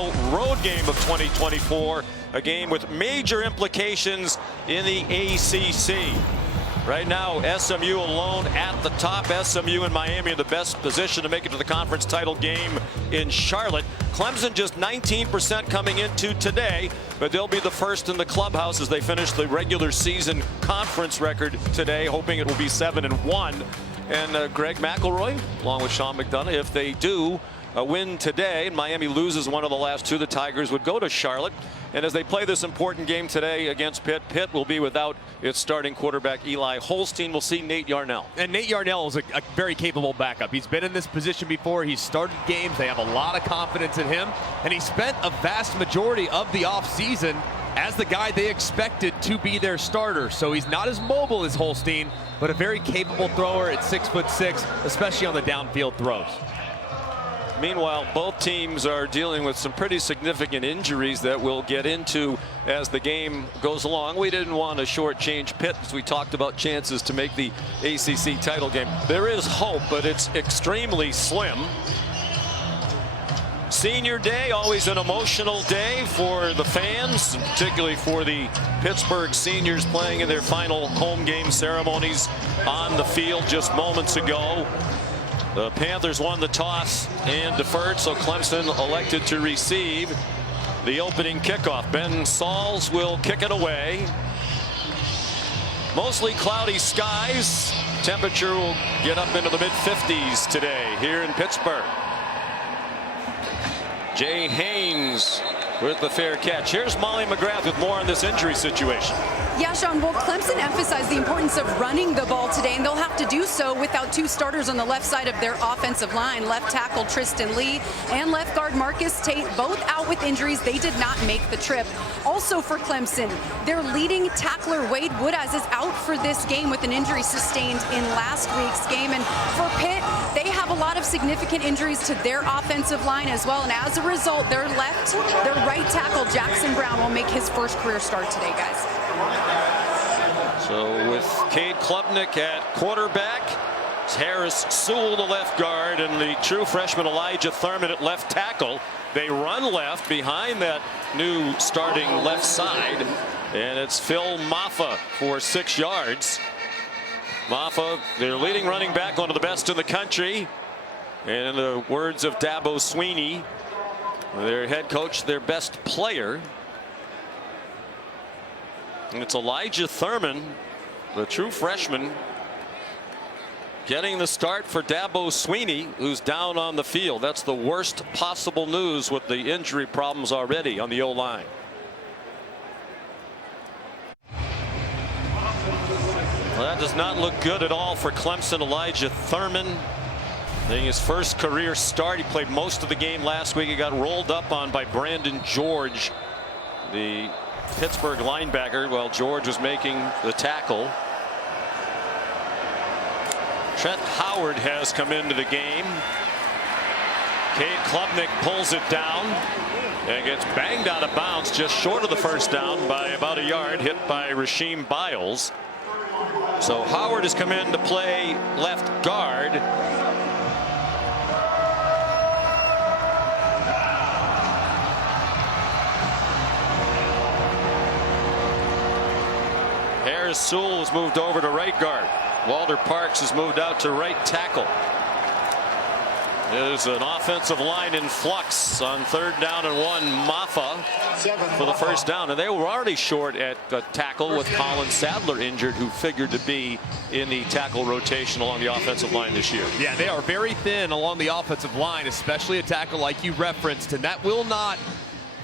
road game of 2024, a game with major implications in the ACC. Right now, SMU alone at the top. SMU and Miami in the best position to make it to the conference title game in Charlotte. Clemson just 19% coming into today, but they'll be the first in the clubhouse as they finish the regular season conference record today, hoping it will be 7-1. And Greg McElroy, along with Sean McDonough, if they do win today and Miami loses one of the last two, the Tigers would go to Charlotte. And as they play this important game today against Pitt, Pitt will be without its starting quarterback Eli Holstein. We'll see Nate Yarnell. And Nate Yarnell is a very capable backup. He's been in this position before. He's started games. They have a lot of confidence in him. And he spent a vast majority of the offseason as the guy they expected to be their starter. So he's not as mobile as Holstein, but a very capable thrower at 6'6", especially on the downfield throws. Meanwhile, both teams are dealing with some pretty significant injuries that we'll get into as the game goes along. We didn't want to shortchange Pitt as we talked about chances to make the ACC title game. There is hope, but it's extremely slim. Senior day, always an emotional day for the fans, particularly for the Pittsburgh seniors playing in their final home game ceremonies on the field just moments ago. The Panthers won the toss and deferred, so Clemson elected to receive the opening kickoff. Ben Sauls will kick it away. Mostly cloudy skies. Temperature will get up into the mid-50s today here in Pittsburgh. Jay Haynes with the fair catch. Here's Molly McGrath with more on this injury situation. Yeah, Sean, well, Clemson emphasized the importance of running the ball today, and they'll have to do so without two starters on the left side of their offensive line. Left tackle Tristan Lee and left guard Marcus Tate, both out with injuries. They did not make the trip. Also for Clemson, their leading tackler Wade Woodaz is out for this game with an injury sustained in last week's game. And for Pitt, they have a lot of significant injuries to their offensive line as well. And as a result, their right tackle Jackson Brown will make his first career start today, guys. So with Cade Klubnik at quarterback, Harris Sewell the left guard, and the true freshman Elijah Thurman at left tackle. They run left behind that new starting left side, and it's Phil Maffa for 6 yards. Maffa, their leading running back, one of the best in the country. And in the words of Dabo Sweeney, their head coach, their best player. And it's Elijah Thurman, the true freshman, getting the start for Dabo Sweeney, who's down on the field. That's the worst possible news with the injury problems already on the O-line. Well, that does not look good at all for Clemson. Elijah Thurman getting his first career start. He played most of the game last week. He got rolled up on by Brandon George, the Pittsburgh linebacker, while George was making the tackle. Trent Howard has come into the game. Cade Klubnik pulls it down and gets banged out of bounds just short of the first down by about a yard, hit by Rasheem Biles. So Howard has come in to play left guard. Harris Sewell has moved over to right guard. Walter Parks has moved out to right tackle. There's an offensive line in flux on 3rd down and 1. Maffa for the first down, and they were already short at tackle with Colin Sadler injured, who figured to be in the tackle rotation along the offensive line this year. Yeah, they are very thin along the offensive line, especially a tackle like you referenced, and that will not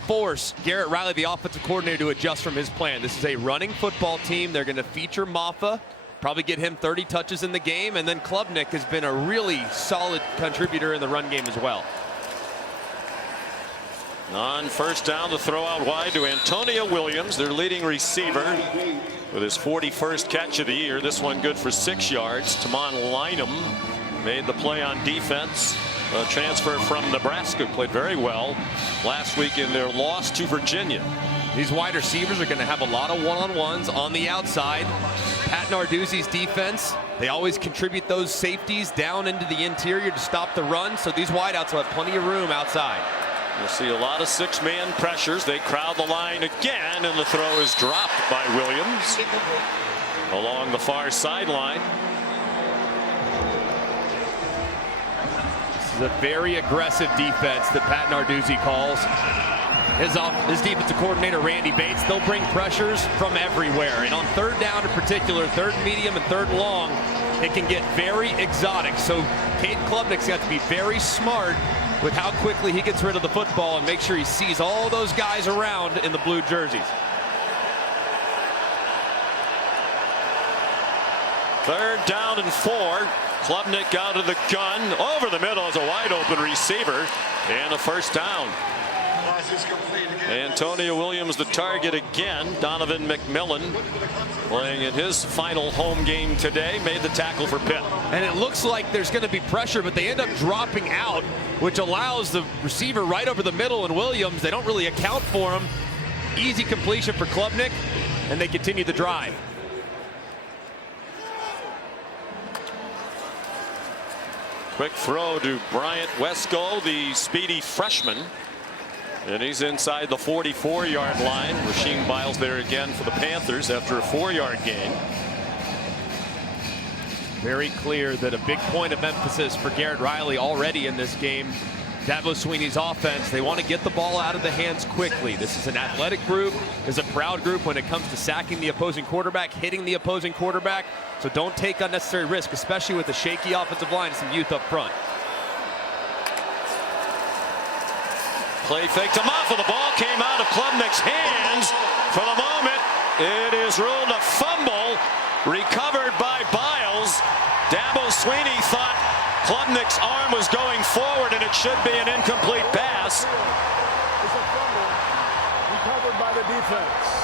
force Garrett Riley, the offensive coordinator, to adjust from his plan. This is a running football team. They're going to feature Maffa, probably get him 30 touches in the game, and then Klubnik has been a really solid contributor in the run game as well. On first down, the throw out wide to Antonio Williams, their leading receiver, with his 41st catch of the year. This one good for 6 yards. Tamon Lynham made the play on defense. A transfer from Nebraska, played very well last week in their loss to Virginia. These wide receivers are going to have a lot of one-on-ones on the outside. Pat Narduzzi's defense, they always contribute those safeties down into the interior to stop the run, so these wideouts will have plenty of room outside. You'll see a lot of six-man pressures. They crowd the line again, and the throw is dropped by Williams along the far sideline. This is a very aggressive defense that Pat Narduzzi calls. His defensive coordinator, Randy Bates, they'll bring pressures from everywhere. And on third down in particular, third and medium and third and long, it can get very exotic. So Cade Klubnik's got to be very smart with how quickly he gets rid of the football and make sure he sees all those guys around in the blue jerseys. Third down and 4. Klubnik out of the gun. Over the middle is a wide open receiver and a first down. Antonio Williams the target again. Donovan McMillan, playing in his final home game today, made the tackle for Pitt. And it looks like there's going to be pressure, but they end up dropping out, which allows the receiver right over the middle, and Williams, they don't really account for him. Easy completion for Klubnik, and they continue the drive. Quick throw to Bryant Wesco, the speedy freshman. And he's inside the 44-yard line. Rasheem Biles there again for the Panthers after a 4-yard gain. Very clear that a big point of emphasis for Garrett Riley already in this game. Dabo Swinney's offense, they want to get the ball out of the hands quickly. This is an athletic group, is a proud group when it comes to sacking the opposing quarterback, hitting the opposing quarterback. So don't take unnecessary risk, especially with a shaky offensive line and some youth up front. Play faked him off, and the ball came out of Klubnik's hands. For the moment, it is ruled a fumble, recovered by Biles. Dabo Swinney thought Klubnik's arm was going forward, and it should be an incomplete pass. It's a fumble recovered by the defense.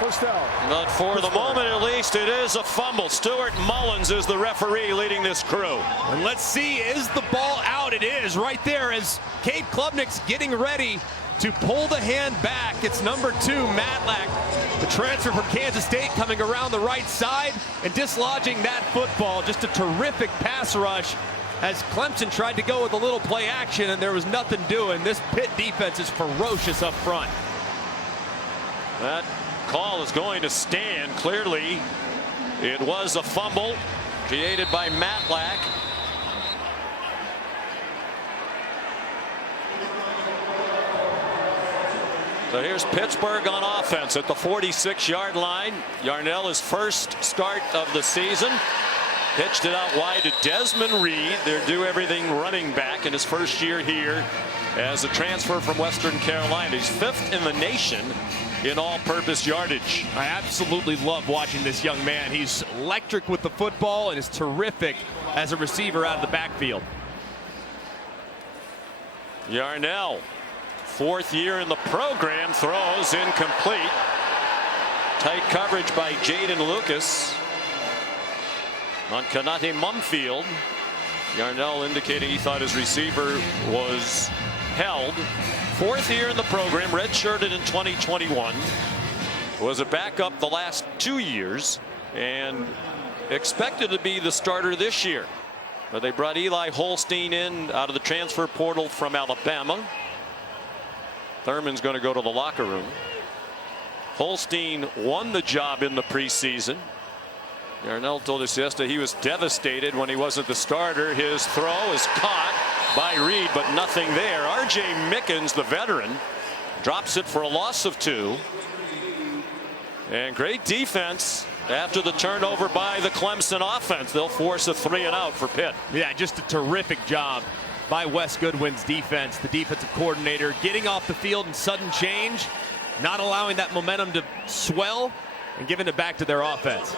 First down. But for the moment, at least, it is a fumble. Stuart Mullins is the referee leading this crew. And let's see, is the ball out? It is right there as Cade Klubnik's getting ready to pull the hand back. It's number 2, Matlack, the transfer from Kansas State, coming around the right side and dislodging that football. Just a terrific pass rush as Clemson tried to go with a little play action, and there was nothing doing. This Pitt defense is ferocious up front. That call is going to stand. Clearly, it was a fumble created by Matlack. So here's Pittsburgh on offense at the 46-yard line. Yarnell, his first start of the season. Pitched it out wide to Desmond Reed, their do-everything running back in his first year here as a transfer from Western Carolina. He's 5th in the nation in all-purpose yardage. I absolutely love watching this young man. He's electric with the football and is terrific as a receiver out of the backfield. Yarnell, 4th year in the program, throws incomplete. Tight coverage by Jaden Lucas on Kanate Mumfield. Yarnell indicating he thought his receiver was held. 4th year in the program, redshirted in 2021. Was a backup the last 2 years and expected to be the starter this year. But they brought Eli Holstein in out of the transfer portal from Alabama. Thurman's going to go to the locker room. Holstein won the job in the preseason. Yarnell told us yesterday he was devastated when he wasn't the starter. His throw is caught by Reed, but nothing there. R.J. Mickens, the veteran, drops it for a loss of 2. And great defense after the turnover by the Clemson offense. They'll force a 3-and-out for Pitt. Yeah, just a terrific job by Wes Goodwin's defense, the defensive coordinator, getting off the field in sudden change, not allowing that momentum to swell, and giving it back to their offense.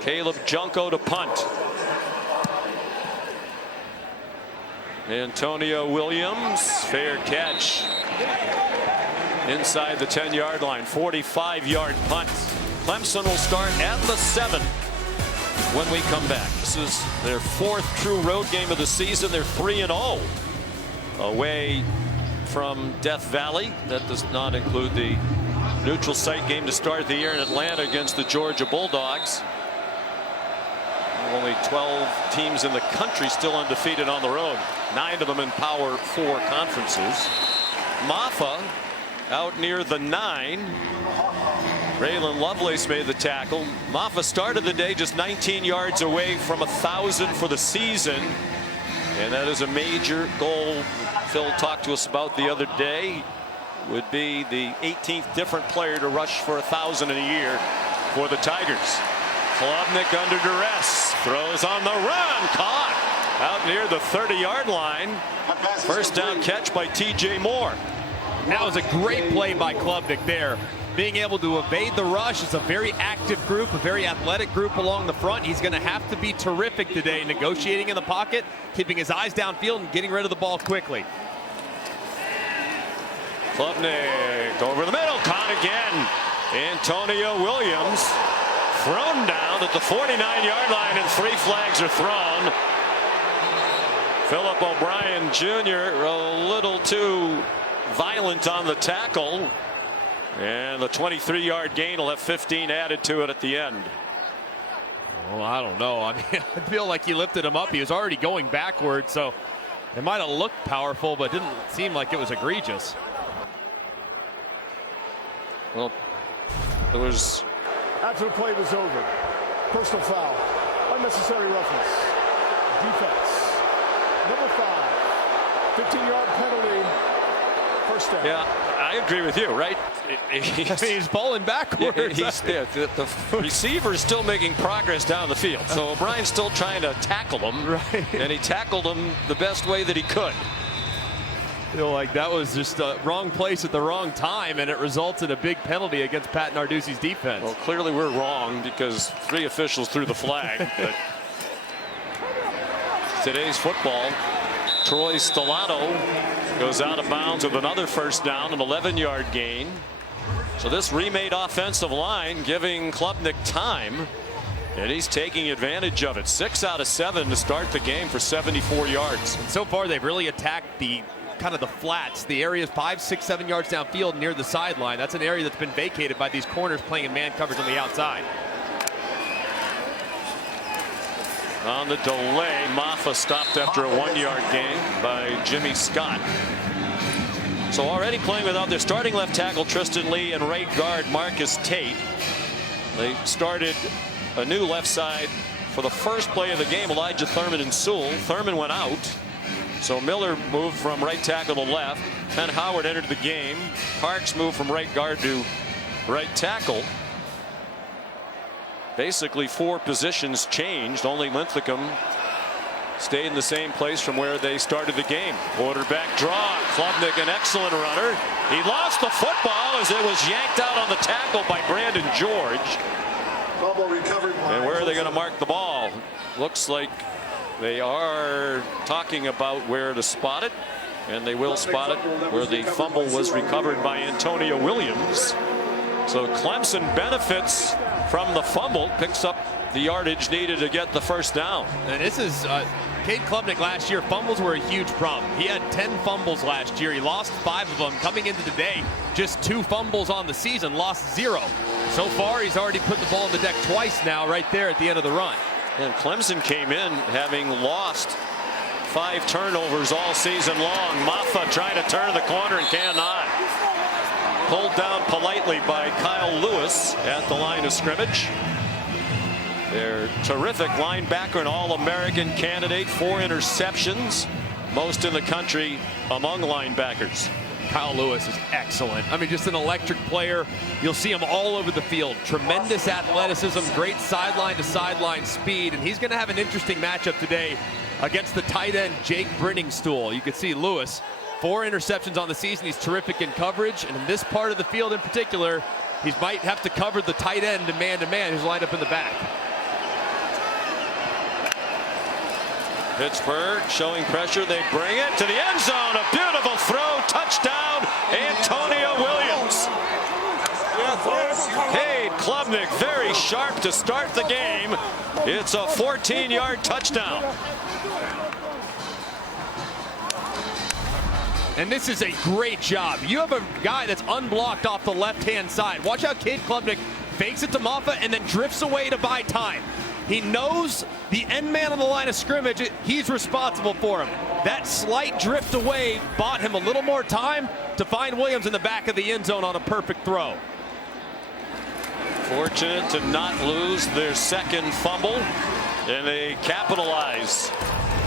Caleb Junko to punt. Antonio Williams, fair catch. Inside the 10-yard line, 45-yard punt. Clemson will start at the 7 when we come back. This is their 4th true road game of the season. They're 3-0 away from Death Valley. That does not include the neutral site game to start the year in Atlanta against the Georgia Bulldogs. Only 12 teams in the country still undefeated on the road. 9 of them in Power 4 conferences. Maffa out near the 9. Raylan Lovelace made the tackle. Maffa started the day just 19 yards away from 1,000 for the season. And that is a major goal Phil talked to us about the other day. Would be the 18th different player to rush for 1,000 in a year for the Tigers. Klubnik under duress. Throws on the run. Caught out near the 30-yard line. First down catch by TJ Moore. That was a great play by Klubnik there. Being able to evade the rush. It's a very active group, a very athletic group along the front. He's going to have to be terrific today, negotiating in the pocket, keeping his eyes downfield, and getting rid of the ball quickly. Klubnik over the middle, caught again. Antonio Williams thrown down at the 49-yard line, and 3 flags are thrown. Philip O'Brien Jr. a little too violent on the tackle, and the 23-yard gain will have 15 added to it at the end. Well, I don't know. I mean, I feel like he lifted him up. He was already going backwards, so it might have looked powerful, but didn't seem like it was egregious. Well, it was. After the play was over, personal foul, unnecessary roughness, defense, number 5, 15-yard penalty, first down. Yeah, I agree with you, right? He's falling backwards. The receiver is still making progress down the field, so O'Brien's still trying to tackle him, right. And he tackled him the best way that he could. I feel like that was just a wrong place at the wrong time, and it results in a big penalty against Pat Narduzzi's defense. Well, clearly we're wrong because 3 officials threw the flag. But today's football, Troy Stellato goes out of bounds with another first down, an 11-yard gain. So this remade offensive line giving Klubnik time, and he's taking advantage of it. 6 out of 7 to start the game for 74 yards. And so far they've really attacked the kind of the flats, the areas 5, 6, 7 yards downfield near the sideline. That's an area that's been vacated by these corners playing in man coverage on the outside. On the delay, Maffa stopped after a 1-yard gain by Jimmy Scott. So already playing without their starting left tackle Tristan Lee and right guard Marcus Tate. They started a new left side for the first play of the game, Elijah Thurman and Sewell. Thurman went out. So Miller moved from right tackle to left. Penn Howard entered the game. Parks moved from right guard to right tackle. Basically 4 positions changed. Only Linthicum stayed in the same place from where they started the game. Quarterback draw. Klubnik, an excellent runner. He lost the football as it was yanked out on the tackle by Brandon George. And where are they going to mark the ball? Looks like they are talking about where to spot it, and they will spot it where the fumble was recovered by Antonio Williams. So Clemson benefits from the fumble, picks up the yardage needed to get the first down. And this is Cade Klubnik last year. Fumbles were a huge problem. He had 10 fumbles last year. He lost 5 of them. Coming into today, just 2 fumbles on the season, lost 0. So far, he's already put the ball on the deck twice now, right there at the end of the run. And Clemson came in having lost 5 turnovers all season long. Maffa trying to turn the corner and cannot. Pulled down politely by Kyle Lewis at the line of scrimmage. Their terrific linebacker, an All-American candidate, 4 interceptions, most in the country among linebackers. Kyle Lewis is excellent. I mean, just an electric player. You'll see him all over the field. Tremendous athleticism, great sideline to sideline speed, and he's going to have an interesting matchup today against the tight end Jake Brenningstool. You can see Lewis, 4 interceptions on the season. He's terrific in coverage, and in this part of the field in particular, he might have to cover the tight end man-to-man who's lined up in the back. Pittsburgh showing pressure. They bring it to the end zone. A beautiful throw. Touchdown, Antonio Williams. Cade Klubnik very sharp to start the game. It's a 14-yard touchdown. And this is a great job. You have a guy that's unblocked off the left-hand side. Watch how Cade Klubnik fakes it to Maffa and then drifts away to buy time. He knows the end man on the line of scrimmage, he's responsible for him. That slight drift away bought him a little more time to find Williams in the back of the end zone on a perfect throw. Fortunate to not lose their second fumble, and they capitalize.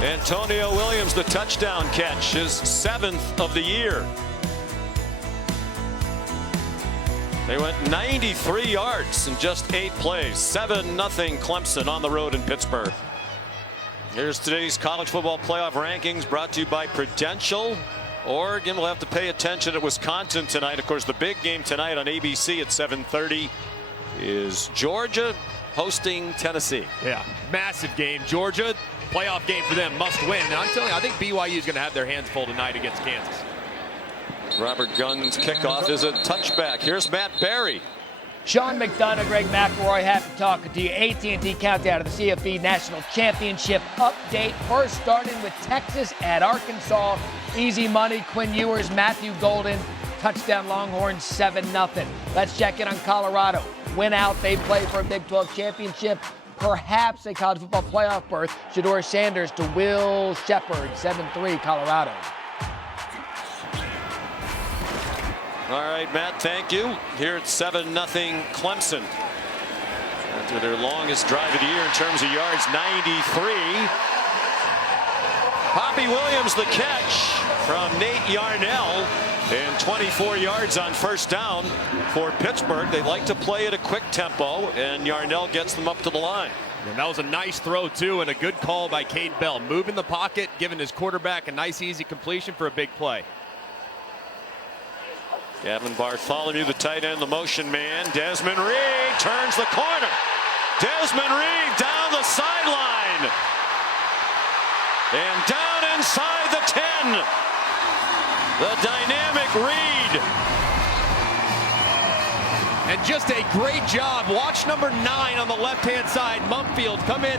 Antonio Williams, the touchdown catch, his 7th of the year. They went 93 yards in just 8 plays. 7-0 Clemson on the road in Pittsburgh. Here's today's college football playoff rankings brought to you by Prudential. Oregon will have to pay attention to Wisconsin tonight. Of course, the big game tonight on ABC at 7:30 is Georgia hosting Tennessee. Yeah, massive game. Georgia, playoff game for them, must win. Now, I'm telling you, I think BYU is going to have their hands full tonight against Kansas. Robert Gunn's kickoff is a touchback. Here's Matt Barry. Sean McDonough, Greg McElroy, happy talking to you. AT&T countdown to the CFP National Championship update. First starting with Texas at Arkansas. Easy money. Quinn Ewers, Matthew Golden, touchdown Longhorns 7-0. Let's check in on Colorado. Win out. They play for a Big 12 championship. Perhaps a college football playoff berth. Shedeur Sanders to Will Shepard, 7-3 Colorado. All right, Matt, thank you. Here at 7-0 Clemson. After their longest drive of the year in terms of yards, 93. Poppy Williams the catch from Nate Yarnell, and 24 yards on first down for Pittsburgh. They like to play at a quick tempo, and Yarnell gets them up to the line. And that was a nice throw, too, and a good call by Cade Bell. Moving the pocket, giving his quarterback a nice, easy completion for a big play. Gavin Bartholomew, the tight end, the motion man. Desmond Reed turns the corner. Desmond Reed down the sideline. And down inside the 10. The dynamic Reed. And just a great job. Watch number 9 on the left-hand side. Mumfield come in,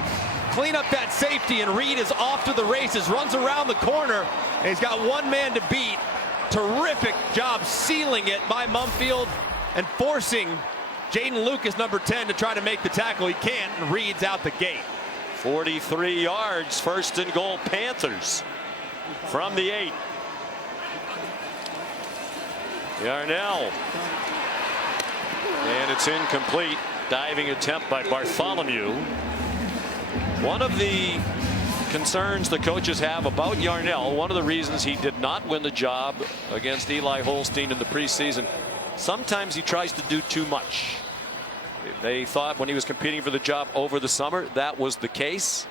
clean up that safety, and Reed is off to the races. Runs around the corner, and he's got one man to beat. Terrific job sealing it by Mumfield and forcing Jaden Lucas, number 10, to try to make the tackle. He can't, and Reed's out the gate. 43 yards, first and goal, Panthers from the 8. Yarnell. And it's incomplete. Diving attempt by Bartholomew. One of the concerns the coaches have about Yarnell, one of the reasons he did not win the job against Eli Holstein in the preseason, sometimes he tries to do too much. They thought when he was competing for the job over the summer that was the case,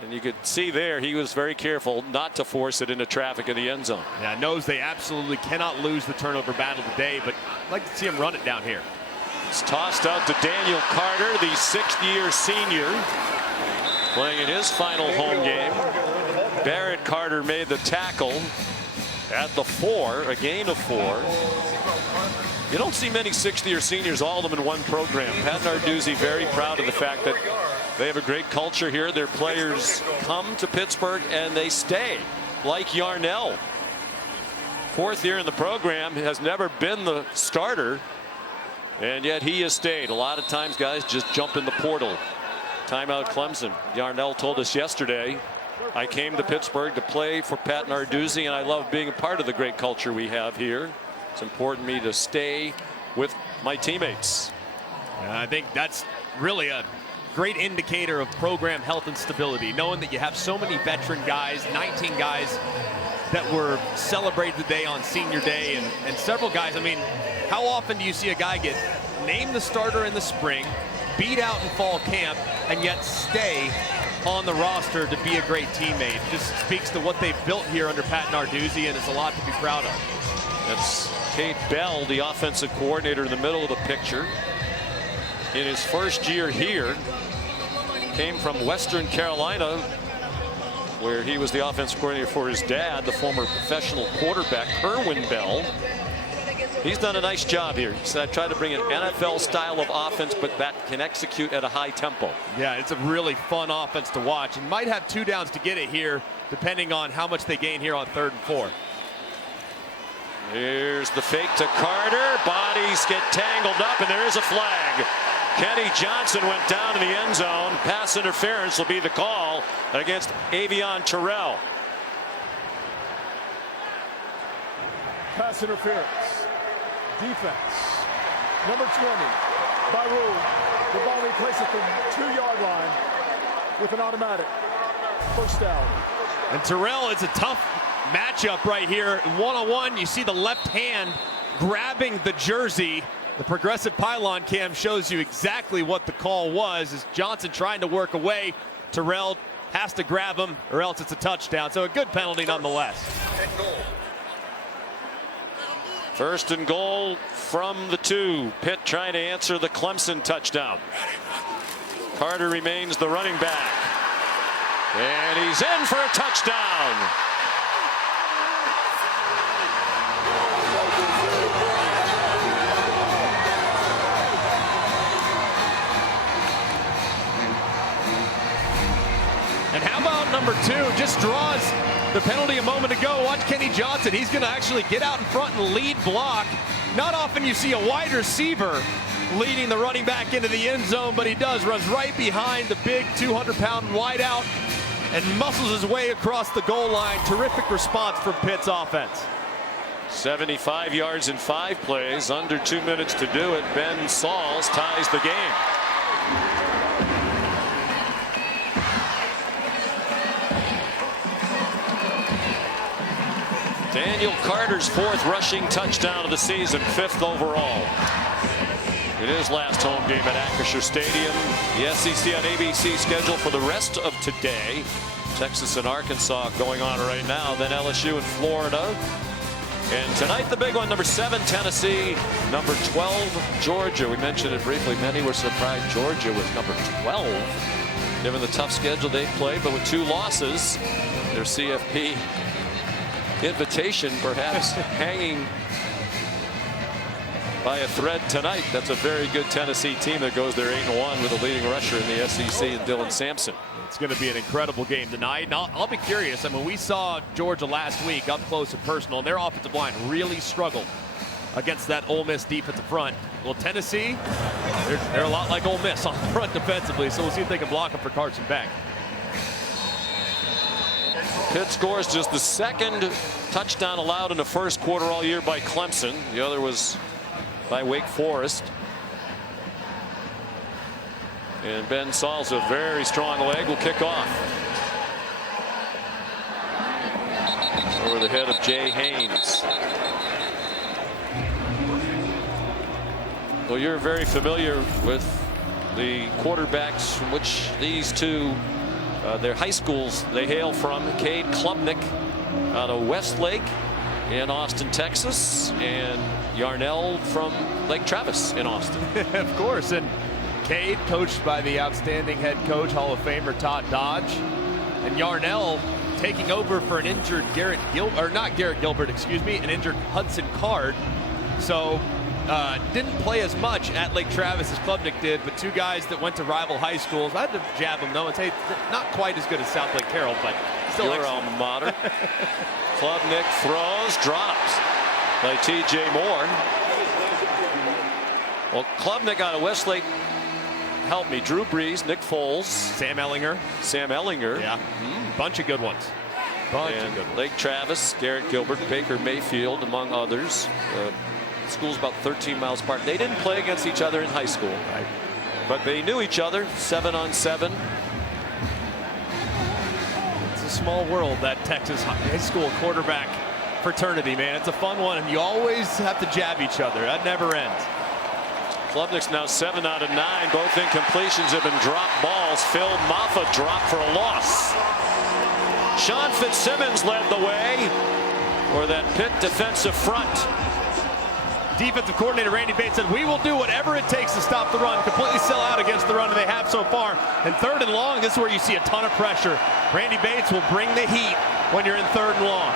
and you could see there he was very careful not to force it into traffic in the end zone. Yeah, knows they absolutely cannot lose the turnover battle today, but I'd like to see him run it down here. It's tossed out to Daniel Carter, the 6th-year senior, playing in his final home game. Barrett Carter made the tackle at the 4, a gain of 4. You don't see many 6th-year seniors, all of them in one program. Pat Narduzzi very proud of the fact that they have a great culture here. Their players come to Pittsburgh and they stay, like Yarnell. 4th year in the program, has never been the starter, and yet he has stayed. A lot of times guys just jump in the portal. Timeout Clemson. Yarnell told us yesterday, I came to Pittsburgh to play for Pat Narduzzi, and I love being a part of the great culture we have here. It's important to me to stay with my teammates. I think that's really a great indicator of program health and stability, knowing that you have so many veteran guys, 19 guys that were celebrated today on senior day, and several guys. I mean, how often do you see a guy get named the starter in the spring, beat out in fall camp, and yet stay on the roster to be a great teammate? Just speaks to what they've built here under Pat Narduzzi, and it's a lot to be proud of. That's Cade Bell, the offensive coordinator, in the middle of the picture. In his first year here, came from Western Carolina, where he was the offensive coordinator for his dad, the former professional quarterback, Kerwin Bell. He's done a nice job here. He said, I try to bring an NFL style of offense, but that can execute at a high tempo. Yeah, it's a really fun offense to watch, and might have 2 downs to get it here, depending on how much they gain here on 3rd and 4. Here's the fake to Carter. Bodies get tangled up, and there is a flag. Kenny Johnson went down in the end zone. Pass interference will be the call against Avion Terrell. Pass interference. Defense. Number 20. By rule, the ball will be placed at the 2-yard line with an automatic. First down. And Terrell, it's a tough matchup right here. One-on-one, you see the left hand grabbing the jersey. The progressive pylon cam shows you exactly what the call was as Johnson trying to work away. Terrell has to grab him or else it's a touchdown. So a good penalty nonetheless. First and goal from the 2. Pitt trying to answer the Clemson touchdown. Carter remains the running back. And he's in for a touchdown. And how about number 2? Just draws the penalty a moment ago. Watch Kenny Johnson. He's going to actually get out in front and lead block. Not often you see a wide receiver leading the running back into the end zone, but he does. Runs right behind the big 200-pound wideout and muscles his way across the goal line. Terrific response from Pitt's offense. 75 yards in 5 plays. Under 2 minutes to do it. Ben Sauls ties the game. Daniel Carter's 4th rushing touchdown of the season, 5th overall. In his last home game at Acrisure Stadium. The SEC on ABC schedule for the rest of today. Texas and Arkansas going on right now. Then LSU and Florida. And tonight the big one, number 7 Tennessee, number 12 Georgia. We mentioned it briefly. Many were surprised Georgia was number 12 given the tough schedule they played, but with 2 losses, their CFP invitation perhaps hanging by a thread tonight. That's a very good Tennessee team that goes there 8-1 with a leading rusher in the SEC and Dylan Sampson. It's going to be an incredible game tonight. And I'll be curious. I mean, we saw Georgia last week up close and personal, and their offensive line really struggled against that Ole Miss defensive front. Well, Tennessee, they're a lot like Ole Miss on the front defensively, so we'll see if they can block them for Carson Beck. Pitt scores just the 2nd touchdown allowed in the 1st quarter all year by Clemson. The other was by Wake Forest. And Ben Sauls, a very strong leg, will kick off. Over the head of Jay Haynes. Well, you're very familiar with the quarterbacks from which these two their high schools they hail from. Cade Klubnik out of Westlake in Austin, Texas, and Yarnell from Lake Travis in Austin. Of course, and Cade coached by the outstanding head coach, Hall of Famer Todd Dodge, and Yarnell taking over for an injured an injured Hudson Card. So didn't play as much at Lake Travis as Klubnik did, but 2 guys that went to rival high schools. I had to jab them though and say not quite as good as South Lake Carroll, but still your alma mater. Klubnik throws, drops by T.J. Moore. Well, Klubnik out of Westlake, help me, Drew Brees, Nick Foles, Sam Ellinger. Yeah. Bunch of good ones. Lake Travis, Garrett Gilbert, Baker Mayfield, among others. Schools about 13 miles apart. They didn't play against each other in high school, right? But they knew each other 7-on-7. It's a small world, that Texas high school quarterback fraternity, man. It's a fun one, and you always have to jab each other. That never ends. Klubnik's now 7 out of 9. Both incompletions have been drop balls. Phil Maffa dropped for a loss. Sean Fitzsimmons led the way for that Pitt defensive front. Defensive coordinator Randy Bates said, we will do whatever it takes to stop the run, completely sell out against the run, and they have so far. And 3rd and long, this is where you see a ton of pressure. Randy Bates will bring the heat when you're in 3rd and long.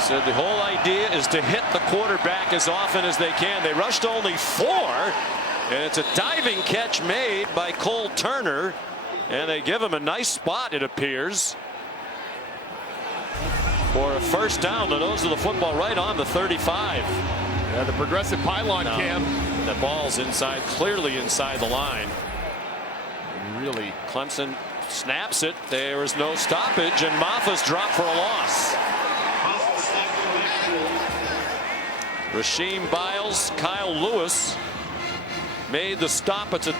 Said the whole idea is to hit the quarterback as often as they can. They rushed only 4, and it's a diving catch made by Cole Turner, and they give him a nice spot, it appears, for a first down. The nose of the football right on the 35. Yeah, the progressive pylon cam And the ball's inside, clearly inside the line. Really, Clemson snaps it. There is no stoppage, and Maffa's dropped for a loss. Rasheem Biles, Kyle Lewis made the stop. It's a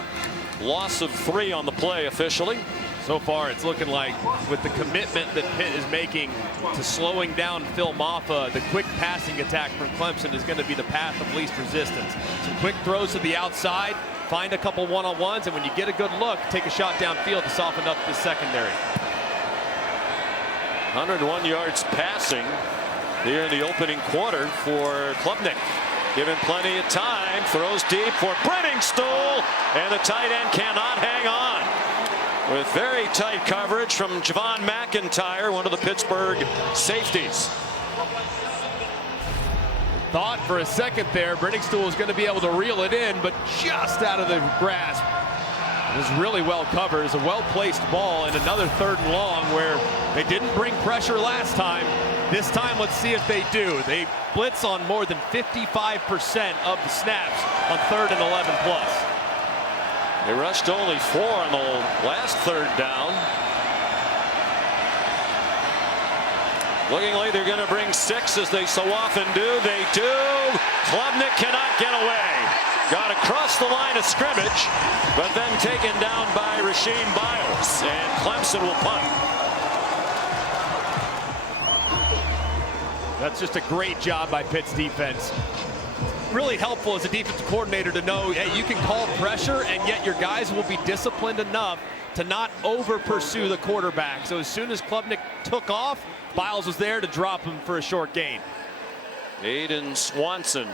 loss of 3 on the play officially. so far it's looking like with the commitment that Pitt is making to slowing down Phil Maffa, the quick passing attack from Clemson is going to be the path of least resistance. Some quick throws to the outside, find a couple one-on-ones, and when you get a good look, take a shot downfield to soften up the secondary. 101 yards passing here in the opening quarter for Klubnik. Given plenty of time, throws deep for Brenningstool, and the tight end cannot hang on. With very tight coverage from Javon McIntyre, one of the Pittsburgh safeties. Thought for a second there Brenningstool was going to be able to reel it in, but just out of the grasp. It was really well covered. It's a well-placed ball, and another 3rd and long where they didn't bring pressure last time. This time, let's see if they do. They blitz on more than 55% of the snaps on 3rd and 11 plus. They rushed only 4 on the last 3rd down. Looking like they're going to bring 6, as they so often do. They do. Klubnik cannot get away. Got across the line of scrimmage, but then taken down by Rasheem Biles, and Clemson will punt. That's just a great job by Pitt's defense. Really helpful as a defensive coordinator to know, hey, you can call pressure, and yet your guys will be disciplined enough to not over pursue the quarterback. So as soon as Klubnik took off, Biles was there to drop him for a short gain. Aiden Swanson,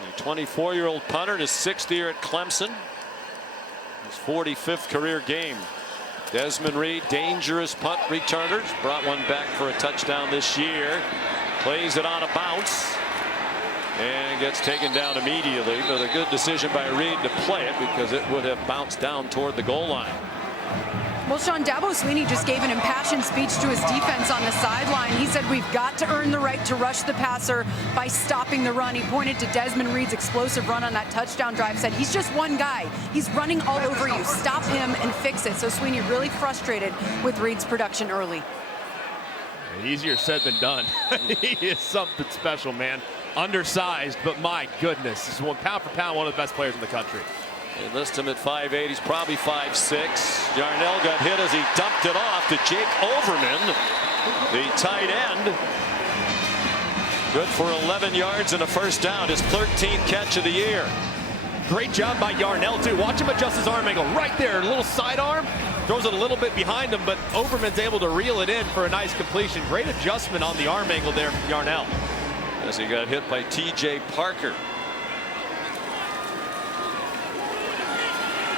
the 24-year-old punter, his 6th year at Clemson, his 45th career game. Desmond Reed, dangerous punt returners, brought one back for a touchdown this year. Plays it on a bounce and gets taken down immediately, but a good decision by Reed to play it because it would have bounced down toward the goal line. Well, Sean, Dabo Swinney just gave an impassioned speech to his defense on the sideline. He said, we've got to earn the right to rush the passer by stopping the run. He pointed to Desmond Reed's explosive run on that touchdown drive, said he's just one guy. He's running all over you. Stop him and fix it. So Swinney really frustrated with Reed's production early. Easier said than done. He is something special, man. Undersized, but my goodness, this is pound for pound one of the best players in the country. They list him at 5'8". He's probably 5'6". Yarnell got hit as he dumped it off to Jake Overman, the tight end. Good for 11 yards and a first down, his 13th catch of the year. Great job by Yarnell, too. Watch him adjust his arm angle right there. A little sidearm. Throws it a little bit behind him, but Overman's able to reel it in for a nice completion. Great adjustment on the arm angle there from Yarnell. As he got hit by T.J. Parker.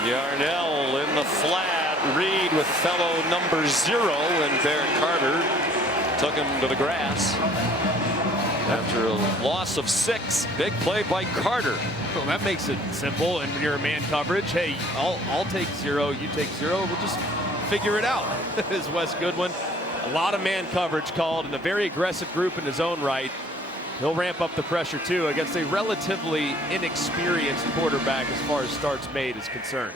Yarnell in the flat. Reed with fellow number 0, and Barrett Carter took him to the grass. After a loss of 6, big play by Carter. Well, that makes it simple, and when you're a man coverage, hey, I'll take 0, you take 0, we'll just figure it out. Is Wes Goodwin. A lot of man coverage called, and a very aggressive group in his own right. He'll ramp up the pressure, too, against a relatively inexperienced quarterback as far as starts made is concerned.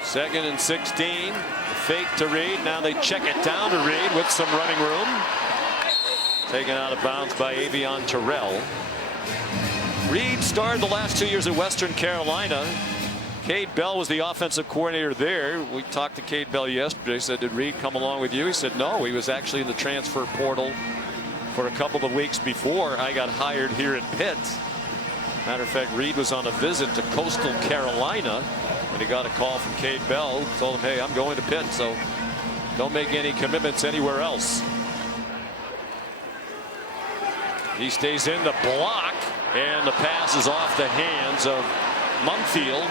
2nd and 16. The fake to Reed. Now they check it down to Reed with some running room. Taken out of bounds by Avion Terrell. Reed started the last 2 years at Western Carolina. Cade Bell was the offensive coordinator there. We talked to Cade Bell yesterday. Said, did Reed come along with you? He said, no, he was actually in the transfer portal for a couple of weeks before I got hired here at Pitt. Matter of fact, Reed was on a visit to Coastal Carolina when he got a call from Cade Bell. Told him, hey, I'm going to Pitt, so don't make any commitments anywhere else. He stays in the block, and the pass is off the hands of Mumfield.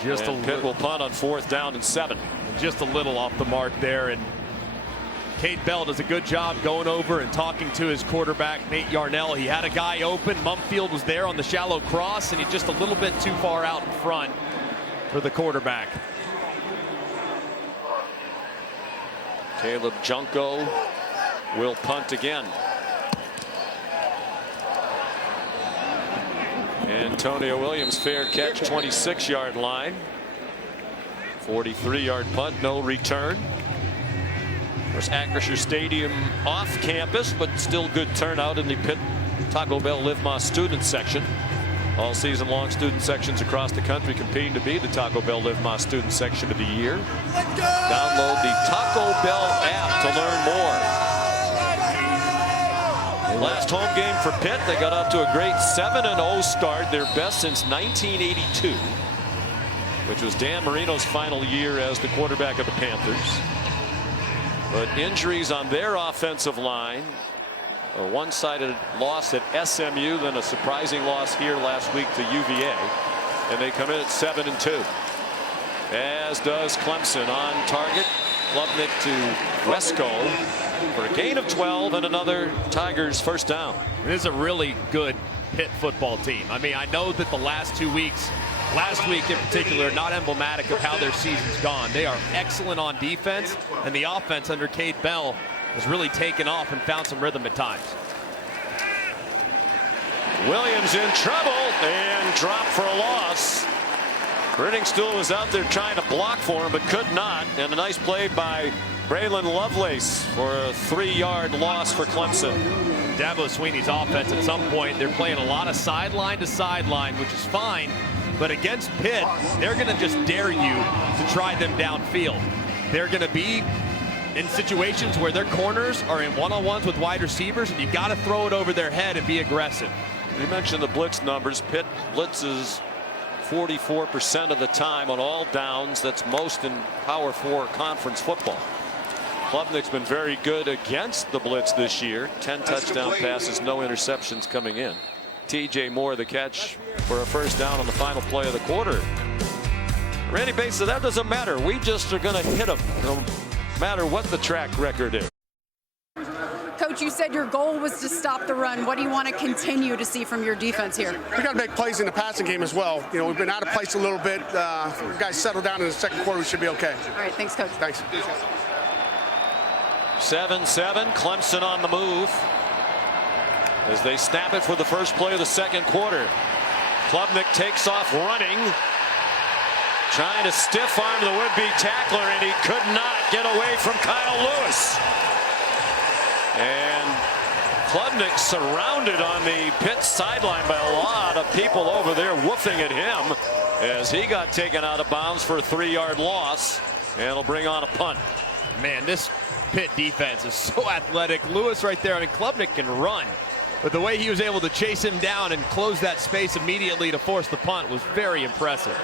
And Pitt will punt on 4th down and 7. Just a little off the mark there, and Cade Bell does a good job going over and talking to his quarterback, Nate Yarnell. He had a guy open. Mumfield was there on the shallow cross, and he's just a little bit too far out in front for the quarterback. Caleb Junko will punt again. Antonio Williams, fair catch, 26-yard line. 43-yard punt, no return. Of course, Acrisure Stadium off campus, but still good turnout in the Pitt Taco Bell Live Más student section. All season long, student sections across the country competing to be the Taco Bell Live Más student section of the year. Download the Taco Bell app to learn more. Last home game for Pitt, they got out to a great 7-0 start, their best since 1982, which was Dan Marino's final year as the quarterback of the Panthers. But injuries on their offensive line, a one-sided loss at SMU, then a surprising loss here last week to UVA, and they come in at 7-2. As does Clemson. On target, Klubnik to Wesco for a gain of 12 and another Tigers first down. This is a really good Pitt football team. I mean, I know that the last 2 weeks, last week in particular, not emblematic of how their season's gone. They are excellent on defense, and the offense under Cade Bell has really taken off and found some rhythm at times. Williams in trouble and dropped for a loss. Brittingstool was out there trying to block for him, but could not. And a nice play by Braylon Lovelace for a 3-yard loss for Clemson. Dabo Sweeney's offense, at some point, they're playing a lot of sideline to sideline, which is fine. But against Pitt, they're going to just dare you to try them downfield. They're going to be in situations where their corners are in one-on-ones with wide receivers, and you got to throw it over their head and be aggressive. You mentioned the blitz numbers. Pitt blitzes 44% of the time on all downs. That's most in Power 4 conference football. Klubnik's been very good against the blitz this year. 10 touchdown passes, no interceptions coming in. TJ Moore the catch for a first down on the final play of the quarter. Randy Bates said that doesn't matter. We just are going to hit them no matter what the track record is. Coach, you said your goal was to stop the run. What do you want to continue to see from your defense here? We got to make plays in the passing game as well. You know, we've been out of place a little bit. Guys settle down in the second quarter. We should be okay. All right, thanks, Coach. Thanks. 7-7, Clemson on the move as they snap it for the first play of the second quarter. Klubnik takes off running, trying to stiff arm the would-be tackler, and he could not get away from Kyle Lewis. And Klubnik surrounded on the Pitt sideline by a lot of people over there woofing at him as he got taken out of bounds for a 3-yard loss, and it'll bring on a punt. Man, this Pitt defense is so athletic. Lewis right there. I mean, Klubnik can run, but the way he was able to chase him down and close that space immediately to force the punt was very impressive.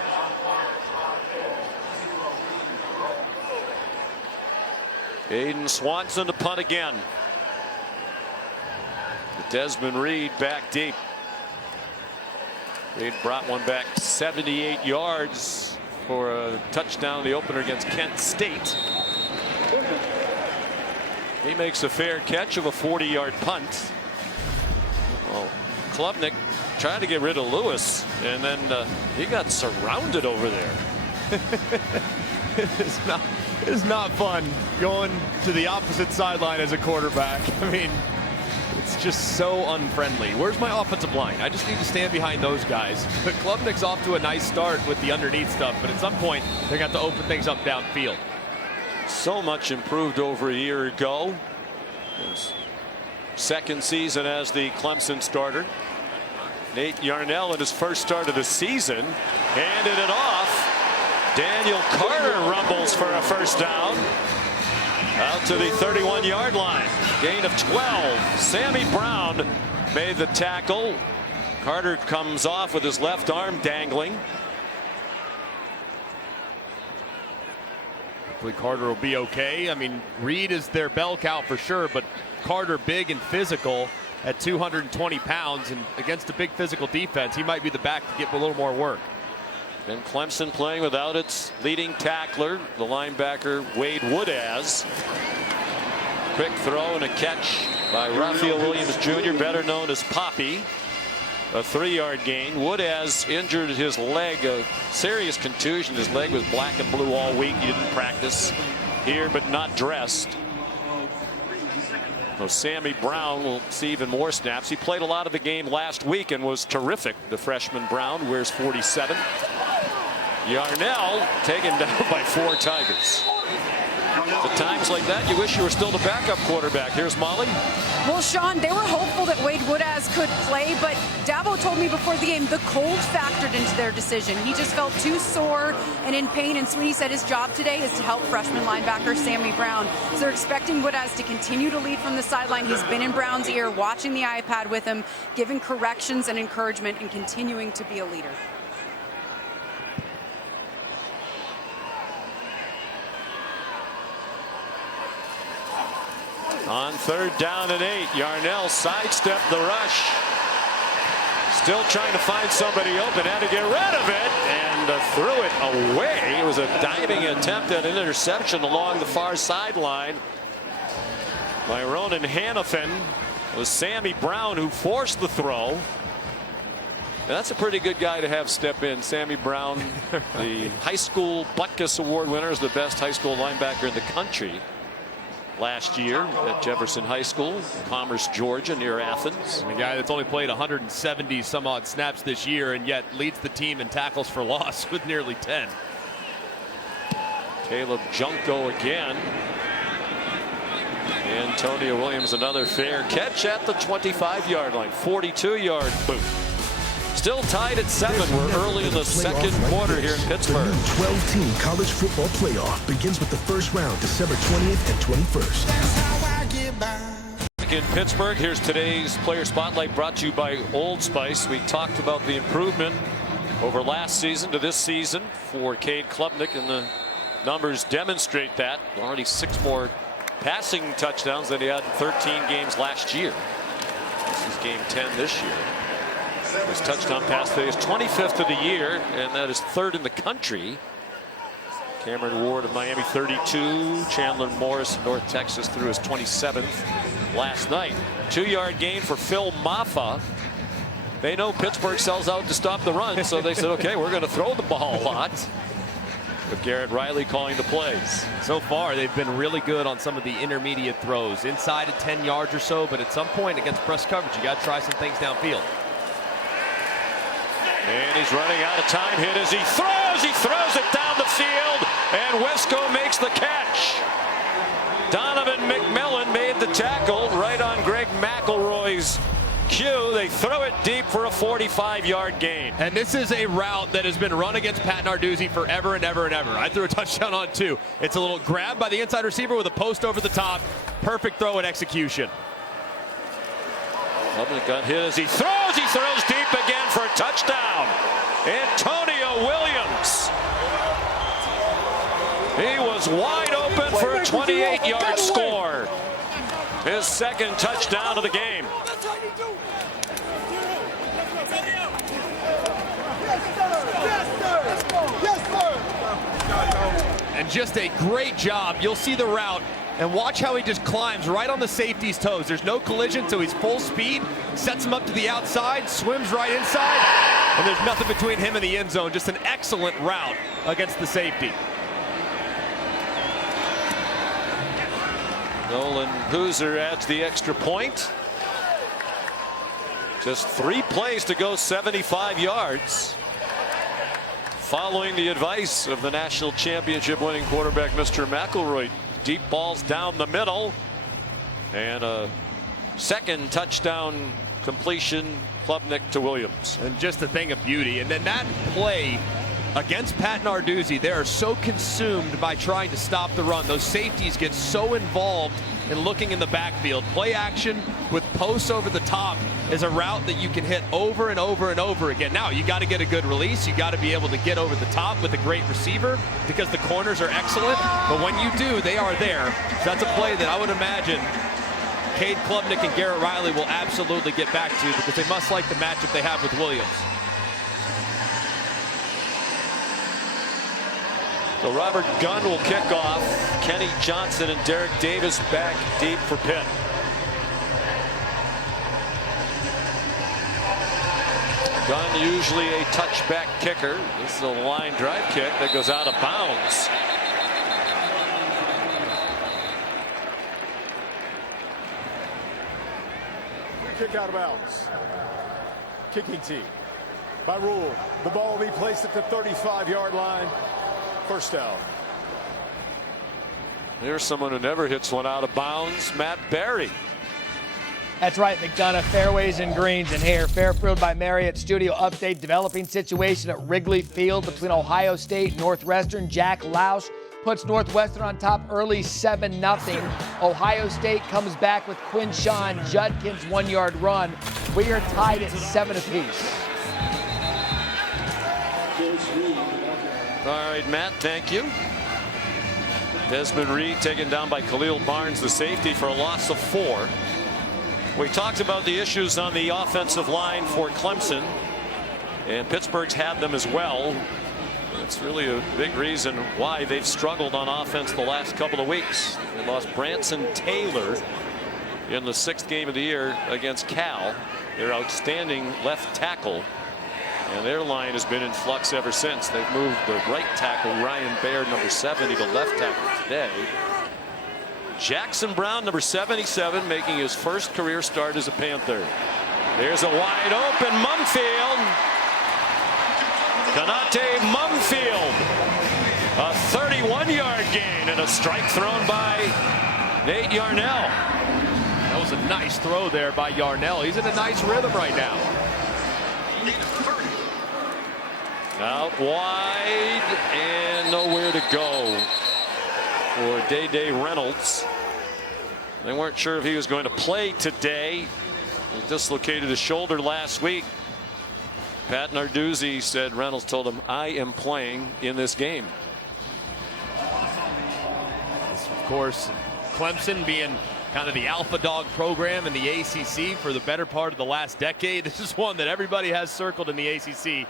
Aiden Swanson to punt again. Desmond Reed back deep. Reed brought one back 78 yards for a touchdown in the opener against Kent State. He makes a fair catch of a 40-yard punt. Well, Klubnik tried to get rid of Lewis, and then he got surrounded over there. It's not fun going to the opposite sideline as a quarterback. I mean, it's just so unfriendly. Where's my offensive line? I just need to stand behind those guys. But Klubnik's off to a nice start with the underneath stuff, but at some point they're going to have to open things up downfield. So much improved over a year ago. His second season as the Clemson starter. Nate Yarnell in his first start of the season handed it off. Daniel Carter rumbles for a first down. Out to the 31-yard line. Gain of 12. Sammy Brown made the tackle. Carter comes off with his left arm dangling. Hopefully Carter will be okay. I mean, Reed is their bell cow for sure, but Carter big and physical at 220 pounds, and against a big physical defense, he might be the back to get a little more work. And Clemson playing without its leading tackler, the linebacker Wade Woodaz. Quick throw and a catch by Raphael Williams Jr., better known as Poppy. A 3-yard gain. Woodaz injured his leg, a serious contusion. His leg was black and blue all week. He didn't practice here, but not dressed. So Sammy Brown will see even more snaps. He played a lot of the game last week and was terrific. The freshman Brown wears 47. Yarnell taken down by 4 Tigers. At times like that, you wish you were still the backup quarterback. Here's Molly. Well, Sean, they were hopeful that Wade Woodaz could play, but Dabo told me before the game the cold factored into their decision. He just felt too sore and in pain, and Sweeney said his job today is to help freshman linebacker Sammy Brown. So they're expecting Woodaz to continue to lead from the sideline. He's been in Brown's ear, watching the iPad with him, giving corrections and encouragement, and continuing to be a leader. On 3rd down and 8, Yarnell sidestepped the rush. Still trying to find somebody open, had to get rid of it and threw it away. It was a diving attempt at an interception along the far sideline by Ronan Hannafin. It was Sammy Brown who forced the throw. And that's a pretty good guy to have step in. Sammy Brown, the high school Butkus Award winner, is the best high school linebacker in the country last year at Jefferson High School, Commerce, Georgia, near Athens. A guy that's only played 170 some odd snaps this year and yet leads the team in tackles for loss with nearly 10. Caleb Junko again. Antonio Williams another fair catch at the 25-yard line. 42-yard boot. Still tied at 7. We're early in the second quarter here in Pittsburgh. The new 12-team college football playoff begins with the first round December 20th and 21st. Back in Pittsburgh, here's today's player spotlight brought to you by Old Spice. We talked about the improvement over last season to this season for Cade Klubnik, and the numbers demonstrate that. Already 6 more passing touchdowns than he had in 13 games last year. This is game 10 this year. His touchdown pass today is 25th of the year, and that is 3rd in the country. Cameron Ward of Miami 32. Chandler Morris of North Texas threw his 27th last night. 2-yard gain for Phil Maffa. They know Pittsburgh sells out to stop the run, so they said, okay, we're going to throw the ball a lot. With Garrett Riley calling the plays. So far, they've been really good on some of the intermediate throws, inside of 10 yards or so, but at some point against press coverage, you got to try some things downfield. And he's running out of time. Hit as he throws it down the field, and Wesco makes the catch. Donovan McMillan made the tackle right on Greg McElroy's cue. They throw it deep for a 45-yard gain. And this is a route that has been run against Pat Narduzzi forever and ever and ever. I threw a touchdown on 2. It's a little grab by the inside receiver with a post over the top. Perfect throw and execution. Klubnik got hit as he throws deep again for a touchdown. Antonio Williams. He was wide open for a 28-yard score. His 2nd touchdown of the game. And just a great job. You'll see the route. And watch how he just climbs right on the safety's toes. There's no collision, so he's full speed, sets him up to the outside, swims right inside, and there's nothing between him and the end zone. Just an excellent route against the safety. Nolan Hooser adds the extra point. Just 3 plays to go 75 yards. Following the advice of the national championship winning quarterback, Mr. McElroy. Deep balls down the middle, and a 2nd touchdown completion, Klubnik to Williams. And just a thing of beauty. And then that play against Pat Narduzzi, they are so consumed by trying to stop the run. Those safeties get so involved in looking in the backfield. Play action with posts over the top is a route that you can hit over and over and over again. Now, you got to get a good release. You got to be able to get over the top with a great receiver because the corners are excellent. But when you do, they are there. So that's a play that I would imagine Cade Klubnik and Garrett Riley will absolutely get back to because they must like the matchup they have with Williams. So Robert Gunn will kick off. Kenny Johnson and Derek Davis back deep for Pitt. Gunn usually a touchback kicker. This is a line drive kick that goes out of bounds. kick out of bounds. Kicking team. By rule, the ball will be placed at the 35-yard line. First down. There's someone who never hits one out of bounds, Matt Berry. That's right, McDonough, fairways and greens. And here, Fairfield by Marriott Studio update. Developing situation at Wrigley Field between Ohio State, Northwestern. Jack Lausch puts Northwestern on top early 7-0. Ohio State comes back with Quinshawn Judkins' 1-yard run. We are tied at 7 apiece. All right, Matt, thank you. Desmond Reed taken down by Khalil Barnes, the safety, for a loss of 4. We talked about the issues on the offensive line for Clemson, and Pittsburgh's had them as well. It's really a big reason why they've struggled on offense the last couple of weeks. They lost Branson Taylor in the 6th game of the year against Cal, their outstanding left tackle, and their line has been in flux ever since. They've moved the right tackle, Ryan Baird, number 70, to left tackle today. Jackson Brown, number 77, making his first career start as a Panther. There's a wide open Mumfield. Kanate Mumfield. A 31-yard gain and a strike thrown by Nate Yarnell. That was a nice throw there by Yarnell. He's in a nice rhythm right now. Out wide and nowhere to go for Day Reynolds. They weren't sure if he was going to play today. He dislocated his shoulder last week. Pat Narduzzi said Reynolds told him, "I am playing in this game." Of course, Clemson being kind of the alpha dog program in the ACC for the better part of the last decade. This is one that everybody has circled in the ACC.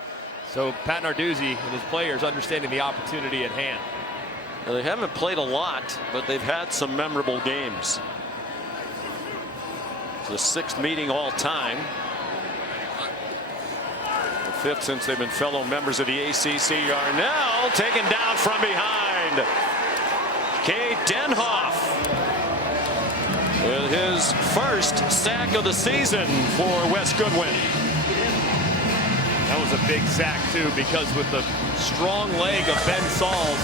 So Pat Narduzzi and his players understanding the opportunity at hand. Now, they haven't played a lot, but they've had some memorable games. It's the 6th meeting all time. The 5th since they've been fellow members of the ACC. Yarnell taken down from behind. Cade Denhoff with his first sack of the season for Wes Goodwin. That was a big sack, too, because with the strong leg of Ben Sauls,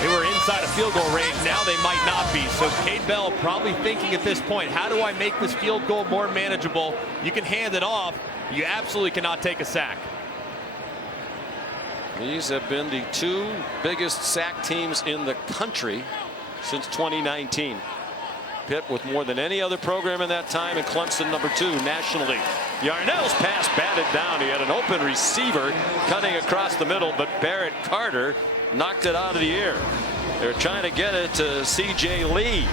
they were inside a field goal range. Now they might not be. So Cade Bell probably thinking at this point, how do I make this field goal more manageable? You can hand it off. You absolutely cannot take a sack. These have been the 2 biggest sack teams in the country since 2019. Pitt with more than any other program in that time, and Clemson number 2 nationally. Yarnell's pass batted down. He had an open receiver cutting across the middle, but Barrett Carter knocked it out of the air. They're trying to get it to C.J. Lee.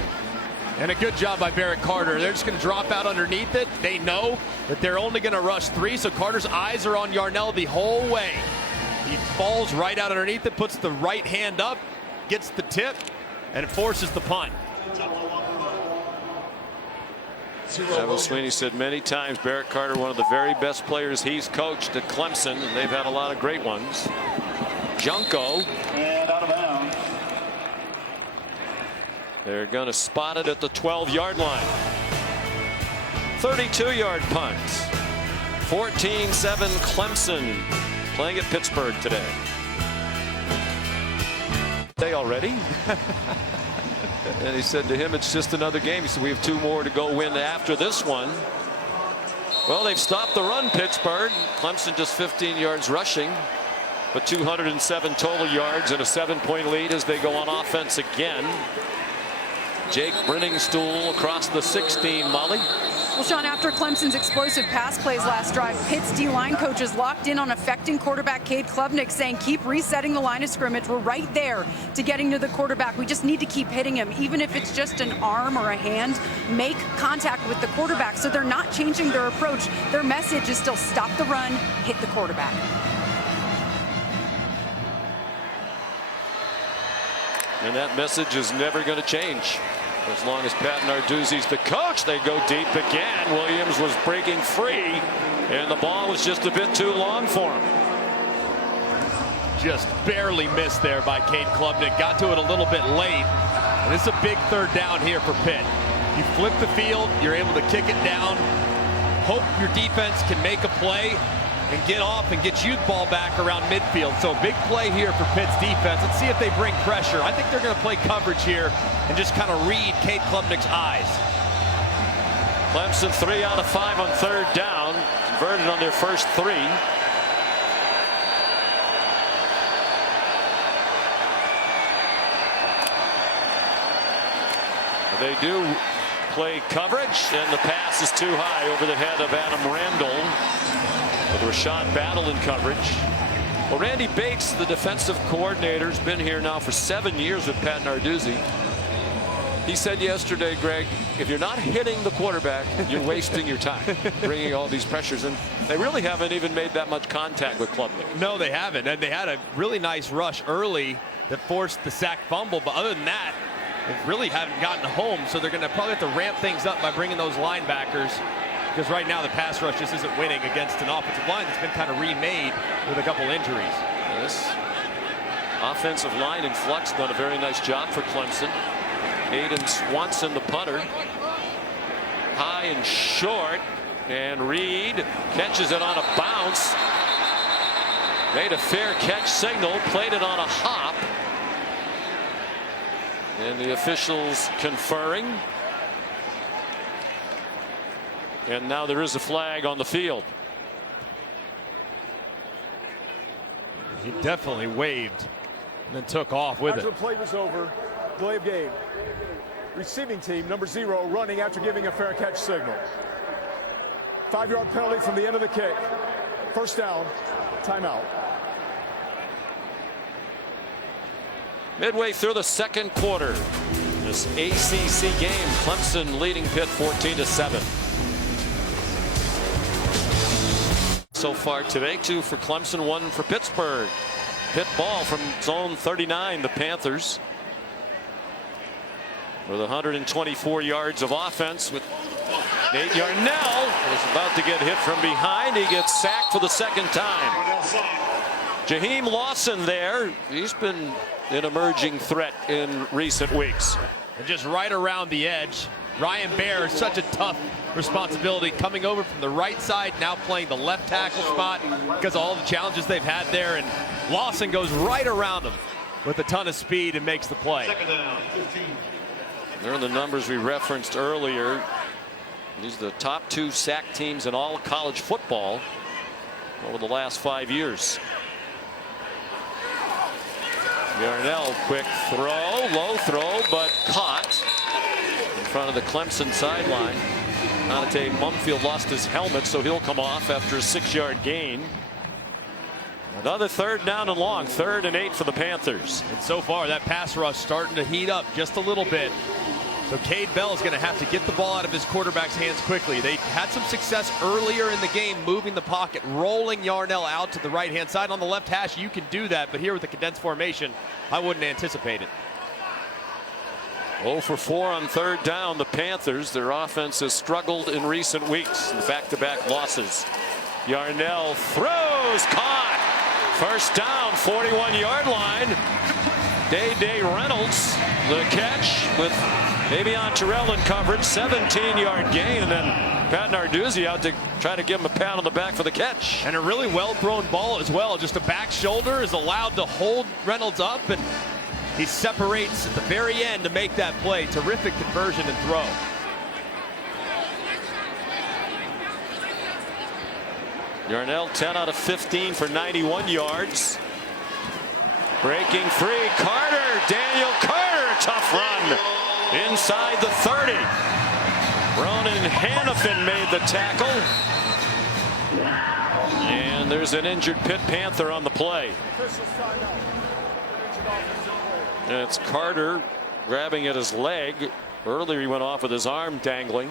And a good job by Barrett Carter. They're just going to drop out underneath it. They know that they're only going to rush 3, so Carter's eyes are on Yarnell the whole way. He falls right out underneath it, puts the right hand up, gets the tip, and forces the punt. Evan Sweeney said many times Barrett Carter, one of the very best players he's coached at Clemson, and they've had a lot of great ones. Junko. And out of bounds. They're going to spot it at the 12-yard line. 32-yard punt. 14-7 Clemson playing at Pittsburgh today. Day already? And he said to him, it's just another game. He said, we have 2 more to go win after this one. Well, they've stopped the run, Pittsburgh. Clemson just 15 yards rushing, but 207 total yards and a 7-point lead as they go on offense again. Jake Brenningstool across the 16, Molly. Well, Sean, after Clemson's explosive pass plays last drive, Pitt's D-line coaches locked in on affecting quarterback Cade Klubnik, saying keep resetting the line of scrimmage. We're right there to getting to the quarterback. We just need to keep hitting him, even if it's just an arm or a hand. Make contact with the quarterback. So they're not changing their approach. Their message is still stop the run, hit the quarterback. And that message is never going to change. As long as Pat Narduzzi's the coach, they go deep again. Williams was breaking free, and the ball was just a bit too long for him. Just barely missed there by Cade Klubnik. Got to it a little bit late. And this is a big 3rd down here for Pitt. You flip the field, you're able to kick it down hope your defense can make a play and get off and get you the ball back around midfield. So big play here for Pitt's defense. Let's see if they bring pressure. I think they're going to play coverage here and just kind of read Cade Klubnik's eyes. Clemson 3 out of 5 on third down, converted on their first 3. They do play coverage, and the pass is too high over the head of Adam Randall, with Rashawn Battle in coverage. Well, Randy Bates, the defensive coordinator, has been here now for 7 years with Pat Narduzzi. He said yesterday, Greg, if you're not hitting the quarterback, you're wasting your time bringing all these pressures. And they really haven't even made that much contact with Klubnik. No, they haven't. And they had a really nice rush early that forced the sack fumble. But other than that, they really haven't gotten home. So they're going to probably have to ramp things up by bringing those linebackers, because right now the pass rush just isn't winning against an offensive line that's been kind of remade with a couple injuries. This offensive line in flux done a very nice job for Clemson. Hayden Swanson, the punter, high and short, and Reed catches it on a bounce. Made a fair catch signal, played it on a hop, and the officials conferring. And now there is a flag on the field. He definitely waved and then took off with After it. the play was over, delay of game. Receiving team, number 0, running after giving a fair catch signal. 5-yard penalty from the end of the kick. First down, timeout. Midway through the second quarter, this ACC game, Clemson leading Pitt 14-7. So far today, 2 for Clemson, 1 for Pittsburgh. Pitt ball from zone 39, the Panthers, with 124 yards of offense, with Nate Yarnell was about to get hit from behind. He gets sacked for the second time. Jaheim Lawson there. He's been an emerging threat in recent weeks. And just right around the edge, Ryan Baer, such a tough responsibility, coming over from the right side, now playing the left tackle spot because of all the challenges they've had there. And Lawson goes right around him with a ton of speed and makes the play. Second down, 15. There are the numbers we referenced earlier. These are the top 2 sack teams in all college football over the last 5 years. Yarnell, quick throw, low throw, but caught in front of the Clemson sideline. Donte Mumfield lost his helmet, so he'll come off after a 6-yard gain. Another third down and long, 3rd and 8 for the Panthers. And so far, that pass rush starting to heat up just a little bit. So Cade Bell is going to have to get the ball out of his quarterback's hands quickly. They had some success earlier in the game moving the pocket, rolling Yarnell out to the right-hand side. On the left hash, you can do that, but here with the condensed formation, I wouldn't anticipate it. 0 for 4 on third down, the Panthers. Their offense has struggled in recent weeks in back-to-back losses. Yarnell throws, caught. First down, 41-yard line. Day Reynolds, the catch with Davion Terrell in coverage, 17-yard gain, and then Pat Narduzzi out to try to give him a pat on the back for the catch. And a really well-thrown ball as well. Just a back shoulder is allowed to hold Reynolds up, and he separates at the very end to make that play. Terrific conversion and throw. Yarnell 10 out of 15 for 91 yards. Breaking free, Carter, Daniel Carter, tough run inside the 30. Ronan Hannafin made the tackle. And there's an injured Pitt Panther on the play. And it's Carter grabbing at his leg. Earlier he went off with his arm dangling.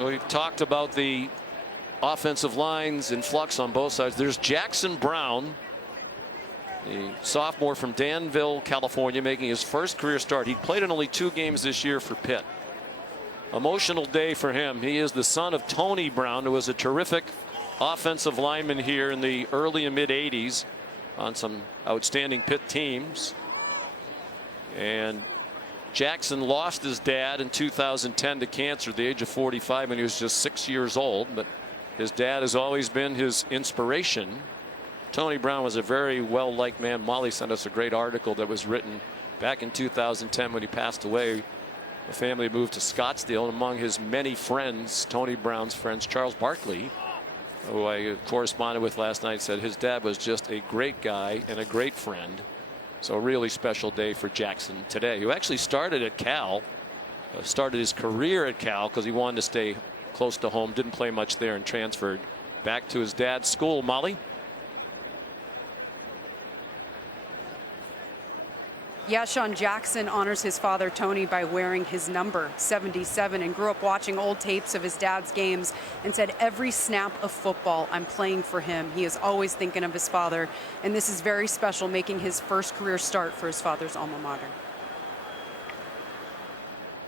We've talked about the offensive lines in flux on both sides. There's Jackson Brown, the sophomore from Danville, California, making his first career start. He played in only 2 games this year for Pitt. Emotional day for him. He is the son of Tony Brown, who was a terrific offensive lineman here in the early and mid 80s. on some outstanding Pitt teams. And Jackson lost his dad in 2010 to cancer at the age of 45 when he was just 6 years old. But his dad has always been his inspiration. Tony Brown was a very well-liked man. Molly sent us a great article that was written back in 2010 when he passed away. The family moved to Scottsdale, and among his many friends, Tony Brown's friends, Charles Barkley, who I corresponded with last night, said his dad was just a great guy and a great friend. So a really special day for Jackson today, who actually started at Cal, started his career at Cal because he wanted to stay close to home, didn't play much there, and transferred back to his dad's school. Molly? Yeah, Sean, Jackson honors his father, Tony, by wearing his number, 77, and grew up watching old tapes of his dad's games and said, every snap of football, I'm playing for him. He is always thinking of his father, and this is very special, making his first career start for his father's alma mater.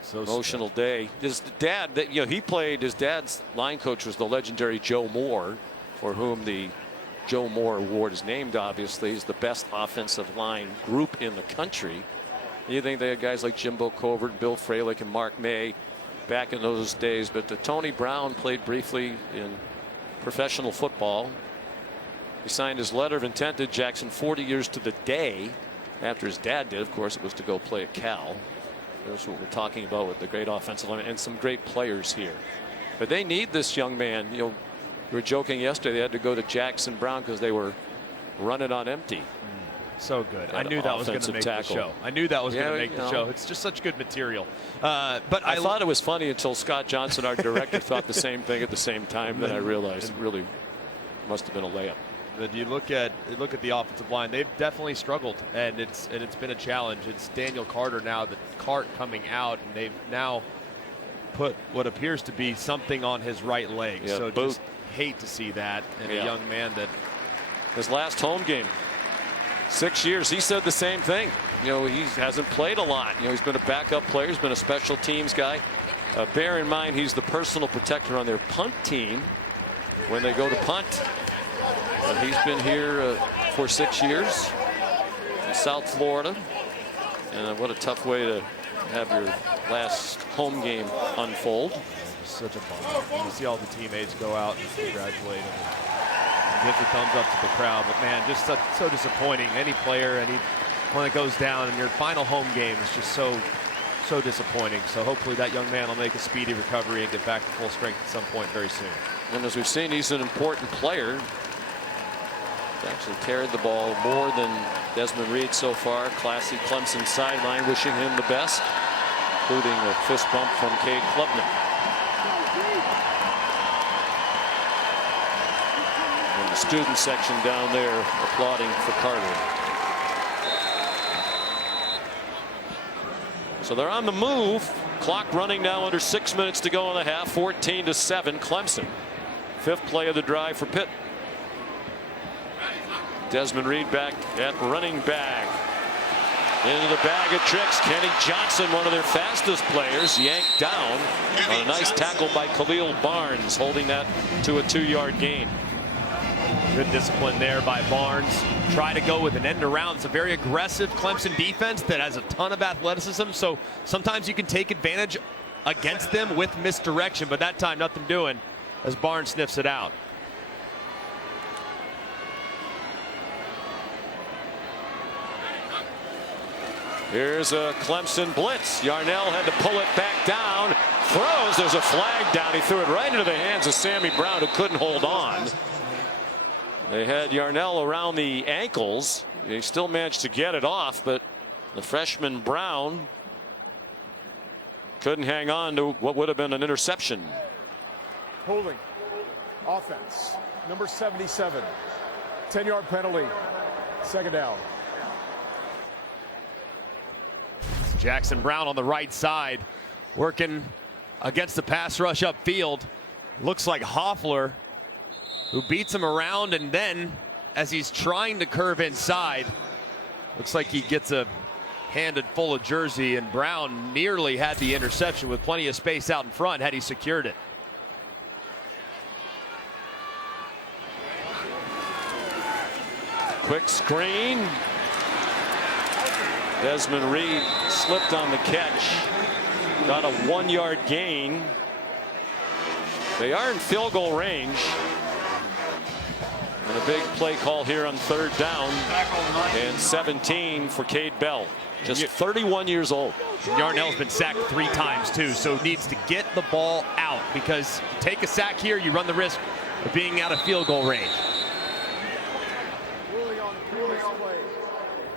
So emotional day. His dad, he played, his dad's line coach was the legendary Joe Moore, for whom the Joe Moore Award is named. Obviously, he's the best offensive line group in the country. You think they had guys like Jimbo Covert, Bill Fralick, and Mark May back in those days, but Tony Brown played briefly in professional football. He signed his letter of intent to Jackson 40 years to the day after his dad did. Of course, it was to go play at Cal. That's what we're talking about with the great offensive line and some great players here. But they need this young man. We were joking yesterday they had to go to Jackson Brown because they were running on empty. So good. I knew that was going to make the show. I knew that was going to make the show. It's just such good material. But I thought it was funny until Scott Johnson, our director, thought the same thing at the same time. Then I realized it really must have been a layup. But you look at the offensive line, they've definitely struggled, and it's been a challenge. It's Daniel Carter now, the cart coming out, and they've now put what appears to be something on his right leg. Yeah, so just hate to see that in a young man that his last home game, 6 years. He said the same thing. He hasn't played a lot. He's been a backup player. He's been a special teams guy. Bear in mind he's the personal protector on their punt team when they go to punt. And he's been here for 6 years in South Florida. And what a tough way to have your last home game unfold. Such a bummer. You see all the teammates go out and congratulate him and give the thumbs up to the crowd. But man, just so disappointing. Any player, when it goes down in your final home game, is just so disappointing. So hopefully that young man will make a speedy recovery and get back to full strength at some point very soon. And as we've seen, he's an important player. He's actually carried the ball more than Desmond Reed so far. Classy Clemson sideline wishing him the best, including a fist bump from Cade Klubnik. And the student section down there applauding for Carter. So they're on the move. Clock running now under 6 minutes to go in the half. 14-7 Clemson. Fifth play of the drive for Pitt. Desmond Reed back at running back. Into the bag of tricks. Kenny Johnson, one of their fastest players, yanked down on a nice tackle by Khalil Barnes, holding that to a 2-yard gain. Good discipline there by Barnes. Try to go with an end around. It's a very aggressive Clemson defense that has a ton of athleticism. So sometimes you can take advantage against them with misdirection, but that time nothing doing as Barnes sniffs it out. Here's a Clemson blitz. Yarnell had to pull it back down. Throws. There's a flag down. He threw it right into the hands of Sammy Brown, who couldn't hold on. They had Yarnell around the ankles. They still managed to get it off, but the freshman Brown couldn't hang on to what would have been an interception. Holding. Offense. Number 77. 10-yard penalty. Second down. Jackson Brown on the right side, working against the pass rush upfield. Looks like Hoffler, who beats him around, and then as he's trying to curve inside, looks like he gets a handed full of jersey, and Brown nearly had the interception with plenty of space out in front had he secured it. Quick screen. Desmond Reed slipped on the catch. Got a 1-yard gain. They are in field goal range. And a big play call here on 3rd down. And 17 for Cade Bell. Just 31 years old. Yarnell's been sacked 3 times too, so needs to get the ball out, because you take a sack here, you run the risk of being out of field goal range. Ruling on the previous play,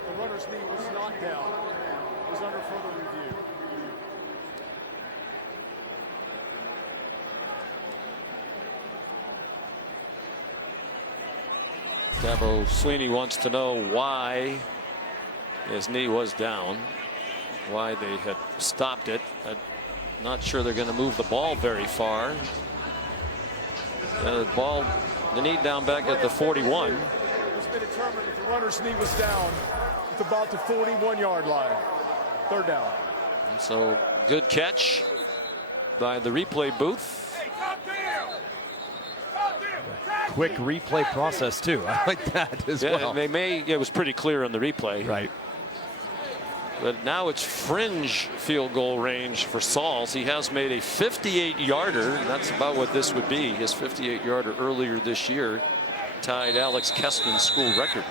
the runner's knee was not down. It was under further review. Dabo Sweeney wants to know why his knee was down, why they had stopped it. I'm not sure they're going to move the ball very far. The knee down back at the 41. It's been determined that the runner's knee was down at about the 41-yard line. 3rd down. And so good catch by the replay booth. Quick replay process too. I like that as well. It was pretty clear on the replay. Right. But now it's fringe field goal range for Sauls. He has made a 58-yarder. That's about what this would be. His 58-yarder earlier this year tied Alex Kessman's school record.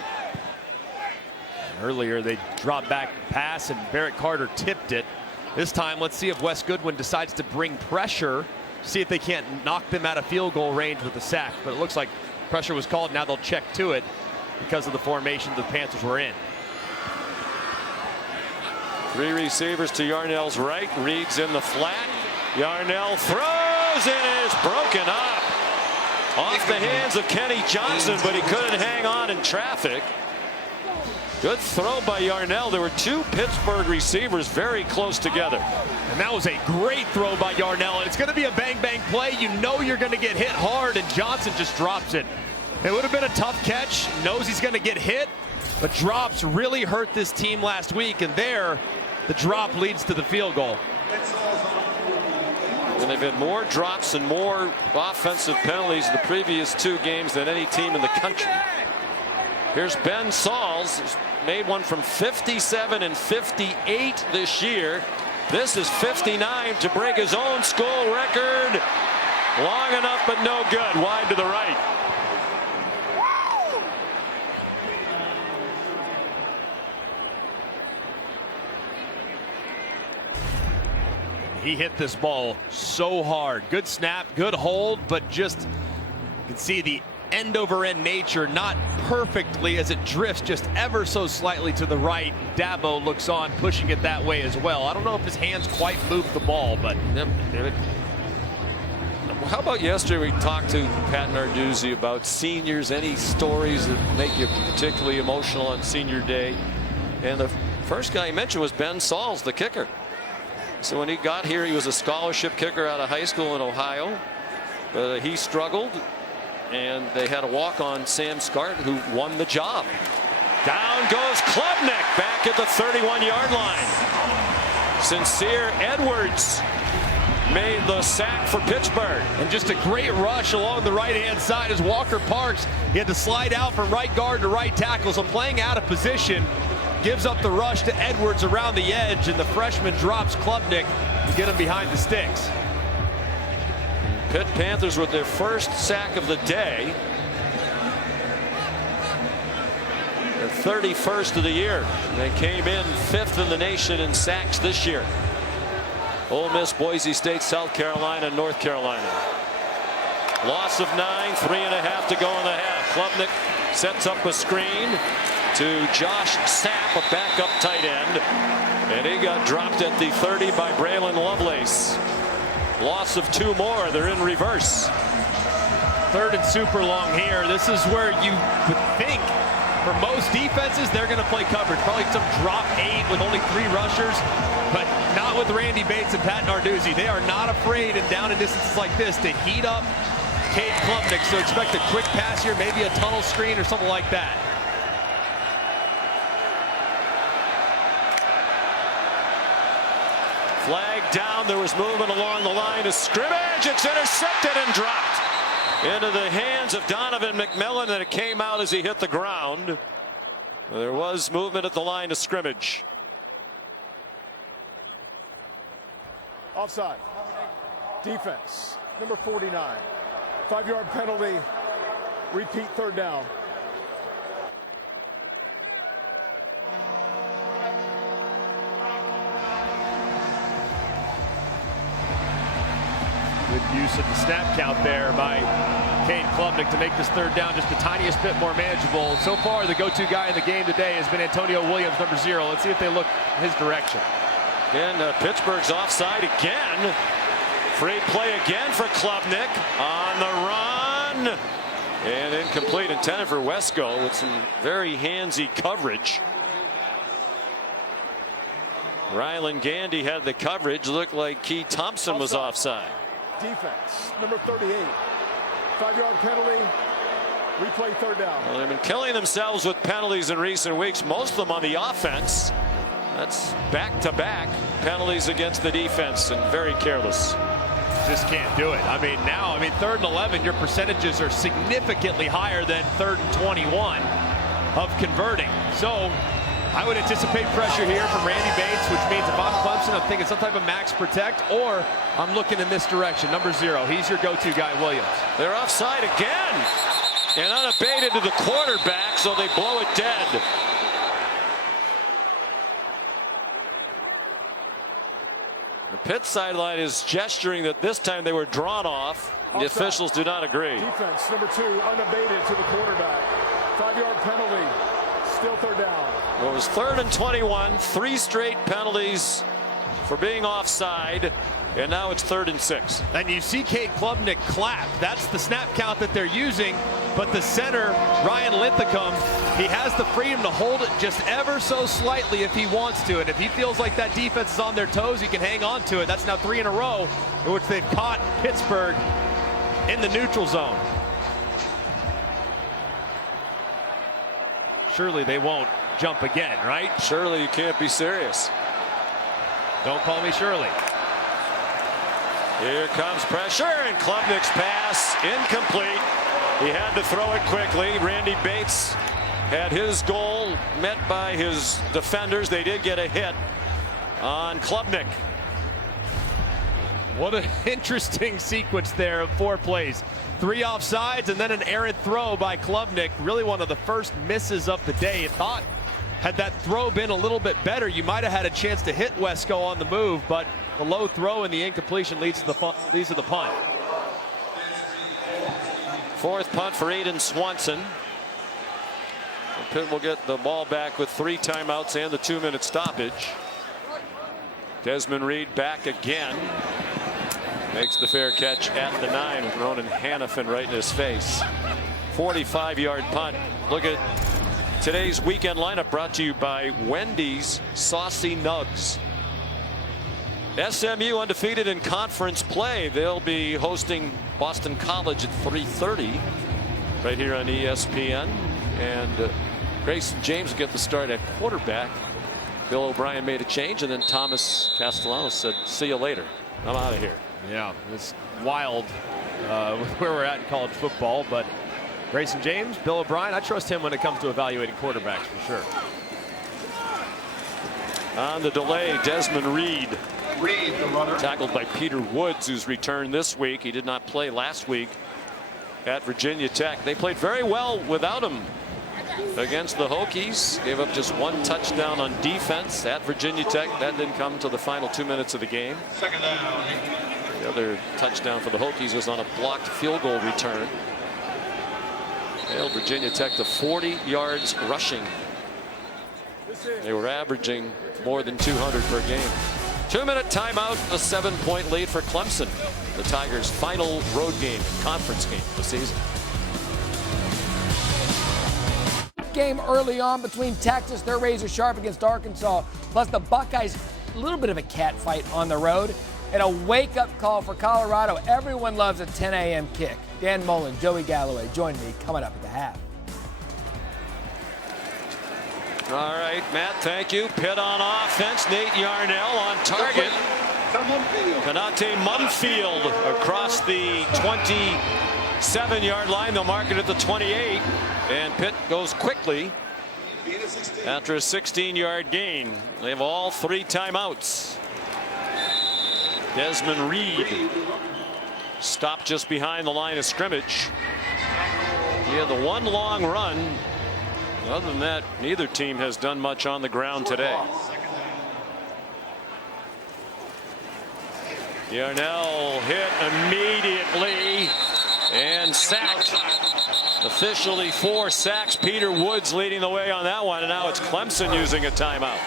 Earlier they dropped back pass and Barrett Carter tipped it. This time let's see if Wes Goodwin decides to bring pressure, see if they can't knock them out of field goal range with the sack. But it looks like pressure was called. Now they'll check to it because of the formation the Panthers were in. 3 receivers to Yarnell's right. Reed's in the flat. Yarnell throws and is broken up off the hands of Kenny Johnson, but he couldn't hang on in traffic. Good throw by Yarnell. There were 2 Pittsburgh receivers very close together. And that was a great throw by Yarnell. It's going to be a bang-bang play. You know you're going to get hit hard, and Johnson just drops it. It would have been a tough catch. Knows he's going to get hit, but drops really hurt this team last week, and there, the drop leads to the field goal. And they've had more drops and more offensive penalties the previous 2 games than any team in the country. Here's Ben Sauls, made one from 57 and 58 this year. This is 59 to break his own school record. Long enough, but no good. Wide to the right. He hit this ball so hard. Good snap, good hold, but just you can see the end over end nature, not perfectly as it drifts just ever so slightly to the right. Dabo looks on, pushing it that way as well. I don't know if his hands quite moved the ball, but how about yesterday we talked to Pat Narduzzi about seniors, any stories that make you particularly emotional on senior day, and the first guy he mentioned was Ben Sauls, the kicker. So when he got here, he was a scholarship kicker out of high school in Ohio, but he struggled, and they had a walk-on, Sam Scart, who won the job. Down goes Klubnik back at the 31-yard line. Sincere Edwards made the sack for Pittsburgh. And just a great rush along the right-hand side as Walker Parks. He had to slide out from right guard to right tackle, so playing out of position. Gives up the rush to Edwards around the edge, and the freshman drops Klubnik to get him behind the sticks. Pitt Panthers with their first sack of the day. Their 31st of the year. They came in 5th in the nation in sacks this year. Ole Miss, Boise State, South Carolina, North Carolina. Loss of 9, 3.5 to go in the half. Klubnik sets up a screen to Josh Sapp, a backup tight end, and he got dropped at the 30 by Braylon Lovelace. Loss of 2 more. They're in reverse. 3rd and super long here. This is where you would think for most defenses they're going to play coverage. Probably some drop 8 with only 3 rushers, but not with Randy Bates and Pat Narduzzi. They are not afraid in down and distances like this to heat up Cade Klubnik. So expect a quick pass here, maybe a tunnel screen or something like that. Flag down. There was movement along the line of scrimmage. It's intercepted and dropped into the hands of Donovan McMillan, and it came out as he hit the ground. There was movement at the line of scrimmage. Offside. Defense. Number 49. 5-yard penalty. Repeat third down. Good use of the snap count there by Cade Klubnik to make this third down just the tiniest bit more manageable. So far, the go-to guy in the game today has been Antonio Williams, number 0. Let's see if they look his direction. And Pittsburgh's offside again. Free play again for Klubnik on the run. And incomplete, intended for Wesco with some very handsy coverage. Rylan Gandy had the coverage. Looked like Key Thompson was offside. Defense. Number 38. 5-yard penalty. Replay third down. Well, they've been killing themselves with penalties in recent weeks, most of them on the offense. That's back-to-back penalties against the defense, and very careless. Just can't do it. I mean, now, 3rd and 11, your percentages are significantly higher than 3rd and 21 of converting. So I would anticipate pressure here from Randy Bates, which means if I'm Clemson, I'm thinking some type of max protect, or I'm looking in this direction. Number 0, he's your go-to guy, Williams. They're offside again, and unabated to the quarterback, so they blow it dead. The Pitt sideline is gesturing that this time they were drawn off. The officials do not agree. Defense, number 2, unabated to the quarterback. 5-yard penalty. Still third down. Well, it was 3rd and 21. 3 straight penalties for being offside. And now it's 3rd and 6. And you see Cade Klubnik clap. That's the snap count that they're using. But the center, Ryan Linthicum, he has the freedom to hold it just ever so slightly if he wants to. And if he feels like that defense is on their toes, he can hang on to it. That's now 3 in a row in which they've caught Pittsburgh in the neutral zone. Surely they won't jump again, right? Surely you can't be serious. Don't call me Shirley. Here comes pressure, and Klubnik's pass incomplete. He had to throw it quickly. Randy Bates had his goal met by his defenders. They did get a hit on Klubnik. What an interesting sequence there of 4 plays. 3 offsides and then an errant throw by Klubnik. Really one of the first misses of the day. You thought had that throw been a little bit better, you might have had a chance to hit Wesco on the move, but the low throw and the incompletion leads to the punt. 4th punt for Aiden Swanson. And Pitt will get the ball back with 3 timeouts and the 2-minute stoppage. Desmond Reed back again. Makes the fair catch at the 9 with Ronan Hannafin right in his face. 45-yard punt. Look at today's weekend lineup, brought to you by Wendy's Saucy Nugs. SMU undefeated in conference play. They'll be hosting Boston College at 3:30 right here on ESPN. And Grayson James will get the start at quarterback. Bill O'Brien made a change, and then Thomas Castellanos said, "See you later. I'm out of here." Yeah, it's wild with where we're at in college football, but Grayson James, Bill O'Brien, I trust him when it comes to evaluating quarterbacks for sure. On the delay, Desmond Reed. Reed, the runner. Tackled by Peter Woods, who's returned this week. He did not play last week at Virginia Tech. They played very well without him against the Hokies. Gave up just 1 touchdown on defense at Virginia Tech. That didn't come to the final 2 minutes of the game. Second down. The other touchdown for the Hokies was on a blocked field goal return. Held Virginia Tech to 40 yards rushing. They were averaging more than 200 per game. 2-minute timeout, a 7-point lead for Clemson. The Tigers' final road game, conference game of the season. Game early on between Texas, they're razor sharp against Arkansas. Plus the Buckeyes, a little bit of a cat fight on the road. And a wake-up call for Colorado. Everyone loves a 10 a.m. kick. Dan Mullen, Joey Galloway join me coming up at the half. All right, Matt, thank you. Pitt on offense. Nate Yarnell on target. Kanate Mumfield across the 27-yard line. They'll mark it at the 28. And Pitt goes quickly after a 16-yard gain. They have all 3 timeouts. Desmond Reed stopped just behind the line of scrimmage. He had the one long run. Other than that, neither team has done much on the ground today. Yarnell hit immediately and sacked. Officially 4 sacks. Peter Woods leading the way on that one, and now it's Clemson using a timeout.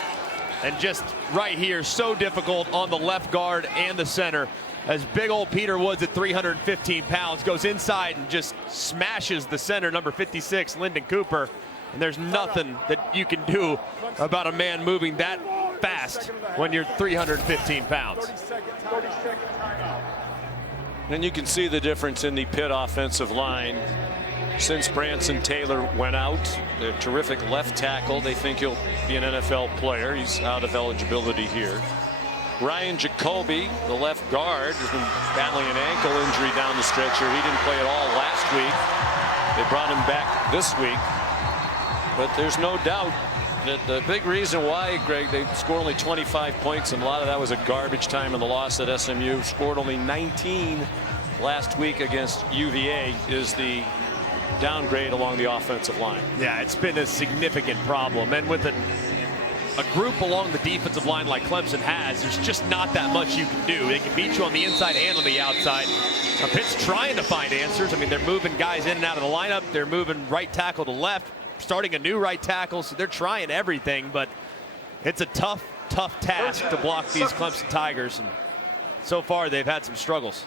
And just right here, so difficult on the left guard and the center, as big old Peter Woods at 315 pounds goes inside and just smashes the center, number 56, Lyndon Cooper. And there's nothing that you can do about a man moving that fast when you're 315 pounds. And you can see the difference in the Pitt offensive line since Branson Taylor went out. The terrific left tackle. They think he'll be an NFL player. He's out of eligibility here. Ryan Jacoby, the left guard, has been battling an ankle injury down the stretch here. He didn't play at all last week. They brought him back this week. But there's no doubt that the big reason why, Greg, they scored only 25 points, and a lot of that was a garbage time in the loss at SMU. Scored only 19 last week against UVA, is the downgrade along the offensive line. Yeah, it's been a significant problem. And with a group along the defensive line like Clemson has, there's just not that much you can do. They can beat you on the inside and on the outside. Now, Pitt's trying to find answers. I mean, they're moving guys in and out of the lineup. They're moving right tackle to left, starting a new right tackle. So they're trying everything, but it's a tough task to block these Clemson Tigers. And so far, they've had some struggles.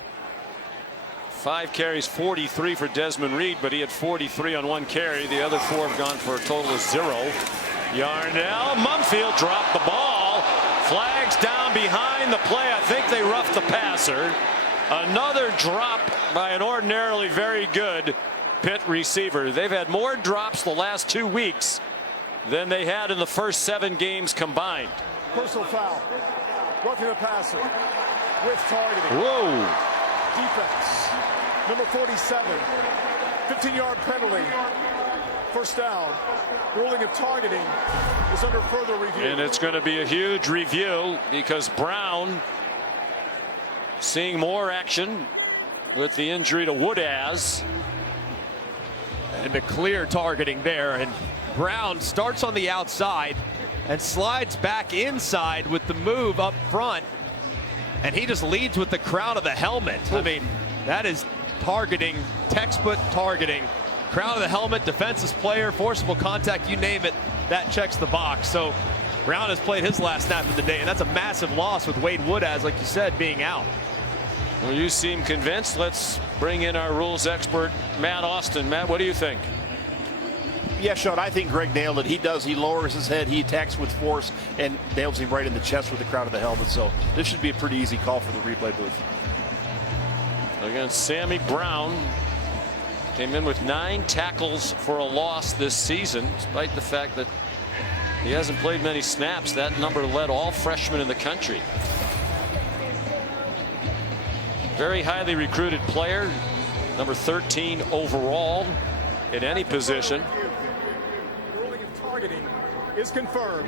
5 carries, 43 for Desmond Reed, but he had 43 on 1 carry. The other 4 have gone for a total of 0. Yarnell, Mumfield dropped the ball. Flags down behind the play. I think they roughed the passer. Another drop by an ordinarily very good Pitt receiver. They've had more drops the last 2 weeks than they had in the first 7 games combined. Personal foul. Roughing the passer with targeting. Whoa. Defense. Number 47. 15-yard penalty. First down. Ruling of targeting is under further review. And it's going to be a huge review because Brown seeing more action with the injury to Woodaz. And a clear targeting there. And Brown starts on the outside and slides back inside with the move up front. And he just leads with the crown of the helmet. I mean, that is targeting, textbook targeting. Crown of the helmet, defenseless player, forcible contact, you name it, that checks the box. So Brown has played his last snap of the day, and that's a massive loss with Wade Woodaz, like you said, being out. Well, you seem convinced. Let's bring in our rules expert, Matt Austin. Matt, what do you think? Yeah, Sean, I think Greg nailed it. He does. He lowers his head. He attacks with force and nails him right in the chest with the crown of the helmet. So this should be a pretty easy call for the replay booth. Against Sammy Brown. Came in with 9 tackles for a loss this season, despite the fact that he hasn't played many snaps. That number led all freshmen in the country. Very highly recruited player, number 13 overall in any position. The ruling of targeting is confirmed.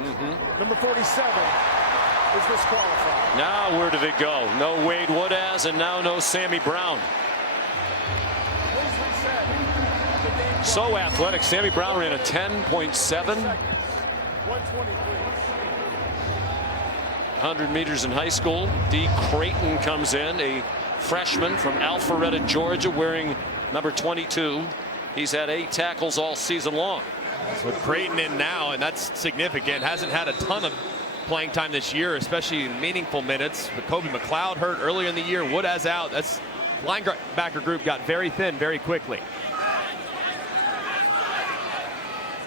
Number 47 is disqualified. Now where did it go? No Wade Woodaz and now no Sammy Brown. So athletic. Sammy Brown ran a 10.7. 100 meters in high school. D. Creighton comes in, a freshman from Alpharetta, Georgia, wearing number 22. He's had 8 tackles all season long. So Creighton in now, and that's significant. Hasn't had a ton of playing time this year, especially in meaningful minutes. But Kobe McLeod hurt earlier in the year. Woodaz out. That's linebacker group got very thin very quickly.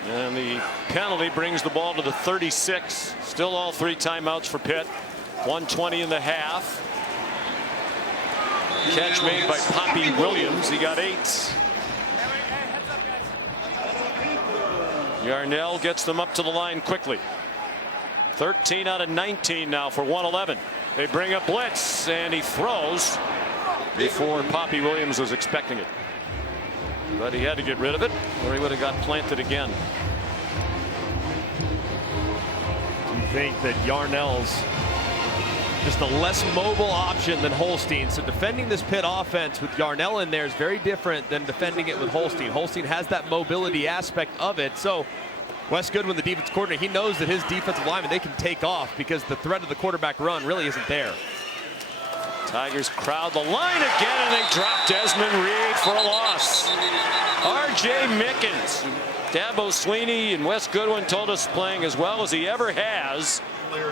And the penalty brings the ball to the 36. Still all 3 timeouts for Pitt. 1:20 in the half. Catch made by Poppy Williams. He got 8. Yarnell gets them up to the line quickly. 13 out of 19 now for 111. They bring a blitz and he throws before Poppy Williams was expecting it. But he had to get rid of it or he would have got planted again. think that Yarnell's just a less mobile option than Holstein. So defending this Pitt offense with Yarnell in there is very different than defending it with Holstein. Holstein has that mobility aspect of it. So Wes Goodwin, the defense coordinator, he knows that his defensive linemen, they can take off because the threat of the quarterback run really isn't there. Tigers crowd the line again, and they drop Desmond Reed for a loss. R.J. Mickens. Dabo Sweeney and Wes Goodwin told us playing as well as he ever has,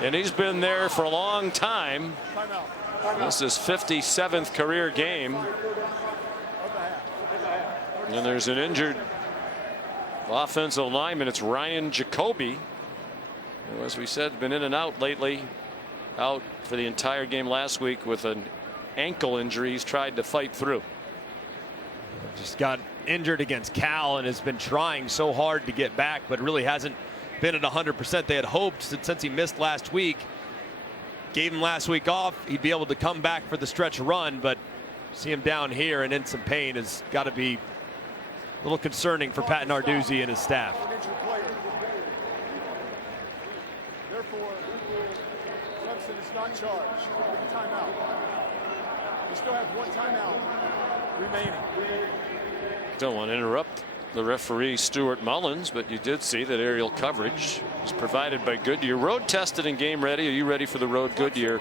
and he's been there for a long time. This is his 57th career game. And there's an injured offensive lineman. It's Ryan Jacoby, who, as we said, been in and out lately. Out for the entire game last week with an ankle injury he's tried to fight through. Just got injured against Cal and has been trying so hard to get back, but really hasn't been at 100%. They had hoped that since he missed last week, gave him last week off, he'd be able to come back for the stretch run, but see him down here and in some pain has got to be a little concerning for Pat Narduzzi and his staff. Therefore, Clemson is not charged. Timeout. We still have one timeout remaining. Don't want to interrupt the referee Stuart Mullins, but you did see that aerial coverage was provided by Goodyear. Road tested and game ready. Are you ready for the road Goodyear?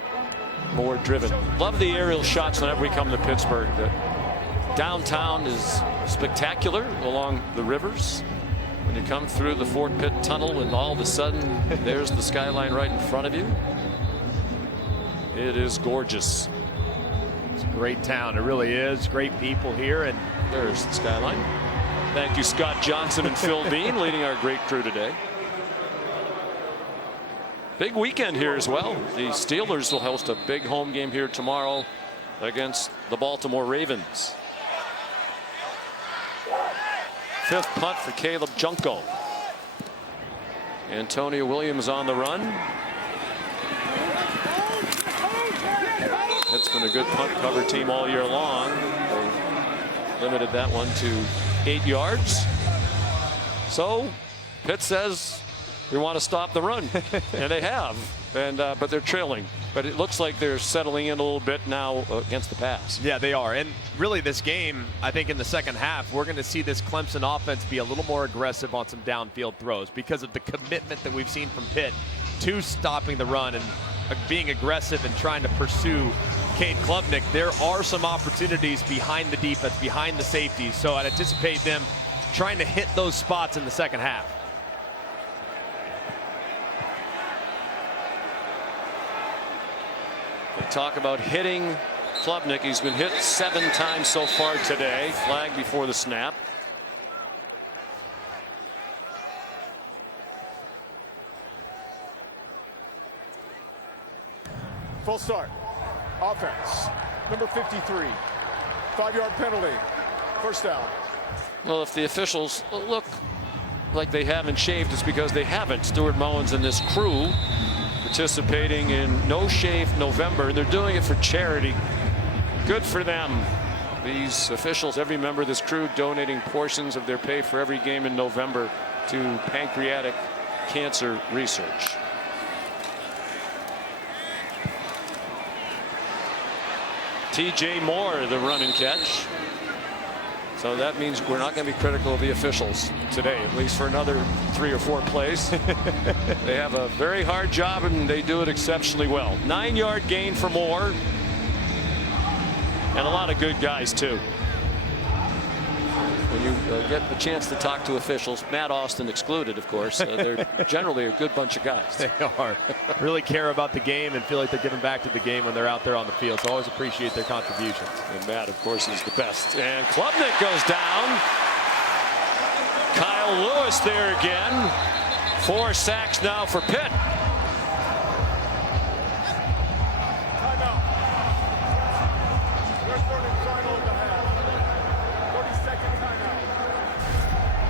More driven. Love the aerial shots whenever we come to Pittsburgh. The downtown is spectacular along the rivers. When you come through the Fort Pitt Tunnel and all of a sudden there's the skyline right in front of you. It is gorgeous. It's a great town. It really is. Great people here. And there's the skyline. Thank you, Scott Johnson and Phil Bean, leading our great crew today. Big weekend here as well. The Steelers will host a big home game here tomorrow against the Baltimore Ravens. Fifth punt for Caleb Junko. Antonio Williams on the run. It's been a good punt cover team all year long. They limited that one to 8 yards. So Pitt says we want to stop the run, and they have. And but they're trailing. But it looks like they're settling in a little bit now against the pass. Yeah, they are. And really this game, I think in the second half, we're going to see this Clemson offense be a little more aggressive on some downfield throws because of the commitment that we've seen from Pitt to stopping the run and being aggressive and trying to pursue Cade Klubnik. There are some opportunities behind the defense, behind the safeties. So I'd anticipate them trying to hit those spots in the second half. They talk about hitting Klubnik. He's been hit 7 times so far today. Flag before the snap. Full start. Offense. Number 53. 5-yard penalty. First down. Well, if the officials look like they haven't shaved, it's because they haven't. Stuart Mullins and this crew participating in No Shave November, and they're doing it for charity. Good for them. These officials, every member of this crew, donating portions of their pay for every game in November to pancreatic cancer research. T.J. Moore, the run and catch. So that means we're not going to be critical of the officials today, at least for another 3 or 4 plays. They have a very hard job and they do it exceptionally well. 9-yard gain for Moore. And a lot of good guys too. When you get a chance to talk to officials, Matt Austin excluded, of course, they're generally a good bunch of guys. They are. Really care about the game and feel like they're giving back to the game when they're out there on the field. So I always appreciate their contributions. And Matt, of course, is the best. And Klubnik goes down. Kyle Lewis there again. 4 sacks now for Pitt.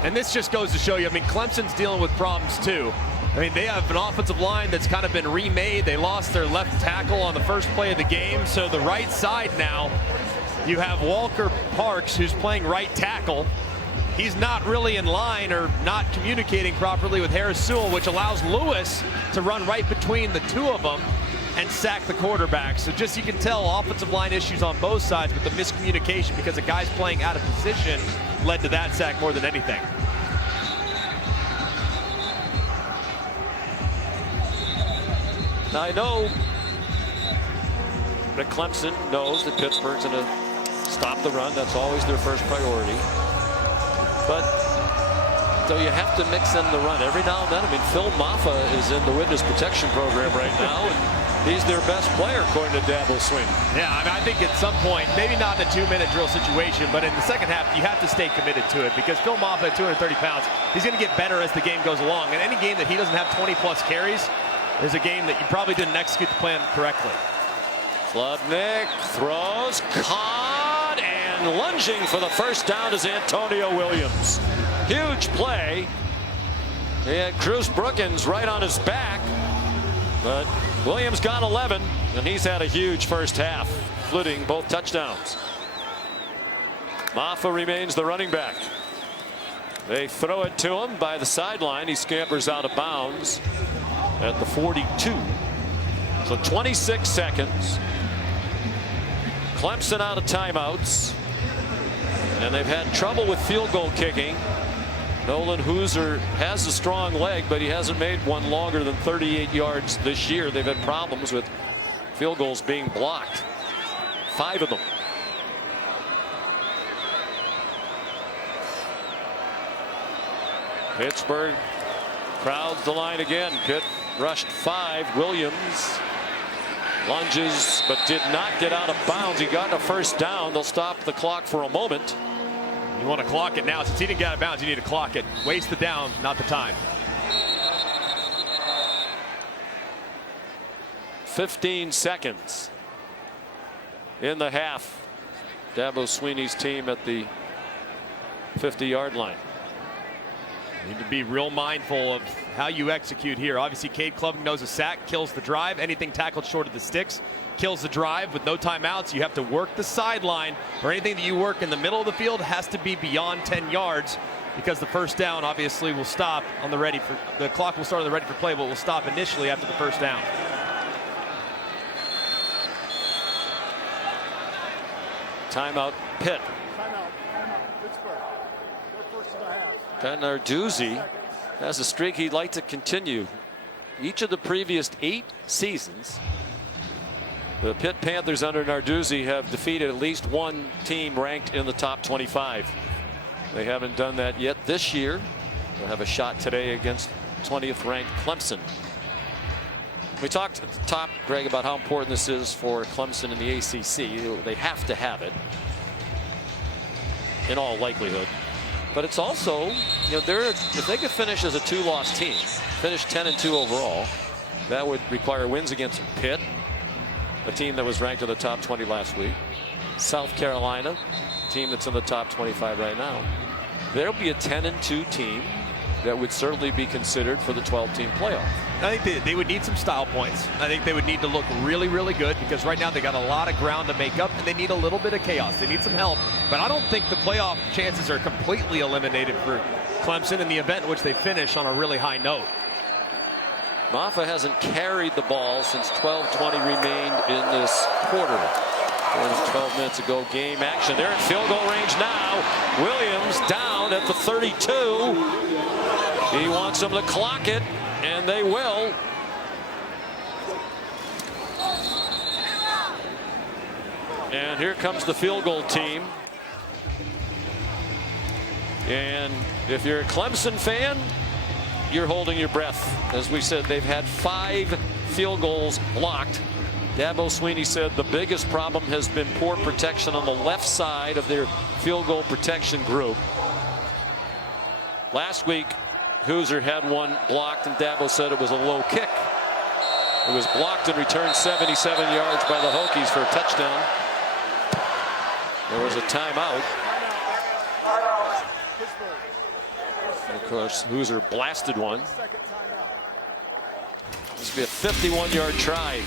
And this just goes to show you, I mean, Clemson's dealing with problems too. I mean, they have an offensive line that's kind of been remade. They lost their left tackle on the first play of the game. So the right side now, you have Walker Parks, who's playing right tackle. he's not really in line or not communicating properly with Harris Sewell, which allows Lewis to run right between the two of them and sack the quarterback. So just you can tell offensive line issues on both sides with the miscommunication because the guys playing out of position led to that sack more than anything. Now I know that Clemson knows that Pittsburgh's going to stop the run. That's always their first priority. But so you have to mix in the run every now and then. I mean, Phil Maffa is in the witness protection program right now, and he's their best player according to Dabo Swinney. Yeah, I mean, I think at some point, maybe not in a 2-minute drill situation, but in the second half, you have to stay committed to it because Phil Maffa at 230 pounds, he's going to get better as the game goes along. And any game that he doesn't have 20-plus carries is a game that you probably didn't execute the plan correctly. Klubnik throws, caught, and lunging for the first down is Antonio Williams. Huge play. He had Cruz Brookins right on his back, but Williams got 11, and he's had a huge first half, including both touchdowns. Maffa remains the running back. They throw it to him by the sideline. He scampers out of bounds at the 42. So 26 seconds. Clemson out of timeouts, and they've had trouble with field goal kicking. Nolan Hooser has a strong leg, but he hasn't made one longer than 38 yards this year. They've had problems with field goals being blocked. 5 of them. Pittsburgh crowds the line again. Pitt rushed 5. Williams lunges but did not get out of bounds. He got a first down. They'll stop the clock for a moment. You want to clock it now. Since he didn't get out of bounds, you need to clock it. Waste the down, not the time. 15 seconds in the half. Dabo Swinney's team at the 50-yard line. You need to be real mindful of how you execute here. Obviously, Cade Klubnik knows a sack kills the drive. Anything tackled short of the sticks kills the drive. With no timeouts, you have to work the sideline, or anything that you work in the middle of the field has to be beyond 10 yards because the first down obviously will stop on the ready for the clock will start on the ready for play, but will stop initially after the first down. Timeout, Pitt. Narduzzi has a streak he'd like to continue. Each of the previous 8 seasons, the Pitt Panthers under Narduzzi have defeated at least one team ranked in the top 25. They haven't done that yet this year. They'll have a shot today against 20th ranked Clemson. We talked at the top, Greg, about how important this is for Clemson in the ACC. They have to have it in all likelihood. But it's also, you know, if they could finish as a 2-loss team, finish 10-2 overall, that would require wins against Pitt, a team that was ranked in the top 20 last week. South Carolina, a team that's in the top 25 right now. There'll be a 10-2 team that would certainly be considered for the 12-team playoff. I think they would need some style points. I think they would need to look really, really good because right now they got a lot of ground to make up and they need a little bit of chaos. They need some help, but I don't think the playoff chances are completely eliminated for Clemson in the event in which they finish on a really high note. Maffa hasn't carried the ball since 12:20 remained in this quarter. More than 12 minutes ago, game action. They're at field goal range now. Williams down at the 32. He wants them to clock it, and they will. And here comes the field goal team. And if you're a Clemson fan, you're holding your breath. As we said, they've had 5 field goals blocked. Dabo Swinney said the biggest problem has been poor protection on the left side of their field goal protection group. Last week, Hooser had one blocked, and Dabo said it was a low kick. It was blocked and returned 77 yards by the Hokies for a touchdown. There was a timeout. And of course, Hooser blasted one. This will be a 51-yard try.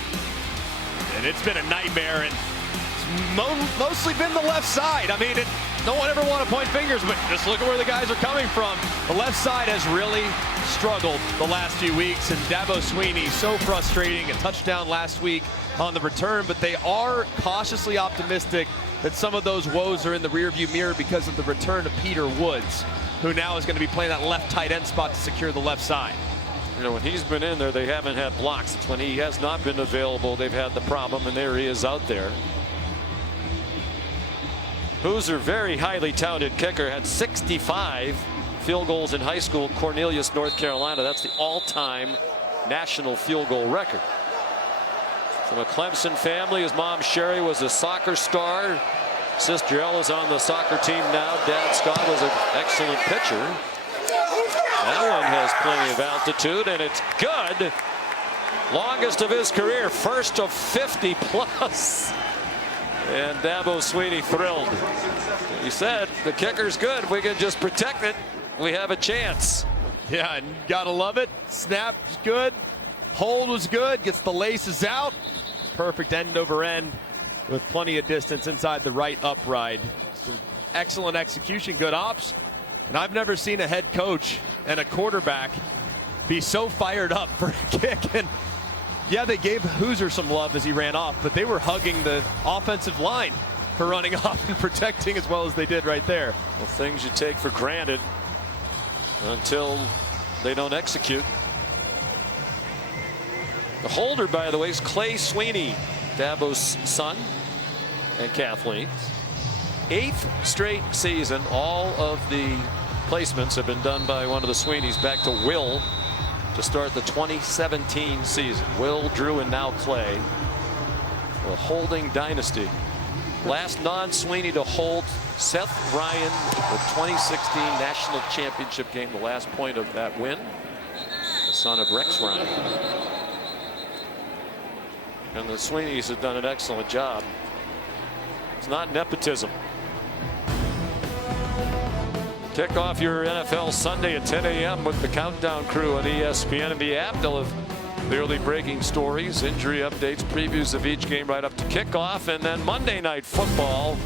And it's been a nightmare, and it's mostly been the left side. I mean, No one ever want to point fingers, but just look at where the guys are coming from. The left side has really struggled the last few weeks, and Dabo Swinney, so frustrating. A touchdown last week on the return, but they are cautiously optimistic that some of those woes are in the rearview mirror because of the return of Peter Woods, who now is going to be playing that left tight end spot to secure the left side. You know, when he's been in there, they haven't had blocks. It's when he has not been available, they've had the problem, and there he is out there. Hoosier, very highly touted kicker, had 65 field goals in high school at Cornelius, North Carolina. That's the all-time national field goal record. From a Clemson family, his mom Sherry was a soccer star. Sister Ella's on the soccer team now. Dad Scott was an excellent pitcher. That one has plenty of altitude, and it's good. Longest of his career, first of 50 plus. And Dabo Swinney thrilled. He said, the kicker's good. If we can just protect it, we have a chance. Yeah, and gotta love it. Snap is good. Hold was good. Gets the laces out. Perfect end over end with plenty of distance inside the right upright. Some excellent execution, good ops. And I've never seen a head coach and a quarterback be so fired up for a kick. And yeah, they gave Hoosier some love as he ran off, but they were hugging the offensive line for running off and protecting as well as they did right there. Well, things you take for granted until they don't execute. The holder, by the way, is Clay Swinney, Dabo's son and Kathleen's. 8th straight season. All of the placements have been done by one of the Sweeneys. Back to Will to start the 2017 season. Will, Drew, and now Clay. The holding dynasty. Last non-Swinney to hold, Seth Ryan, the 2016 national championship game, the last point of that win. The son of Rex Ryan. And the Sweeneys have done an excellent job. It's not nepotism. Kick off your NFL Sunday at 10 a.m. with the Countdown crew on ESPN and the app. They'll have the early breaking stories, injury updates, previews of each game right up to kickoff, and then Monday Night Football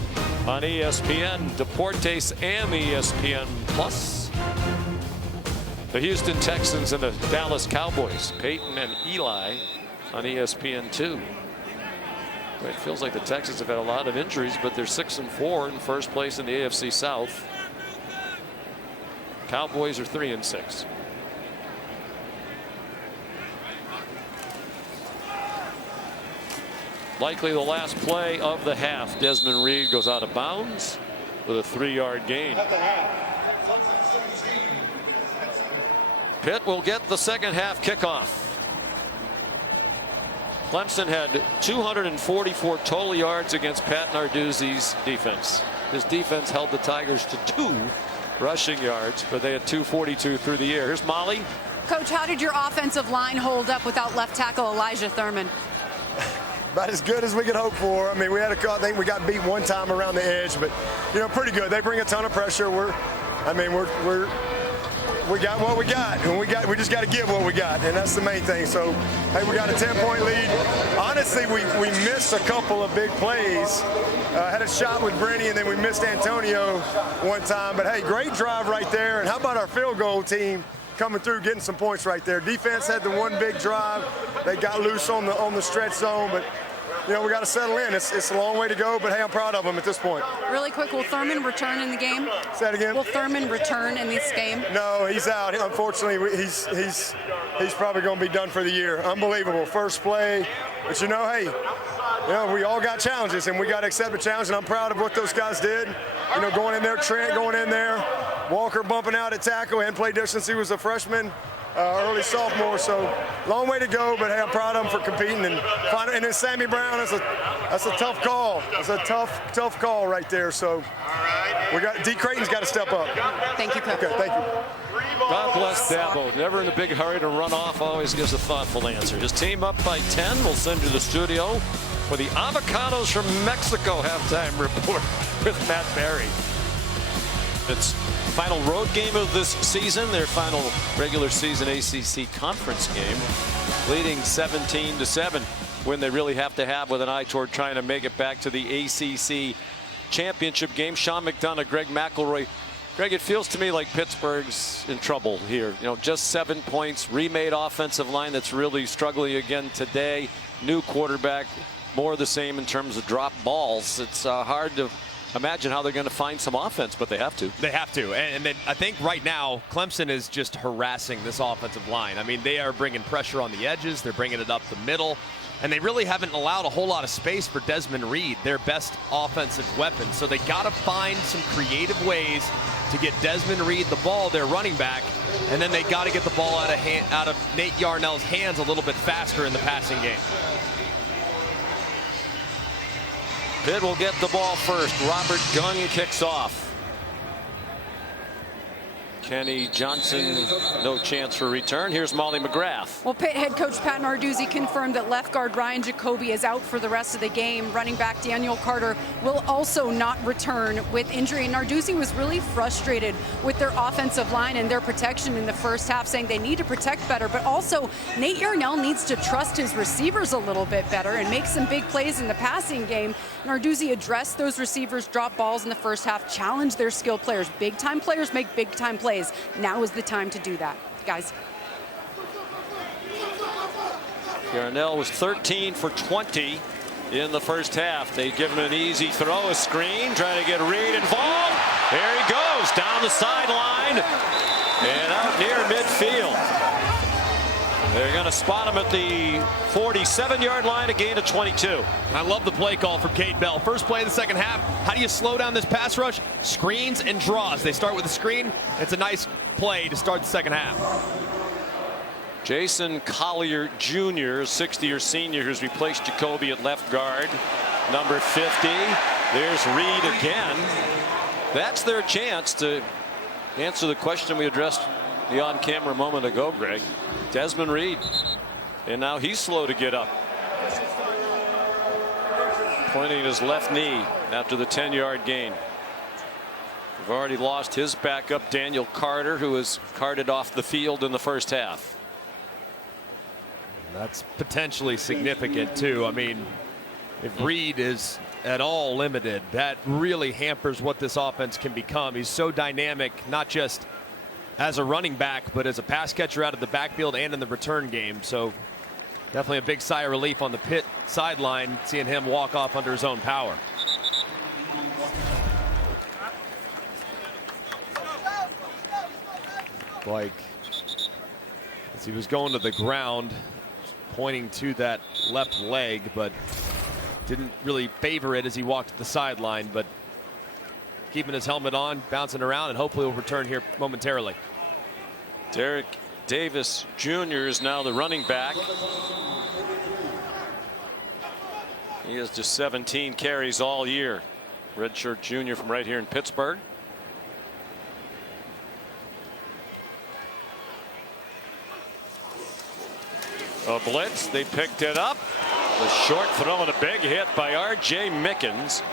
on ESPN, Deportes and the ESPN Plus. The Houston Texans and the Dallas Cowboys, Peyton and Eli on ESPN2. It feels like the Texans have had a lot of injuries, but they're 6-4 in first place in the AFC South. Cowboys are 3-6. Likely the last play of the half. Desmond Reed goes out of bounds with a 3-yard gain. Pitt will get the second half kickoff. Clemson had 244 total yards against Pat Narduzzi's defense. His defense held the Tigers to 2 rushing yards, but they had 242 through the air. Here's Molly. Coach, how did your offensive line hold up without left tackle Elijah Thurman? About as good as we could hope for. I mean, I think we got beat one time around the edge, but you know, pretty good. They bring a ton of pressure. We got what we got, and we just got to give what we got, and that's the main thing. So, hey, we got a 10-point lead. Honestly, we missed a couple of big plays. Had a shot with Brenny, and then we missed Antonio one time. But hey, great drive right there. And how about our field goal team coming through, getting some points right there? Defense had the one big drive. They got loose on the stretch zone, but you know, we got to settle in. It's a long way to go, but hey, I'm proud of them at this point. Really quick, will Thurman return in the game? Say that again? Will Thurman return in this game? No, he's out. Unfortunately, he's probably going to be done for the year. Unbelievable. First play. But you know, hey, you know, we all got challenges, and we got to accept the challenge, and I'm proud of what those guys did. You know, going in there, Trent going in there, Walker bumping out at tackle, and play distance. He was a freshman. Early sophomore, so long way to go, but hey, I'm proud of him for competing. And then Sammy Brown, that's a tough call. That's a tough call right there. So we got D. Creighton's got to step up. Thank you, Coach. Okay, thank you. God bless Dabo. Never in a big hurry to run off. Always gives a thoughtful answer. His team up by 10. We'll send you to the studio for the Avocados from Mexico halftime report with Matt Barry. It's final road game of this season, their final regular season ACC conference game, leading 17-7, when they really have to have with an eye toward trying to make it back to the ACC championship game. Sean McDonough, Greg McElroy. Greg, it feels to me like Pittsburgh's in trouble here. You know, just 7 points, remade offensive line that's really struggling again today. New quarterback, more of the same in terms of drop balls. It's hard to imagine how they're going to find some offense, but they have to. They have to. And then I think right now, Clemson is just harassing this offensive line. I mean, they are bringing pressure on the edges. They're bringing it up the middle. And they really haven't allowed a whole lot of space for Desmond Reed, their best offensive weapon. So they got to find some creative ways to get Desmond Reed the ball, their running back, and then they got to get the ball out of Nate Yarnell's hands a little bit faster in the passing game. Pitt will get the ball first. Robert Gunn kicks off. Kenny Johnson, no chance for return. Here's Molly McGrath. Well, Pitt head coach Pat Narduzzi confirmed that left guard Ryan Jacoby is out for the rest of the game. Running back Daniel Carter will also not return with injury. And Narduzzi was really frustrated with their offensive line and their protection in the first half, saying they need to protect better. But also, Nate Yarnell needs to trust his receivers a little bit better and make some big plays in the passing game. Narduzzi addressed those receivers' drop balls in the first half, challenged their skilled players. Big-time players make big-time plays. Now is the time to do that, guys. Yarnell was 13 for 20 in the first half. They give him an easy throw, a screen, trying to get Reed involved. There he goes, down the sideline and out near midfield. They're going to spot him at the 47-yard line, a gain of 22. I love the play call from Cade Bell. First play of the second half. How do you slow down this pass rush? Screens and draws. They start with a screen. It's a nice play to start the second half. Jason Collier Jr., 60-year senior, who's replaced Jacoby at left guard. Number 50. There's Reed again. That's their chance to answer the question we addressed the on-camera moment ago, Greg. Desmond Reed. And now he's slow to get up. Pointing at his left knee after the 10-yard gain. We've already lost his backup, Daniel Carter, who was carted off the field in the first half. That's potentially significant, too. I mean, if Reed is at all limited, that really hampers what this offense can become. He's so dynamic, not just as a running back, but as a pass catcher out of the backfield and in the return game. So definitely a big sigh of relief on the Pitt sideline, seeing him walk off under his own power. Like, as he was going to the ground, pointing to that left leg, but didn't really favor it as he walked to the sideline, but keeping his helmet on, bouncing around, and hopefully will return here momentarily. Derek Davis Jr. is now the running back. He has just 17 carries all year. Redshirt junior from right here in Pittsburgh. A blitz, they picked it up. The short throw and a big hit by R.J. Mickens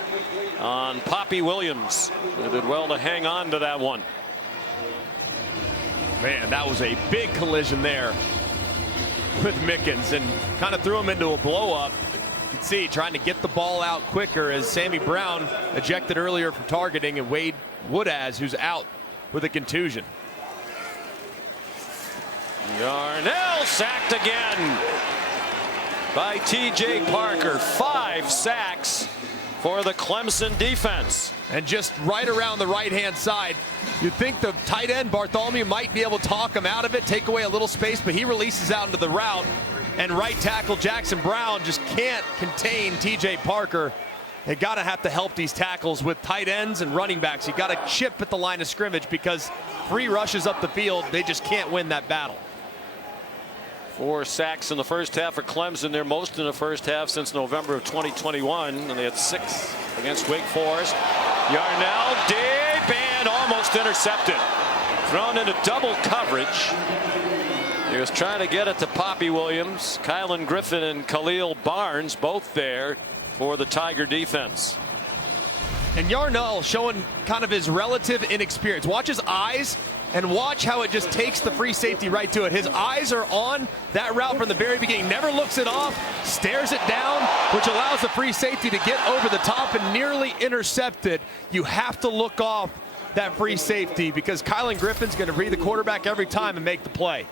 on Poppy Williams. They did well to hang on to that one. Man, that was a big collision there with Mickens and kind of threw him into a blow up. You can see trying to get the ball out quicker as Sammy Brown ejected earlier from targeting, and Wade Woodaz, who's out with a contusion. Yarnell sacked again by T.J. Parker. 5 sacks for the Clemson defense. And just right around the right-hand side, you'd think the tight end Bartholomew might be able to talk him out of it, take away a little space, but he releases out into the route, and right tackle Jackson Brown just can't contain T.J. Parker. They gotta have to help these tackles with tight ends and running backs. You gotta chip at the line of scrimmage, because 3 rushes up the field, they just can't win that battle. 4 sacks in the first half for Clemson. Their most in the first half since November of 2021, and they had 6 against Wake Forest. Yarnell deep and almost intercepted. Thrown into double coverage. He was trying to get it to Poppy Williams. Kylan Griffin and Khalil Barnes both there for the Tiger defense. And Yarnell showing kind of his relative inexperience. Watch his eyes and watch how it just takes the free safety right to it. His eyes are on that route from the very beginning. Never looks it off, stares it down, which allows the free safety to get over the top and nearly intercept it. You have to look off that free safety because Kylan Griffin's going to read the quarterback every time and make the play.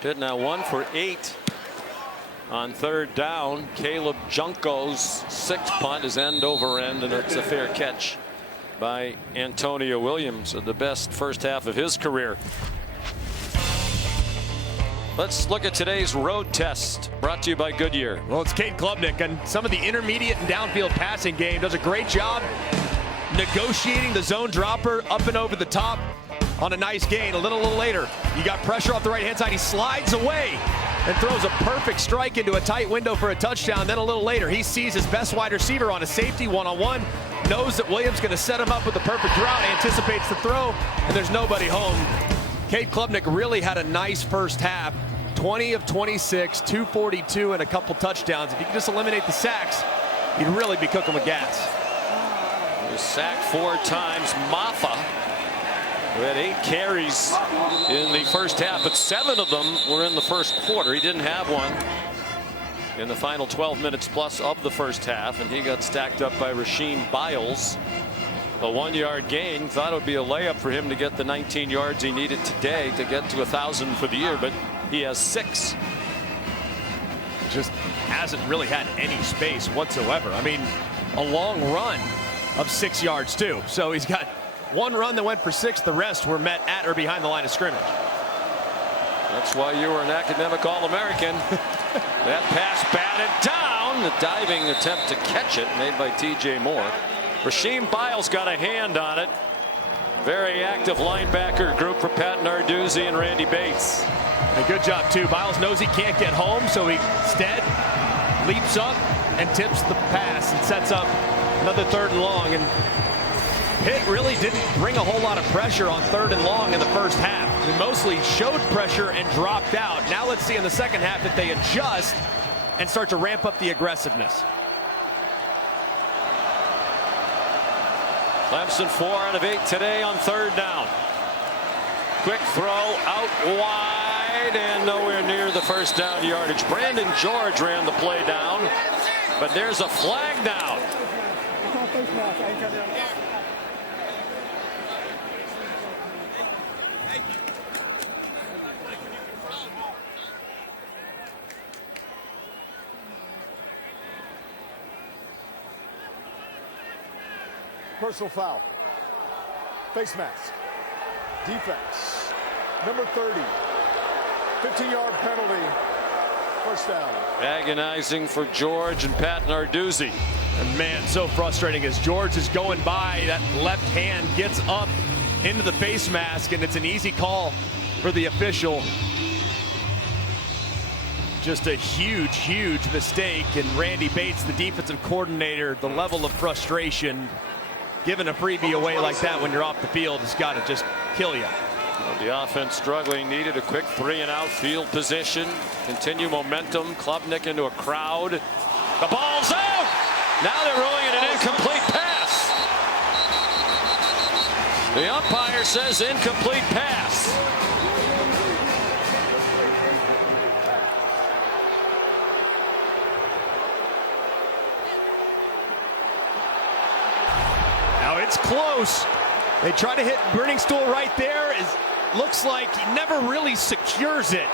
Pitt now 1 for 8 on third down. Caleb Junko's sixth punt is end over end, and it's a fair catch by Antonio Williams, the best first half of his career. Let's look at today's road test, brought to you by Goodyear. Well, it's Cade Klubnik, and some of the intermediate and downfield passing game does a great job negotiating the zone dropper up and over the top on a nice gain. A little later, you got pressure off the right-hand side. He slides away and throws a perfect strike into a tight window for a touchdown. Then a little later, he sees his best wide receiver on a safety one-on-one, knows that Williams going to set him up with the perfect route, anticipates the throw, and there's nobody home. Cade Klubnik really had a nice first half. 20 of 26, 242, and a couple touchdowns. If you can just eliminate the sacks, you'd really be cooking with gas. He was sacked 4 times. Maffa, who had 8 carries in the first half, but 7 of them were in the first quarter. He didn't have one in the final 12 minutes plus of the first half, and he got stacked up by Rasheem Biles. A 1-yard gain. Thought it would be a layup for him to get the 19 yards he needed today to get to 1,000 for the year, but he has 6. Just hasn't really had any space whatsoever. I mean, a long run of 6 yards too. So he's got one run that went for 6. The rest were met at or behind the line of scrimmage. That's why you were an academic All-American. That pass batted down. The diving attempt to catch it made by TJ Moore. Rasheem Biles got a hand on it. Very active linebacker group for Pat Narduzzi and Randy Bates. A good job too. Biles knows he can't get home, so he instead leaps up and tips the pass and sets up another 3rd and long. And Pitt really didn't bring a whole lot of pressure on 3rd and long in the first half. They mostly showed pressure and dropped out. Now let's see in the second half that they adjust and start to ramp up the aggressiveness. Clemson 4 out of 8 today on 3rd down. Quick throw out wide and nowhere near the first down yardage. Brandon George ran the play down, but there's a flag down. Personal foul. Face mask. Defense. Number 30. 15-yard penalty. First down. Agonizing for George and Pat Narduzzi. And man, so frustrating as George is going by. That left hand gets up into the face mask, and it's an easy call for the official. Just a huge, huge mistake. And Randy Bates, the defensive coordinator, the level of frustration. Giving a freebie away like that when you're off the field has got to just kill you. Well, the offense struggling, needed a quick 3-and-out field position. Continue momentum. Klubnik into a crowd. The ball's out. Now they're ruling it an incomplete pass. The umpire says incomplete pass. Now it's close. They try to hit Burning Stool right there. Looks like he never really secures it.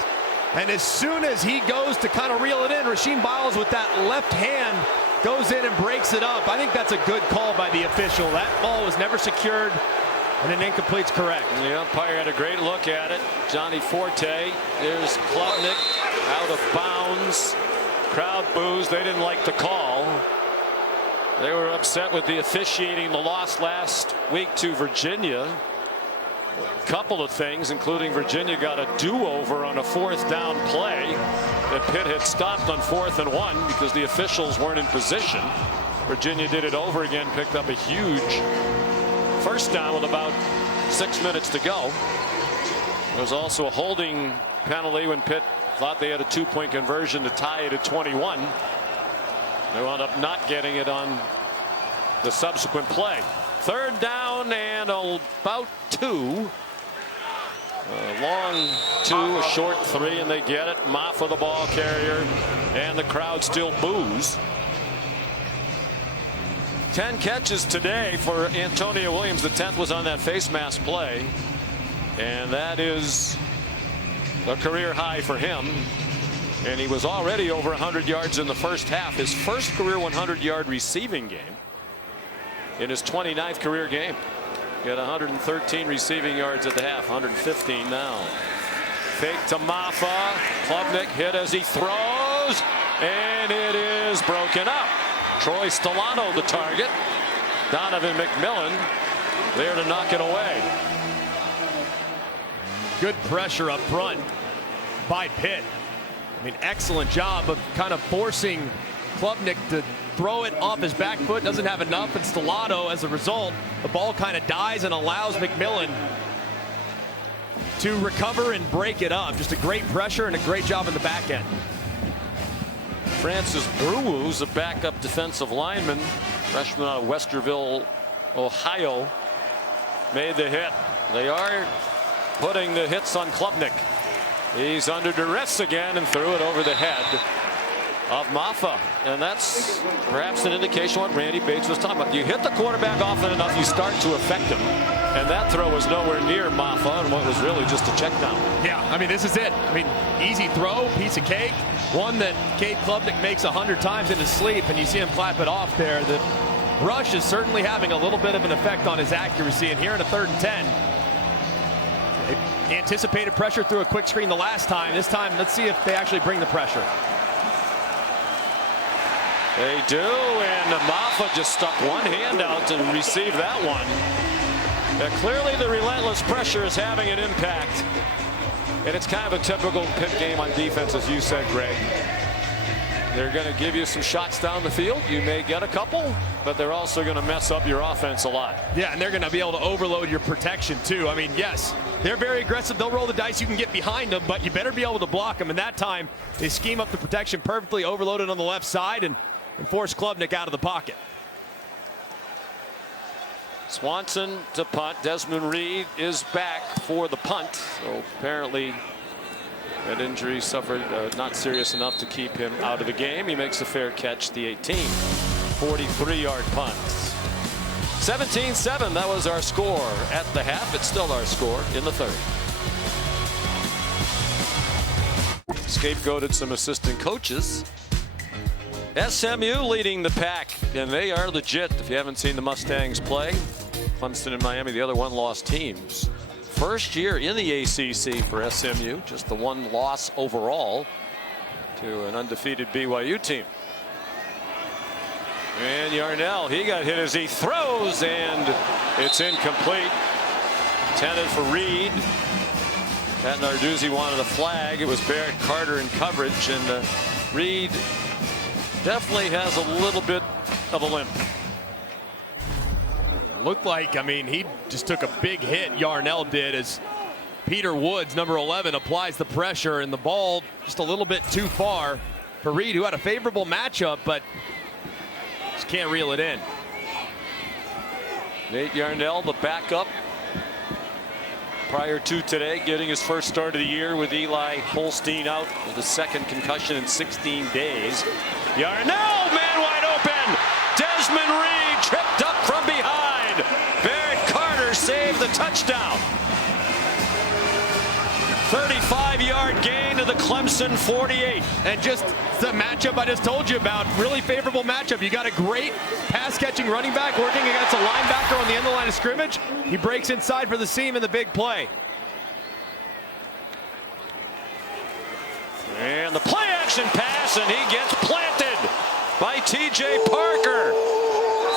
And as soon as he goes to kind of reel it in, Rasheem Biles with that left hand goes in and breaks it up. I think that's a good call by the official. That ball was never secured, and an incomplete's correct. And the umpire had a great look at it. Johnny Forte. There's Klubnik out of bounds. Crowd boos. They didn't like the call. They were upset with the officiating the loss last week to Virginia. A couple of things, including Virginia got a do-over on a 4th down play that Pitt had stopped on 4th and 1 because the officials weren't in position. Virginia did it over again, picked up a huge first down with about 6 minutes to go. There was also a holding penalty when Pitt thought they had a 2-point conversion to tie it at 21. They wound up not getting it on the subsequent play. 3rd down and about 2. A long 2, a short 3, and they get it. Maffa the ball carrier, and the crowd still boos. 10 catches today for Antonio Williams. The 10th was on that face mask play, and that is a career high for him. And he was already over 100 yards in the first half. His first career 100-yard receiving game in his 29th career game. He had 113 receiving yards at the half, 115 now. Fake to Maffa. Klubnik hit as he throws, and it is broken up. Troy Stellano the target. Donovan McMillan there to knock it away. Good pressure up front by Pitt. I mean, excellent job of kind of forcing Klubnik to throw it off his back foot. Doesn't have enough, and Stellato, as a result, the ball kind of dies and allows McMillan to recover and break it up. Just a great pressure and a great job in the back end. Francis Brewu's a backup defensive lineman, freshman out of Westerville, Ohio, made the hit. They are putting the hits on Klubnik. He's under duress again and threw it over the head of Maffa, and that's perhaps an indication what Randy Bates was talking about. You hit the quarterback often enough, you start to affect him, and that throw was nowhere near Maffa, and what was really just a check down. Yeah, I mean, this is it. I mean, easy throw, piece of cake, one that Cade Klubnik makes 100 times in his sleep, and you see him clap it off there. The rush is certainly having a little bit of an effect on his accuracy, and here in a 3rd and 10, they anticipated pressure through a quick screen the last time. This time, let's see if they actually bring the pressure. They do, and Maffa just stuck one hand out to receive that one. Clearly the relentless pressure is having an impact, and it's kind of a typical Pitt game on defense, as you said, Greg. They're going to give you some shots down the field. You may get a couple, but they're also going to mess up your offense a lot. Yeah, and they're going to be able to overload your protection too. I mean, yes, they're very aggressive. They'll roll the dice. You can get behind them, but you better be able to block them. And that time, they scheme up the protection perfectly, overloaded on the left side, and force Klubnik out of the pocket. Swanson to punt. Desmond Reed is back for the punt. So apparently that injury suffered not serious enough to keep him out of the game. He makes a fair catch, the 18. 43-yard punt. 17-7, that was our score at the half. It's still our score in the 3rd. Scapegoated some assistant coaches. SMU leading the pack, and they are legit. If you haven't seen the Mustangs play, Clemson and Miami, the other one-loss teams. First year in the ACC for SMU, just the one loss overall to an undefeated BYU team. And Yarnell, he got hit as he throws, and it's incomplete. Intended for Reed. Pat Narduzzi wanted a flag. It was Barrett Carter in coverage, and Reed definitely has a little bit of a limp. Looked like, I mean, he just took a big hit, Yarnell did, as Peter Woods, number 11, applies the pressure, and the ball just a little bit too far for Reed, who had a favorable matchup, but just can't reel it in. Nate Yarnell, the backup, prior to today, getting his first start of the year with Eli Holstein out with a 2nd concussion in 16 days. Yarnell, man wide open. Desmond Reed tripped up from behind. Barrett Carter saved the touchdown. 35-yard gain to the Clemson 48. And just the matchup I just told you about, really favorable matchup. You got a great pass-catching running back working against a linebacker on the end of the line of scrimmage. He breaks inside for the seam in the big play. And the play-action pass, and he gets planted by T.J. Parker.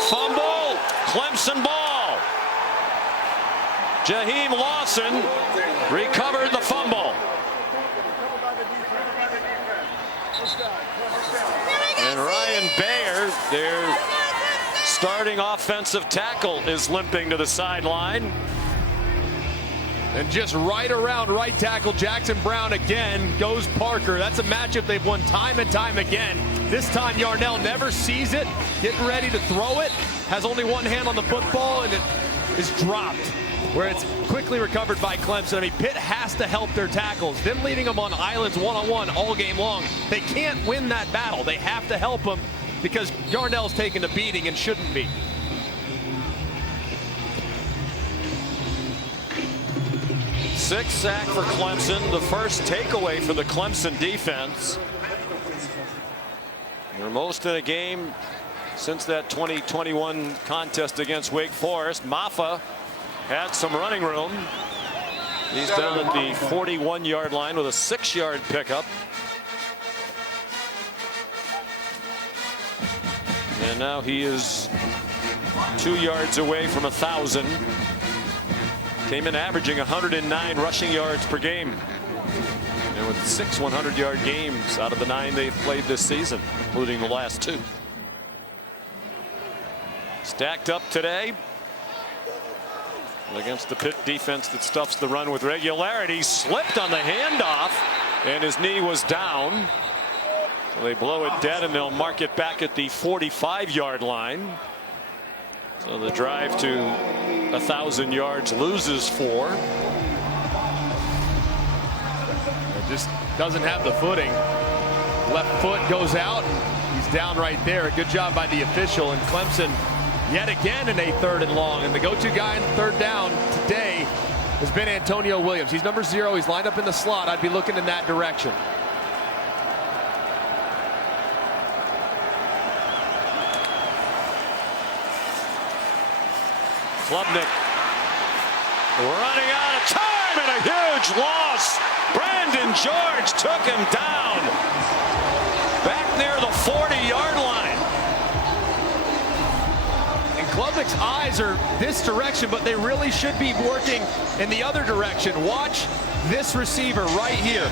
Fumble, Clemson ball. Jaheim Lawson recovered the fumble. And Ryan Bayer, their starting offensive tackle, is limping to the sideline. And just right around right tackle Jackson Brown again goes Parker. That's a matchup they've won time and time again. This time Yarnell never sees it, getting ready to throw it, has only one hand on the football, and it is dropped, where it's quickly recovered by Clemson. I mean, Pitt has to help their tackles. Them leaving them on islands one-on-one all game long, they can't win that battle. They have to help them because Yarnell's taking a beating and shouldn't be. Sixth sack for Clemson, the first takeaway for the Clemson defense. They're most in a game since that 2021 contest against Wake Forest. Maffa had some running room. He's down at the 41-yard line with a 6-yard pickup. And now he is 2 yards away from 1,000. Came in averaging 109 rushing yards per game. And with 6 100-yard games out of the 9 they've played this season, including the last 2. Stacked up today against the Pitt defense that stuffs the run with regularity. Slipped on the handoff, and his knee was down. So they blow it dead, and they'll mark it back at the 45-yard line. So the drive to 1,000 yards loses 4. It just doesn't have the footing. Left foot goes out. He's down right there. Good job by the official. And Clemson yet again in a 3rd and long. And the go-to guy in 3rd down today has been Antonio Williams. He's number 0. He's lined up in the slot. I'd be looking in that direction. Klubnik running out of time, and a huge loss. Brandon George took him down back near the 40-yard line. And Klubnik's eyes are this direction, but they really should be working in the other direction. Watch this receiver right here.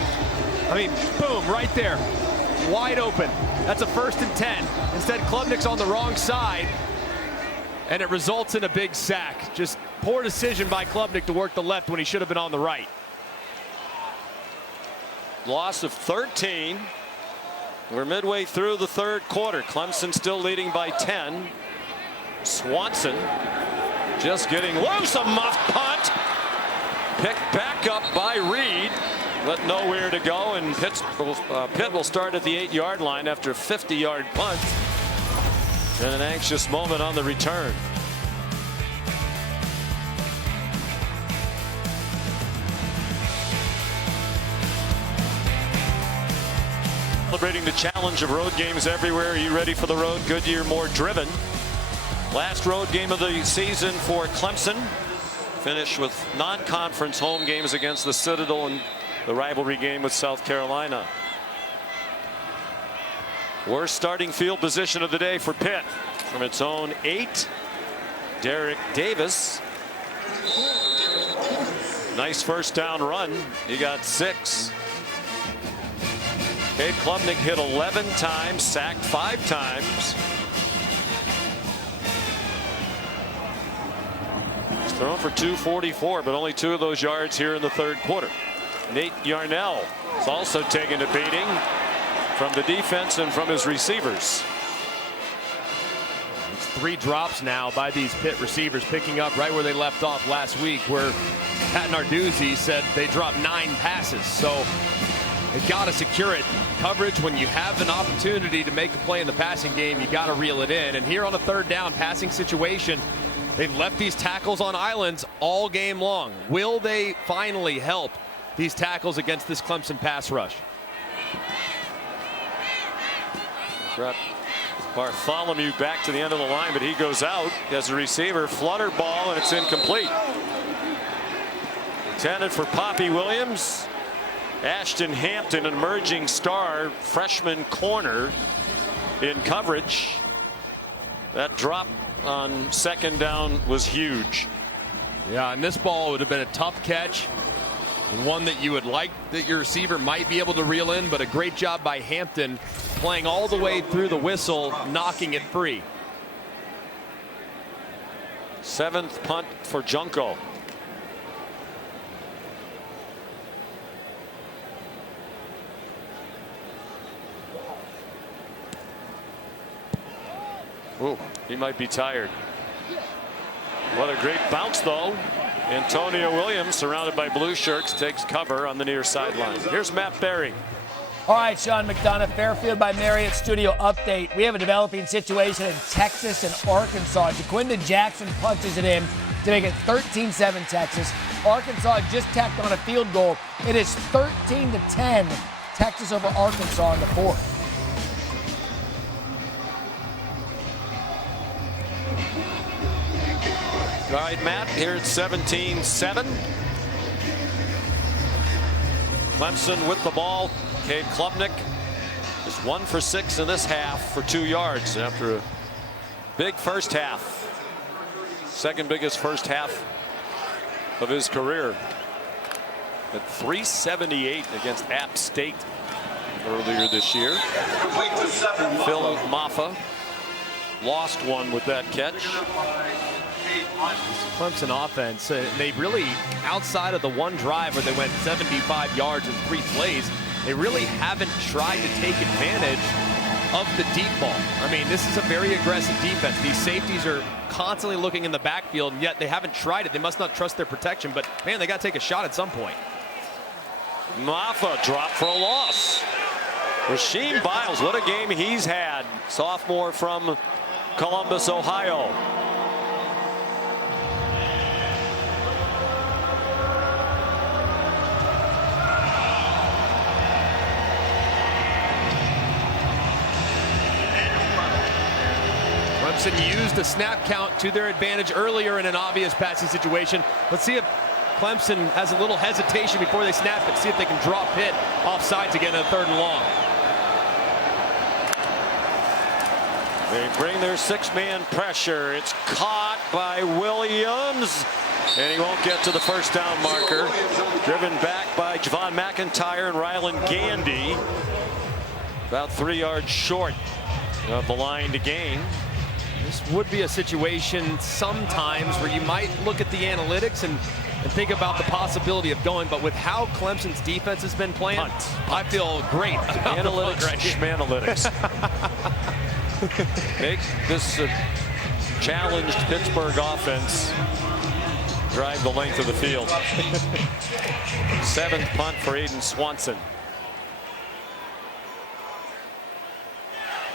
I mean, boom, right there, wide open. That's a 1st and 10. Instead, Klubnik's on the wrong side, and it results in a big sack. Just poor decision by Klubnik to work the left when he should have been on the right. Loss of 13. We're midway through the 3rd quarter. Clemson still leading by 10. Swanson just getting loose. A muff punt. Picked back up by Reed, but nowhere to go. And Pitt will start at the 8-yard line after a 50-yard punt. And an anxious moment on the return. Celebrating the challenge of road games everywhere. Are you ready for the road? Goodyear more driven. Last road game of the season for Clemson. Finished with non-conference home games against the Citadel and the rivalry game with South Carolina. Worst starting field position of the day for Pitt. From its own 8, Derek Davis. Nice 1st down run. He got 6. Cade Klubnik hit 11 times, sacked 5 times. He's thrown for 244, but only 2 of those yards here in the 3rd quarter. Nate Yarnell is also taking a beating from the defense and from his receivers. It's 3 drops now by these Pitt receivers, picking up right where they left off last week, where Pat Narduzzi said they dropped 9 passes. So they've got to secure it. Coverage, when you have an opportunity to make a play in the passing game, you got to reel it in. And here on a 3rd down passing situation, they've left these tackles on islands all game long. Will they finally help these tackles against this Clemson pass rush? Brought Bartholomew back to the end of the line, but he goes out as a receiver. Flutter ball, and it's incomplete. Intended for Poppy Williams. Ashton Hampton, an emerging star, freshman corner in coverage. That drop on 2nd down was huge. Yeah, and this ball would have been a tough catch, and one that you would like that your receiver might be able to reel in, but a great job by Hampton playing all the way through the whistle, knocking it free. 7th punt for Junko. Ooh, he might be tired. What a great bounce, though. Antonio Williams, surrounded by blue shirts, takes cover on the near sideline. Here's Matt Berry. All right, Sean McDonough, Fairfield by Marriott Studio update. We have a developing situation in Texas and Arkansas. JaQuindon Jackson punches it in to make it 13-7 Texas. Arkansas just tacked on a field goal. It is 13-10 Texas over Arkansas in the fourth. All right, Matt, here it's 17-7. Clemson with the ball. Cade Klubnik is 1 for 6 in this half for 2 yards after a big first half. Second biggest first half of his career. At 378 against App State earlier this year. Phil Maffa lost one with that catch. Clemson offense, they really, outside of the one drive where they went 75 yards in 3 plays, they really haven't tried to take advantage of the deep ball. I mean, this is a very aggressive defense. These safeties are constantly looking in the backfield, and yet they haven't tried it. They must not trust their protection, but man, they got to take a shot at some point. Maffa dropped for a loss. Rasheem Biles, what a game he's had. Sophomore from Columbus, Ohio. Clemson used the snap count to their advantage earlier in an obvious passing situation. Let's see if Clemson has a little hesitation before they snap it. See if they can draw Pitt off sides again on 3rd and long. They bring their 6-man pressure. It's caught by Williams. And he won't get to the first down marker. Driven back by Javon McIntyre and Ryland Gandy. About 3 yards short of the line to gain. This would be a situation sometimes where you might look at the analytics and think about the possibility of going, but with how Clemson's defense has been playing, I feel great about analytics, right here. schmanalytics. Make this challenged Pittsburgh offense drive the length of the field. 7th punt for Aiden Swanson.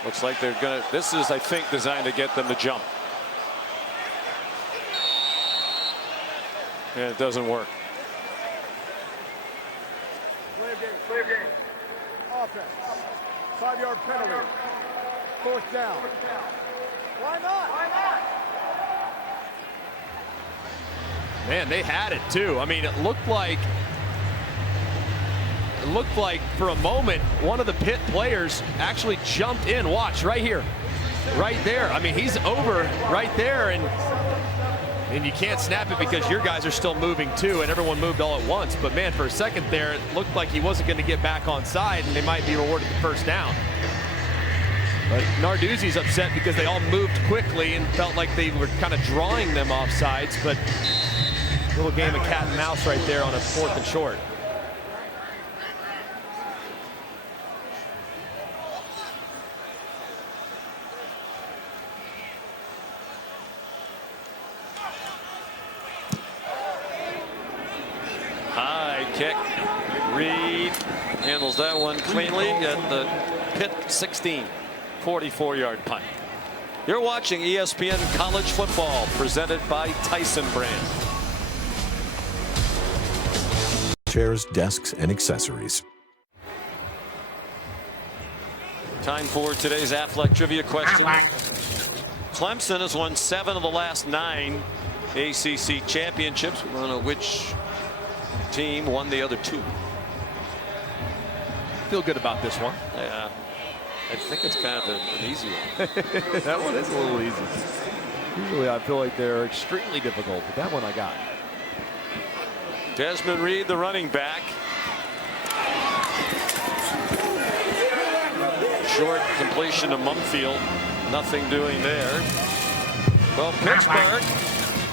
Looks like they're gonna, this is, I think, designed to get them to jump. And it doesn't work. Play game. Offense. 5-yard penalty. 4th down. Why not? Man, they had it too. I mean, it looked like for a moment one of the Pitt players actually jumped in. Watch right here, right there. I mean, he's over right there, and you can't snap it because your guys are still moving too, and everyone moved all at once. But man, for a second there, it looked like he wasn't going to get back on side, and they might be rewarded the first down. But Narduzzi's upset because they all moved quickly and felt like they were kind of drawing them off sides. But little game of cat and mouse right there on a 4th and short. High kick. Reed handles that one cleanly at the Pitt 16. 44-yard punt. You're watching ESPN College Football, presented by Tyson Brand. Chairs, desks, and accessories. Time for today's Affleck trivia question. Clemson has won 7 of the last 9 ACC championships. We don't know which team won the other 2. Feel good about this one. Yeah. I think it's kind of an easy one. That one is a little easy. Usually I feel like they're extremely difficult, but that one I got. Desmond Reed, the running back. Short completion to Mumfield. Nothing doing there. Well, Pittsburgh,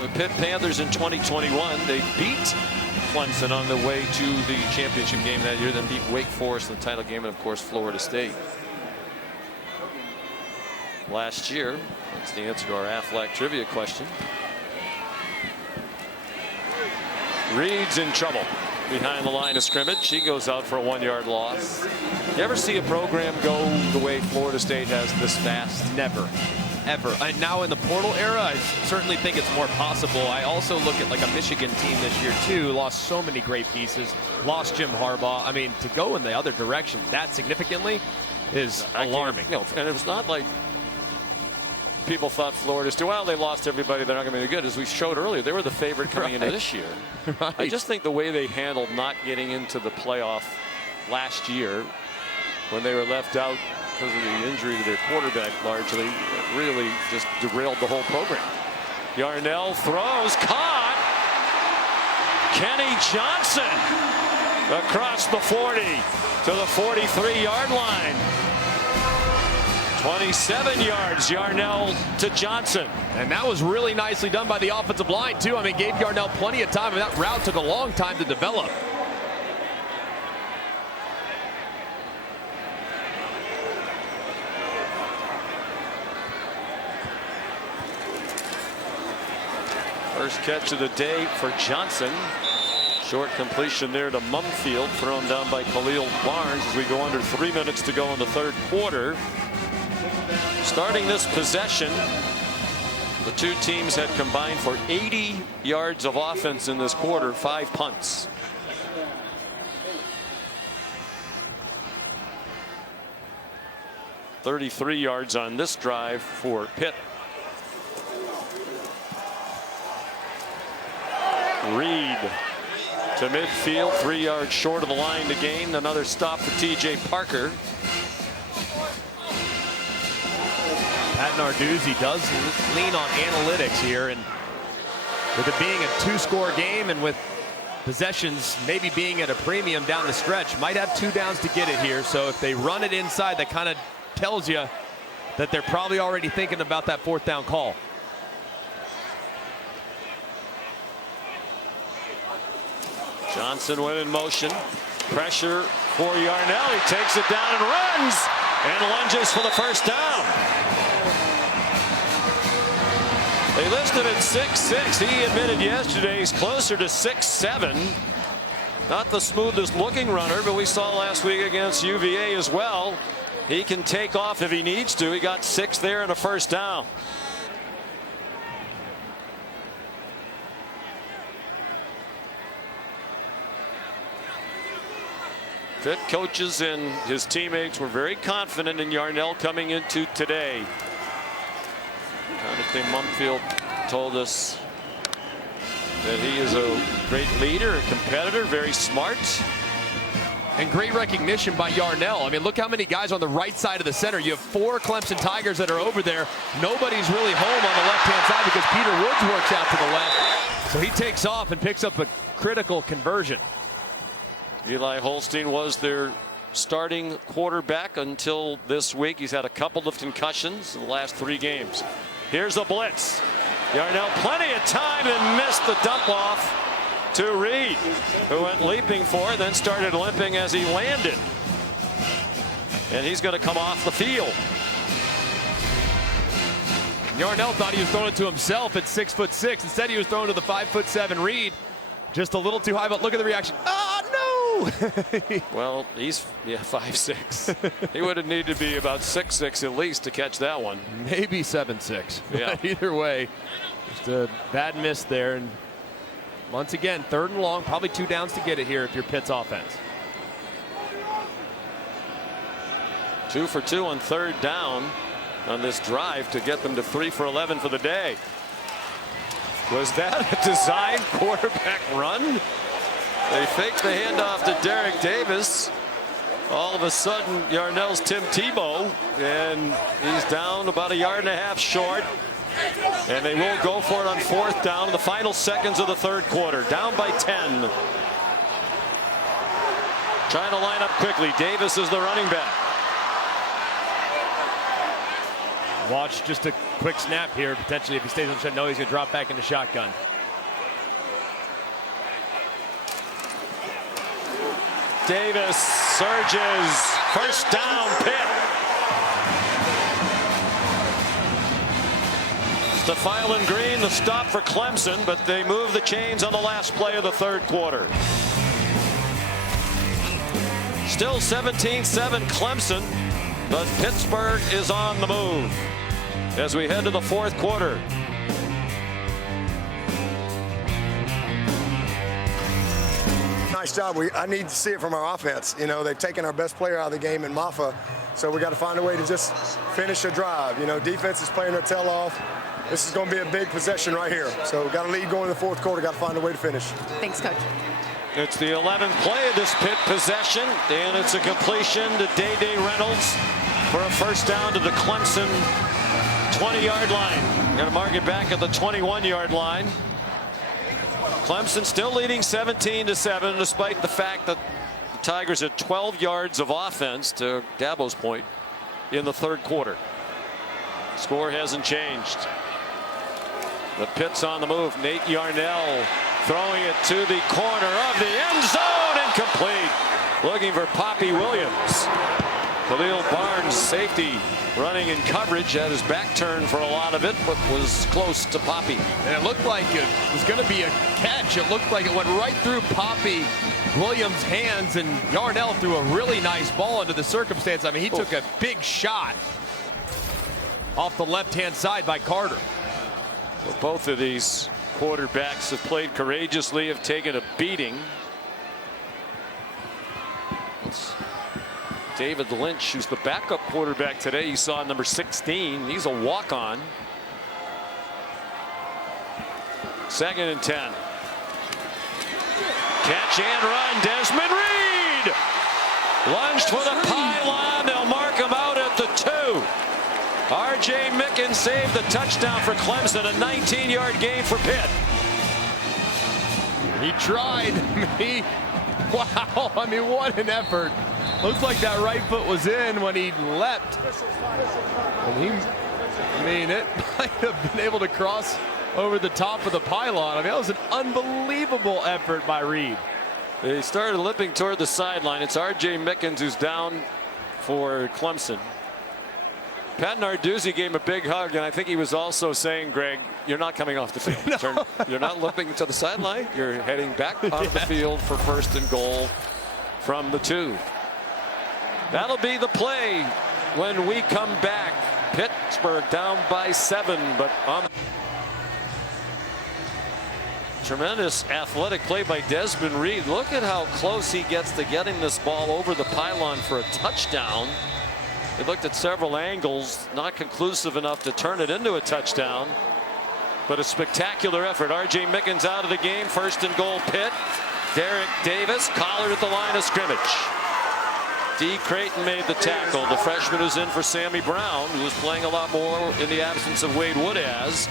the Pitt Panthers in 2021, they beat Clemson on the way to the championship game that year, then beat Wake Forest in the title game, and of course Florida State. Last year, That's the answer to our Aflac trivia question. Reed's in trouble behind the line of scrimmage. He goes out for a 1-yard loss. You ever see a program go the way Florida State has this fast? Never. Ever. Now in the portal era, I certainly think it's more possible. I also look at like a Michigan team this year too, lost so many great pieces, lost Jim Harbaugh. I mean, to go in the other direction that significantly is alarming. And it's not like people thought Florida State, well, they lost everybody, they're not going to be good. As we showed earlier, they were the favorite coming into this year. Right. I just think the way they handled not getting into the playoff last year when they were left out because of the injury to their quarterback largely, really just derailed the whole program. Yarnell throws, caught. Kenny Johnson across the 40 to the 43-yard line. 27 yards, Yarnell to Johnson. And that was really nicely done by the offensive line, too. I mean, gave Yarnell plenty of time, and that route took a long time to develop. First catch of the day for Johnson. Short completion there to Mumfield, thrown down by Khalil Barnes as we go under 3 minutes to go in the third quarter. Starting this possession, the two teams had combined for 80 yards of offense in this quarter, 5 punts. $33 yards on this drive for Pitt. Reed to midfield, 3 yards short of the line to gain. Another stop for T.J. Parker. Pat Narduzzi does lean on analytics here, and with it being a 2-score game and with possessions maybe being at a premium down the stretch, might have 2 downs to get it here. So if they run it inside, that kind of tells you that they're probably already thinking about that 4th down call. Johnson went in motion. Pressure for Yarnell. He takes it down and runs and lunges for the first down. They listed at 6'6". He admitted yesterday he's closer to 6'7". Not the smoothest looking runner, but we saw last week against UVA as well. He can take off if he needs to. He got 6 there and a first down. Pitt coaches and his teammates were very confident in Yarnell coming into today. Jonathan Mumfield told us that he is a great leader, a competitor, very smart. And great recognition by Yarnell. I mean, look how many guys on the right side of the center. You have 4 Clemson Tigers that are over there. Nobody's really home on the left-hand side because Peter Woods works out to the left. So he takes off and picks up a critical conversion. Eli Holstein was their starting quarterback until this week. He's had a couple of concussions in the last 3 games. Here's the blitz. Yarnell plenty of time and missed the dump off to Reed, who went leaping for it, then started limping as he landed. And he's going to come off the field. Yarnell thought he was throwing it to himself at 6'6". Instead, he was throwing to the 5'7" Reed. Just a little too high, but look at the reaction. Oh, no! Well, he's 5'6". He would have needed to be about 6'6" at least to catch that one. Maybe 7'6". Yeah. Either way, just a bad miss there. And once again, 3rd and long, probably 2 downs to get it here if you're Pitt's offense. 2 for 2 on 3rd down on this drive to get them to 3 for 11 for the day. Was that a designed quarterback run? They faked the handoff to Derek Davis. All of a sudden, Yarnell's Tim Tebow, and he's down about 1.5 yards short. And they will go for it on 4th down in the final seconds of the 3rd quarter. Down by 10. Trying to line up quickly. Davis is the running back. Watch just a quick snap here. Potentially, if he stays on the shot, no, he's going to drop back into shotgun. Davis surges. First down, Pitt. to Phylon Green, the stop for Clemson, but they move the chains on the last play of the third quarter. Still 17-7 Clemson, but Pittsburgh is on the move as we head to the fourth quarter. Nice job. I need to see it from our offense. You know, they've taken our best player out of the game in Maffa, so we got to find a way to just finish a drive. You know, defense is playing their tail off. This is going to be a big possession right here. So got a lead going in the fourth quarter. Got to find a way to finish. Thanks, Coach. It's the 11th play of this Pitt possession, and it's a completion to Day Reynolds for a first down to the Clemson 20-yard line. Going to mark it back at the 21-yard line. Clemson still leading 17-7, despite the fact that the Tigers had 12 yards of offense, to Dabo's point, in the third quarter. Score hasn't changed. The Pitt's on the move. Nate Yarnell throwing it to the corner of the end zone, incomplete. Looking for Poppy Williams. Khalil Barnes, safety, running in coverage, had his back turned for a lot of it, but was close to Poppy. And it looked like it was going to be a catch. It looked like it went right through Poppy Williams' hands, and Yarnell threw a really nice ball into the circumstance. I mean, he took a big shot off the left-hand side by Carter. Well, both of these quarterbacks have played courageously, have taken a beating. It's David Lynch, who's the backup quarterback today. You saw number 16. He's a walk-on. 2nd and 10. Catch and run. Desmond Reed lunged for the pylon. They'll mark him out at the 2. R.J. Mickens saved the touchdown for Clemson. A 19-yard gain for Pitt. He tried. Wow. I mean, what an effort. Looks like that right foot was in when he leapt. And it might have been able to cross over the top of the pylon. I mean, that was an unbelievable effort by Reed. They started limping toward the sideline. It's R.J. Mickens who's down for Clemson. Pat Narduzzi gave him a big hug, and I think he was also saying, Greg, you're not coming off the field. No. You're not limping to the sideline. You're heading back onto the field for 1st and goal from the 2. That'll be the play when we come back. Pittsburgh down by 7, but on. Tremendous athletic play by Desmond Reed. Look at how close he gets to getting this ball over the pylon for a touchdown. They looked at several angles, not conclusive enough to turn it into a touchdown, but a spectacular effort. R.J. Mickens out of the game. 1st and goal, Pitt. Derek Davis collared at the line of scrimmage. D. Creighton made the tackle. The freshman who's in for Sammy Brown, who was playing a lot more in the absence of Wade Woodaz.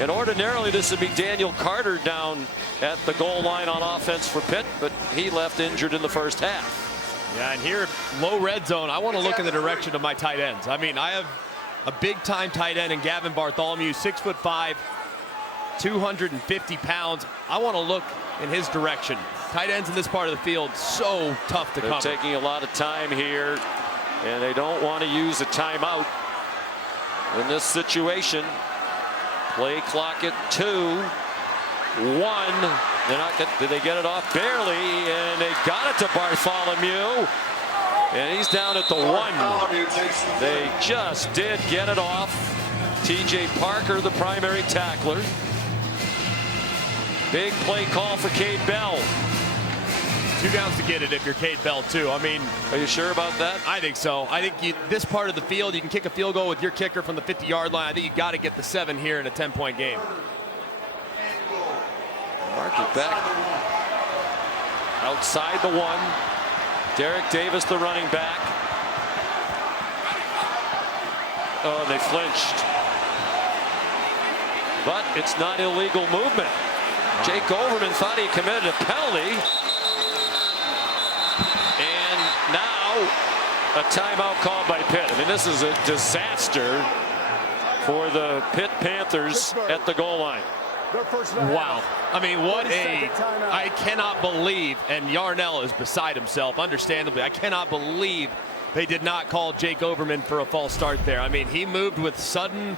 And ordinarily this would be Daniel Carter down at the goal line on offense for Pitt, but he left injured in the first half. Yeah, and here, low red zone, I want to look in the direction of my tight ends. I mean, I have a big-time tight end in Gavin Bartholomew, 6'5", 250 pounds. I want to look in his direction. Tight ends in this part of the field, so tough to cover. They're taking a lot of time here, and they don't want to use a timeout in this situation. Play clock at 2. 1. Did they get it off? Barely, and they got it to Bartholomew, and he's down at the 1. They just did get it off. T.J. Parker, the primary tackler. Big play call for Cade Bell. 2 downs to get it if you're Cade Bell, too. I mean, are you sure about that? I think so. I think this part of the field, you can kick a field goal with your kicker from the 50-yard line. I think you got to get the 7 here in a 10-point game. Mark it back outside the 1. Derek Davis, the running back. Oh, they flinched. But it's not illegal movement. Jake Overman thought he committed a penalty. And now a timeout called by Pitt. I mean, this is a disaster for the Pitt Panthers at the goal line. Wow. I mean, I cannot believe, and Yarnell is beside himself, understandably. I cannot believe they did not call Jake Overman for a false start there. I mean, he moved with sudden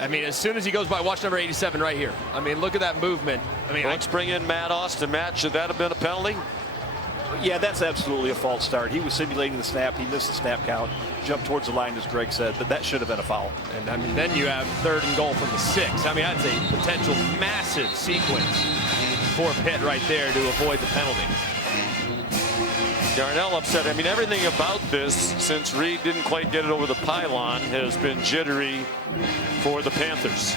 I mean, as soon as he goes by, watch number 87 right here. I mean, look at that movement. I mean, let's bring in Matt Austin. Matt, should that have been a penalty? Yeah, that's absolutely a false start. He was simulating the snap. He missed the snap count, jumped towards the line, as Greg said, but that should have been a foul. And I mean, then you have 3rd and goal from the 6. I mean, that's a potential massive sequence for Pitt right there to avoid the penalty. Darnell upset. I mean, everything about this, since Reed didn't quite get it over the pylon, has been jittery for the Panthers.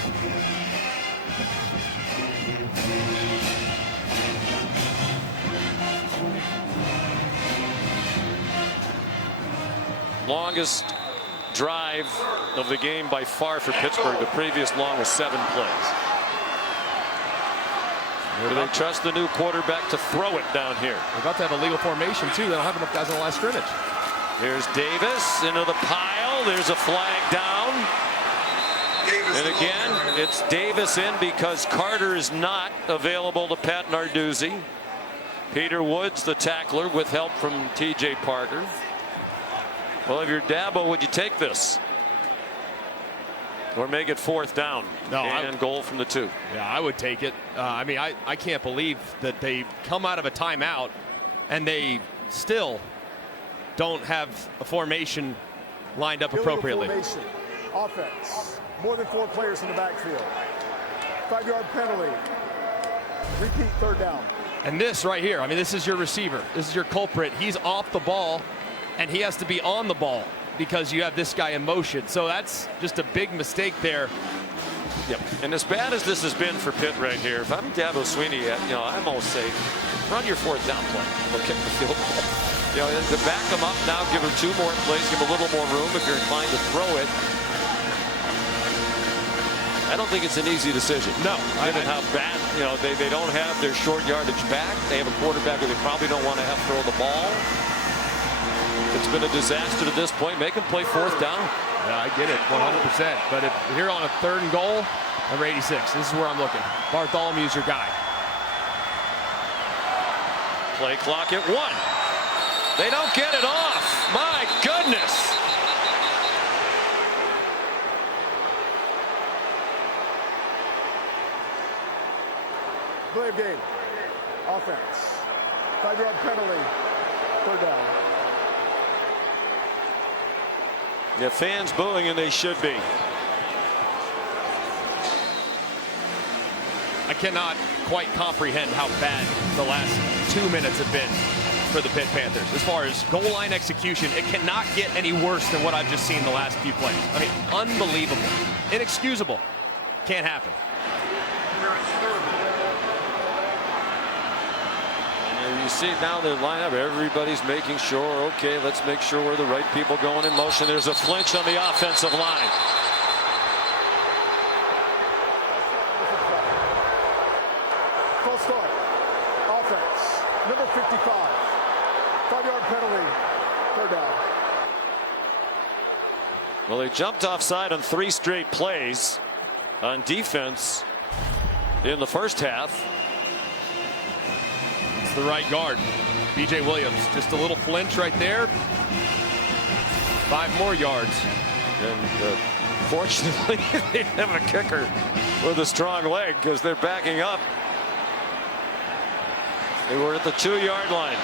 Longest drive of the game by far for Pittsburgh. The previous long was 7 plays. Do they trust the new quarterback to throw it down here? They're about to have a legal formation, too. They don't have enough guys on the last scrimmage. Here's Davis into the pile. There's a flag down. And again, it's Davis in because Carter is not available to Pat Narduzzi. Peter Woods, the tackler, with help from T.J. Parker. Well, if you're Dabo, would you take this? Or make it 4th down? No, and goal from the 2. Yeah, I would take it. I mean, I can't believe that they come out of a timeout and they still don't have a formation lined up appropriately. Formation. Offense. More than 4 players in the backfield. 5-yard penalty. Repeat 3rd down. And this right here, I mean, this is your receiver. This is your culprit. He's off the ball, and he has to be on the ball because you have this guy in motion. So that's just a big mistake there. Yep. And as bad as this has been for Pitt right here, if I'm Dabo Sweeney, I'm almost say, run your 4th down play. Or kick the field goal. To back them up now, give them 2 more plays, give them a little more room if you're inclined to throw it. I don't think it's an easy decision. No. Given how bad, they don't have their short yardage back. They have a quarterback who they probably don't want to have throw the ball. It's been a disaster to this point. Make them play 4th down. Yeah, I get it 100%. But if you're on a 3rd and goal, number 86, this is where I'm looking. Bartholomew's your guy. Play clock at 1. They don't get it off. My goodness. Play of game. Offense. 5-yard penalty. 3rd down. Yeah, fans booing, and they should be. I cannot quite comprehend how bad the last 2 minutes have been for the Pitt Panthers. As far as goal line execution, it cannot get any worse than what I've just seen the last few plays. I mean, unbelievable. Inexcusable. Can't happen. And you see now the lineup, everybody's making sure, okay, let's make sure we're the right people going in motion. There's a flinch on the offensive line. Full start. Offense. Number 55. 5-yard penalty. 3rd down. Well, they jumped offside on 3 straight plays on defense in the first half. It's the right guard, B.J. Williams. Just a little flinch right there. 5 more yards. And fortunately, they have a kicker with a strong leg because they're backing up. They were at the 2-yard line.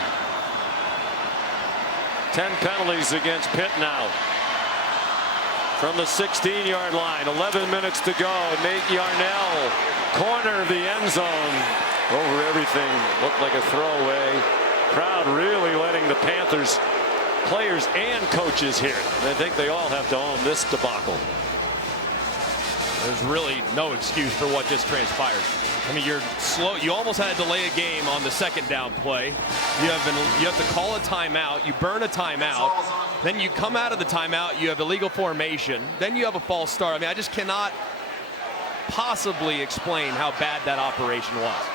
10 penalties against Pitt now. From the 16-yard line, 11 minutes to go. Nate Yarnell, corner of the end zone. Over everything, looked like a throwaway. Crowd really letting the Panthers players and coaches here. I think they all have to own this debacle. There's really no excuse for what just transpired. I mean, you're slow. You almost had to delay a game on the 2nd down play. You have to call a timeout. You burn a timeout. Then you come out of the timeout. You have illegal formation. Then you have a false start. I mean, I just cannot possibly explain how bad that operation was.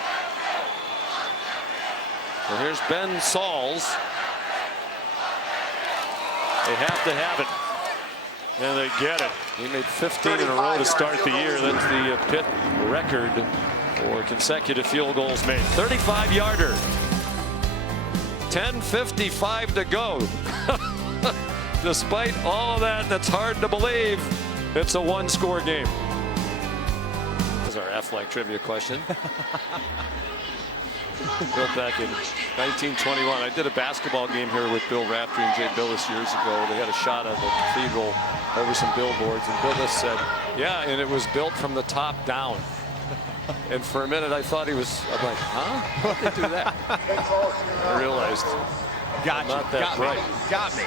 So here's Ben Sauls. They have to have it. And they get it. He made 15 in a row to start the year. That's the Pitt record for consecutive field goals made. 35-yarder. 10:55 to go. Despite all of that, that's hard to believe. It's a 1-score game. our Aflac trivia question. Built back in 1921. I did a basketball game here with Bill Raftery and Jay Billis years ago. They had a shot of the cathedral over some billboards, and Billis said, yeah, and it was built from the top down. And for a minute I thought he was, I'm like, huh? How'd they do that? I realized Got you. Not that bright. Got me.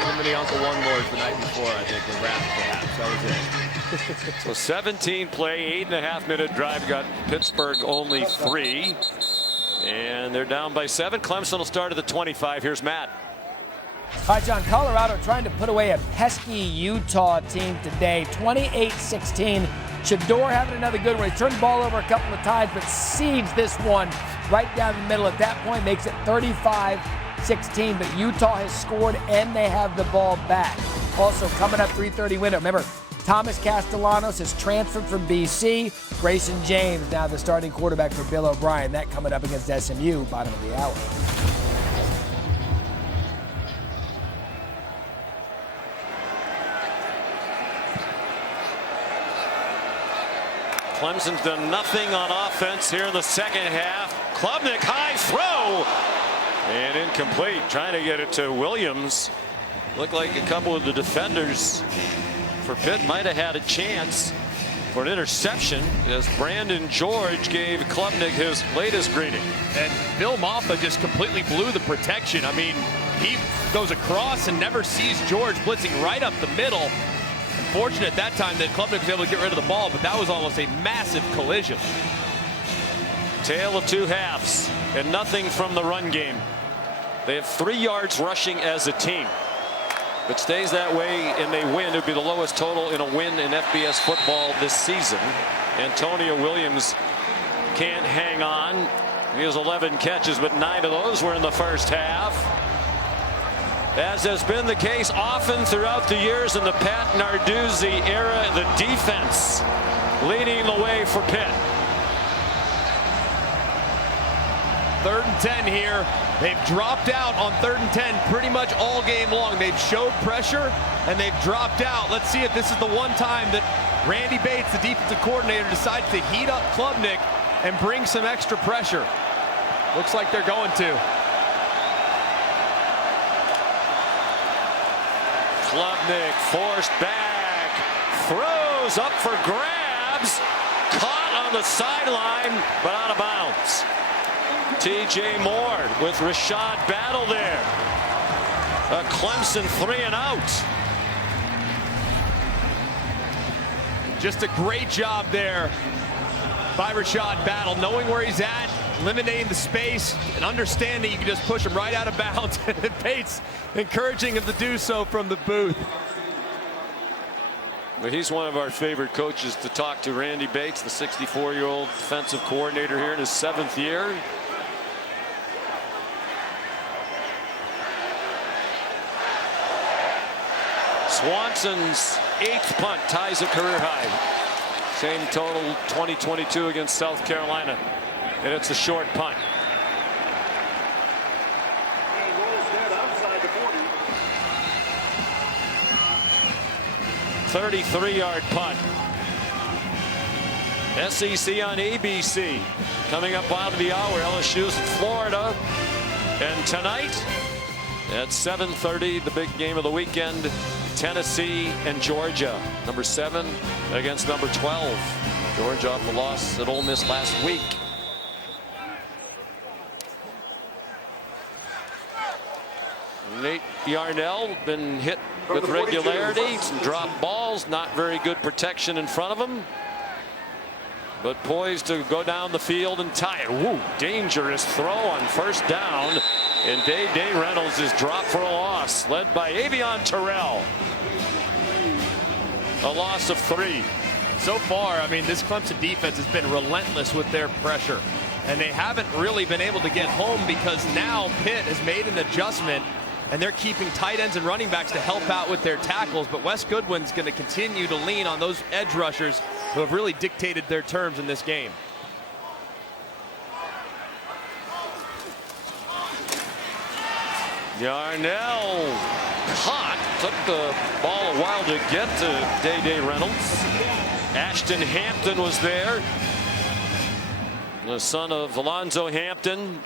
Too many Uncle One Lords the night before, I think, with Raft perhaps. That was it. So 17 play, 8.5-minute drive. Got Pittsburgh only 3. And they're down by 7. Clemson will start at the 25. Here's Matt. All right, John, Colorado trying to put away a pesky Utah team today, 28-16. Shador having another good one. He turned the ball over a couple of times, but seeds this one right down the middle. At that point, makes it 35-16. But Utah has scored, and they have the ball back. Also, coming up, 3:30 window. Remember, Thomas Castellanos has transferred from BC. Grayson James now the starting quarterback for Bill O'Brien. That coming up against SMU, bottom of the hour. Clemson's done nothing on offense here in the second half. Klubnik, high throw, and incomplete. Trying to get it to Williams. Looked like a couple of the defenders for Pitt might have had a chance for an interception as Brandon George gave Klubnik his latest greeting. And Bill Maffa just completely blew the protection. I mean, he goes across and never sees George blitzing right up the middle. Unfortunate at that time that Klubnik was able to get rid of the ball, but that was almost a massive collision. Tale of two halves and nothing from the run game. They have 3 yards rushing as a team. If it stays that way and they win, it would be the lowest total in a win in FBS football this season. Antonio Williams can't hang on. He has 11 catches, but 9 of those were in the first half. As has been the case often throughout the years in the Pat Narduzzi era, the defense leading the way for Pitt. 3rd and 10 here. They've dropped out on 3rd and 10 pretty much all game long. They've showed pressure and they've dropped out. Let's see if this is the one time that Randy Bates, the defensive coordinator, decides to heat up Klubnik and bring some extra pressure. Looks like they're going to. Klubnik forced back, throws up for grabs, caught on the sideline, but out of bounds. TJ Moore with Rashad Battle there. A Clemson 3 and out. Just a great job there by Rashad Battle, knowing where he's at, eliminating the space, and understanding you can just push him right out of bounds. And Bates encouraging him to do so from the booth. Well, he's one of our favorite coaches to talk to, Randy Bates, the 64-year-old defensive coordinator here in his 7th year. Swanson's 8th punt ties a career high. Same total 2022 against South Carolina. And it's a short punt. A 33-yard punt. SEC on ABC. Coming up out of the hour. LSU's in Florida. And tonight at 7:30, the big game of the weekend. Tennessee and Georgia. Number 7 against number 12. Georgia off the loss at Ole Miss last week. Nate Yarnell been hit with regularity. Some drop balls, not very good protection in front of him. But poised to go down the field and tie it. Woo, dangerous throw on 1st down. And Day Reynolds is dropped for a loss, led by Avion Terrell. A loss of 3. So far, I mean, this Clemson defense has been relentless with their pressure. And they haven't really been able to get home because now Pitt has made an adjustment and they're keeping tight ends and running backs to help out with their tackles. But Wes Goodwin's going to continue to lean on those edge rushers who have really dictated their terms in this game. Yarnell caught, took the ball a while to get to Day Reynolds, Ashton Hampton was there, the son of Alonzo Hampton,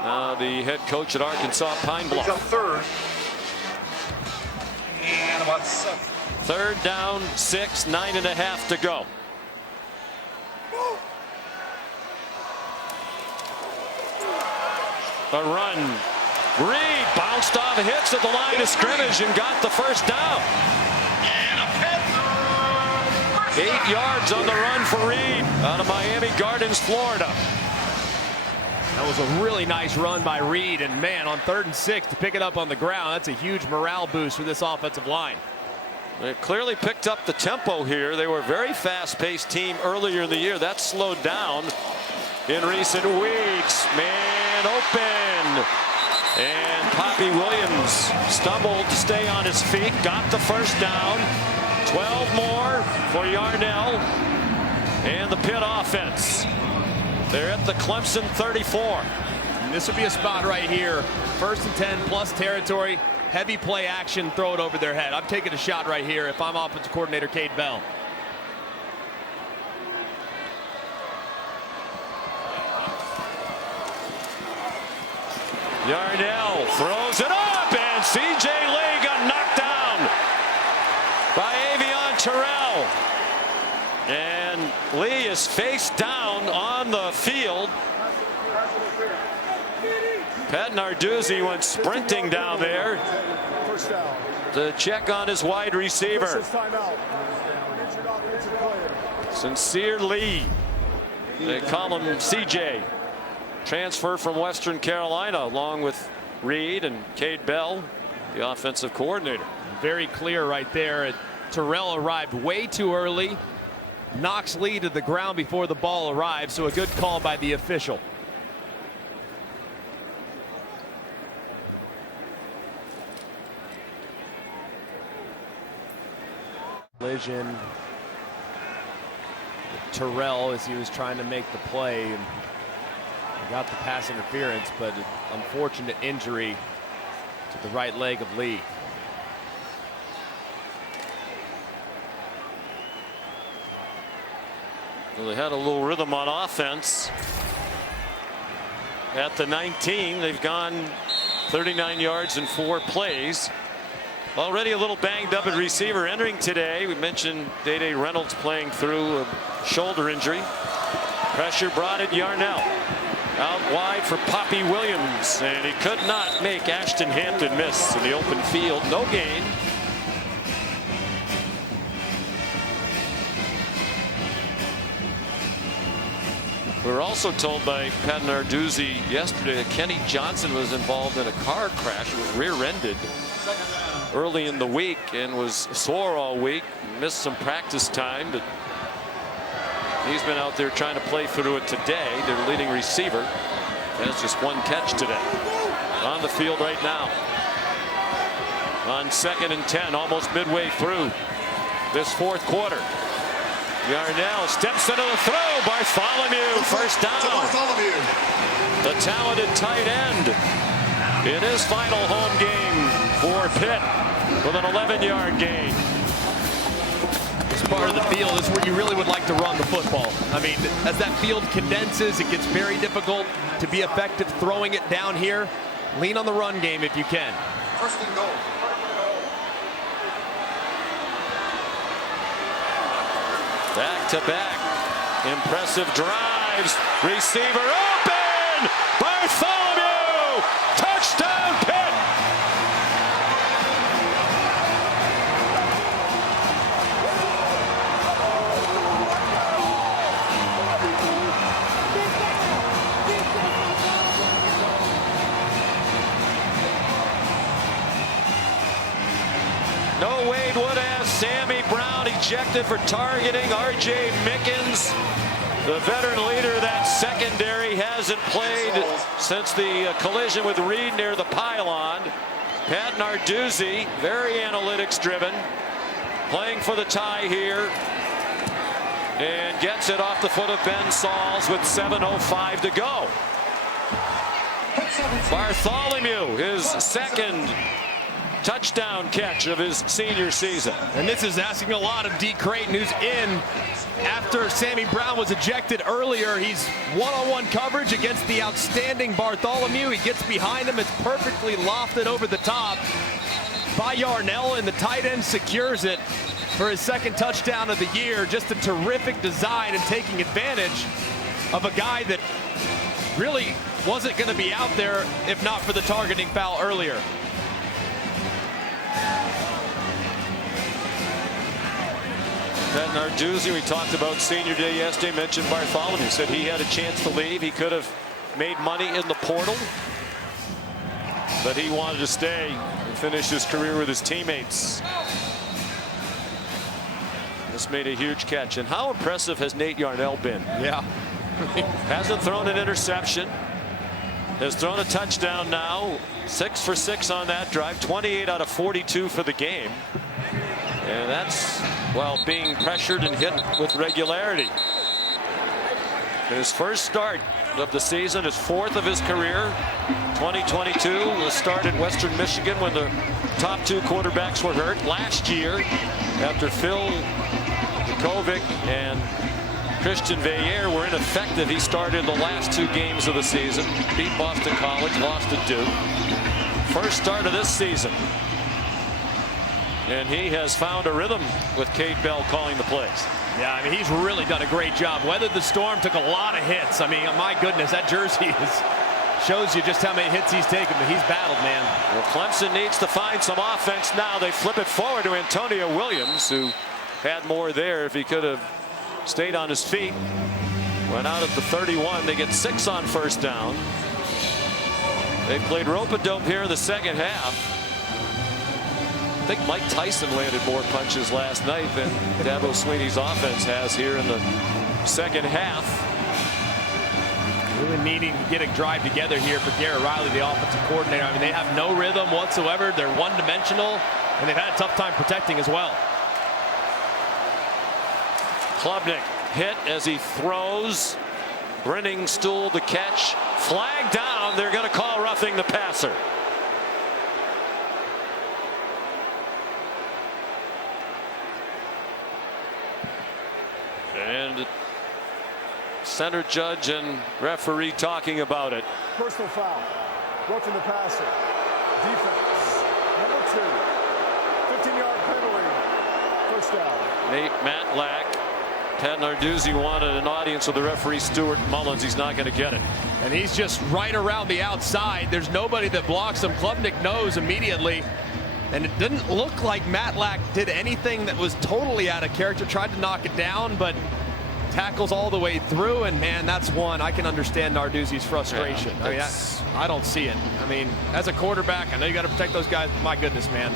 the head coach at Arkansas Pine Bluff. Third. And about 7. Third down, 6, 9.5 to go. A run. Reed bounced off, hits at the line of scrimmage and got the first down. 8 yards on the run for Reed out of Miami Gardens, Florida. That was a really nice run by Reed, and man, on 3rd and 6 to pick it up on the ground, that's a huge morale boost for this offensive line. They clearly picked up the tempo here. They were a very fast-paced team earlier in the year. That slowed down in recent weeks. Man open. And Poppy Williams stumbled to stay on his feet, got the first down. 12 more for Yarnell and the Pitt offense. They're at the Clemson 34. And this would be a spot right here. 1st and 10 plus territory. Heavy play action, throw it over their head. I'm taking a shot right here if I'm offensive coordinator Cade Bell. Yarnell throws it up, and C.J. Lee got knocked down by Avion Terrell. And Lee is face down on the field. Pat Narduzzi went sprinting down there to check on his wide receiver. Sincere Lee. They call him CJ. Transfer from Western Carolina along with Reed and Cade Bell, the offensive coordinator. Very clear right there. Terrell arrived way too early. Knocks Lee to the ground before the ball arrived, so a good call by the official. Collision with Terrell as he was trying to make the play. And got the pass interference, but an unfortunate injury to the right leg of Lee. Well, they had a little rhythm on offense. At the 19, they've gone 39 yards in 4 plays. Already a little banged up at receiver entering today. We mentioned Day-Day Reynolds playing through a shoulder injury. Pressure brought at Yarnell. Out wide for Poppy Williams, and he could not make Ashton Hampton miss in the open field. No gain. We were also told by Pat Narduzzi yesterday that Kenny Johnson was involved in a car crash. He was rear-ended early in the week and was sore all week. Missed some practice time, but he's been out there trying to play through it today. Their leading receiver has just 1 catch today. On the field right now. On 2nd and 10, almost midway through this 4th quarter. Yarnell steps into the throw. Bartholomew, first down. The talented tight end in his final home game for Pitt with an 11-yard gain. This part of the field is where you really would like to run the football. I mean, as that field condenses, it gets very difficult to be effective throwing it down here. Lean on the run game if you can. 1st and goal. Back-to-back impressive drives. Receiver open. Bartholomew. Touchdown Pitt. No Wade Woodaz, Sammy Brown ejected for targeting. R.J. Mickens, the veteran leader of that secondary, hasn't played since the collision with Reed near the pylon. Pat Narduzzi, very analytics driven, playing for the tie here, and gets it off the foot of Ben Sauls with 7:05 to go. touchdown catch of his senior season. And this is asking a lot of D. Creighton, who's in after Sammy Brown was ejected earlier. He's one-on-one coverage against the outstanding Bartholomew. He gets behind him. It's perfectly lofted over the top by Yarnell, and the tight end secures it for his second touchdown of the year. Just a terrific design and taking advantage of a guy that really wasn't going to be out there if not for the targeting foul earlier. Pat Narduzzi, we talked about senior day yesterday, mentioned Bartholomew, said he had a chance to leave. He could have made money in the portal, but he wanted to stay and finish his career with his teammates. This made a huge catch. And how impressive has Nate Yarnell been? Yeah. Hasn't thrown an interception. Has thrown a touchdown now. 6 for 6 on that drive. 28 out of 42 for the game. And that's while being pressured and hit with regularity. In his first start of the season, his 4th of his career. 2022 was start at Western Michigan when the top 2 quarterbacks were hurt. Last year, after Phil Kovic and Christian Veillere were ineffective, he started the last 2 games of the season. Beat Boston College, lost to Duke. First start of this season. And he has found a rhythm with Cade Bell calling the plays. Yeah, I mean, he's really done a great job. Weathered the storm, took a lot of hits. I mean, my goodness, that jersey shows you just how many hits he's taken, but he's battled, man. Well, Clemson needs to find some offense now. They flip it forward to Antonio Williams, who had more there if he could have stayed on his feet. Went out at the 31. They get 6 on first down. They played rope-a-dope here in the second half. I think Mike Tyson landed more punches last night than Dabo Swinney's offense has here in the second half. Really needing to get a drive together here for Garrett Riley, the offensive coordinator. I mean, they have no rhythm whatsoever. They're one-dimensional, and they've had a tough time protecting as well. Klubnik hit as he throws. Brenningstool the catch. Flag down. They're going to call roughing the passer. And center judge and referee talking about it. Personal foul. Roughing the passer. Defense. Number 2. 15-yard penalty. First down. Nate Matlack. Pat Narduzzi wanted an audience with the referee Stuart Mullins. He's not going to get it. And he's just right around the outside. There's nobody that blocks him. Klubnik knows immediately. And it didn't look like Matlack did anything that was totally out of character. Tried to knock it down, but tackles all the way through. And man, that's one. I can understand Narduzzi's frustration. Yeah, I mean, I don't see it. I mean, as a quarterback, I know you got to protect those guys. My goodness, man.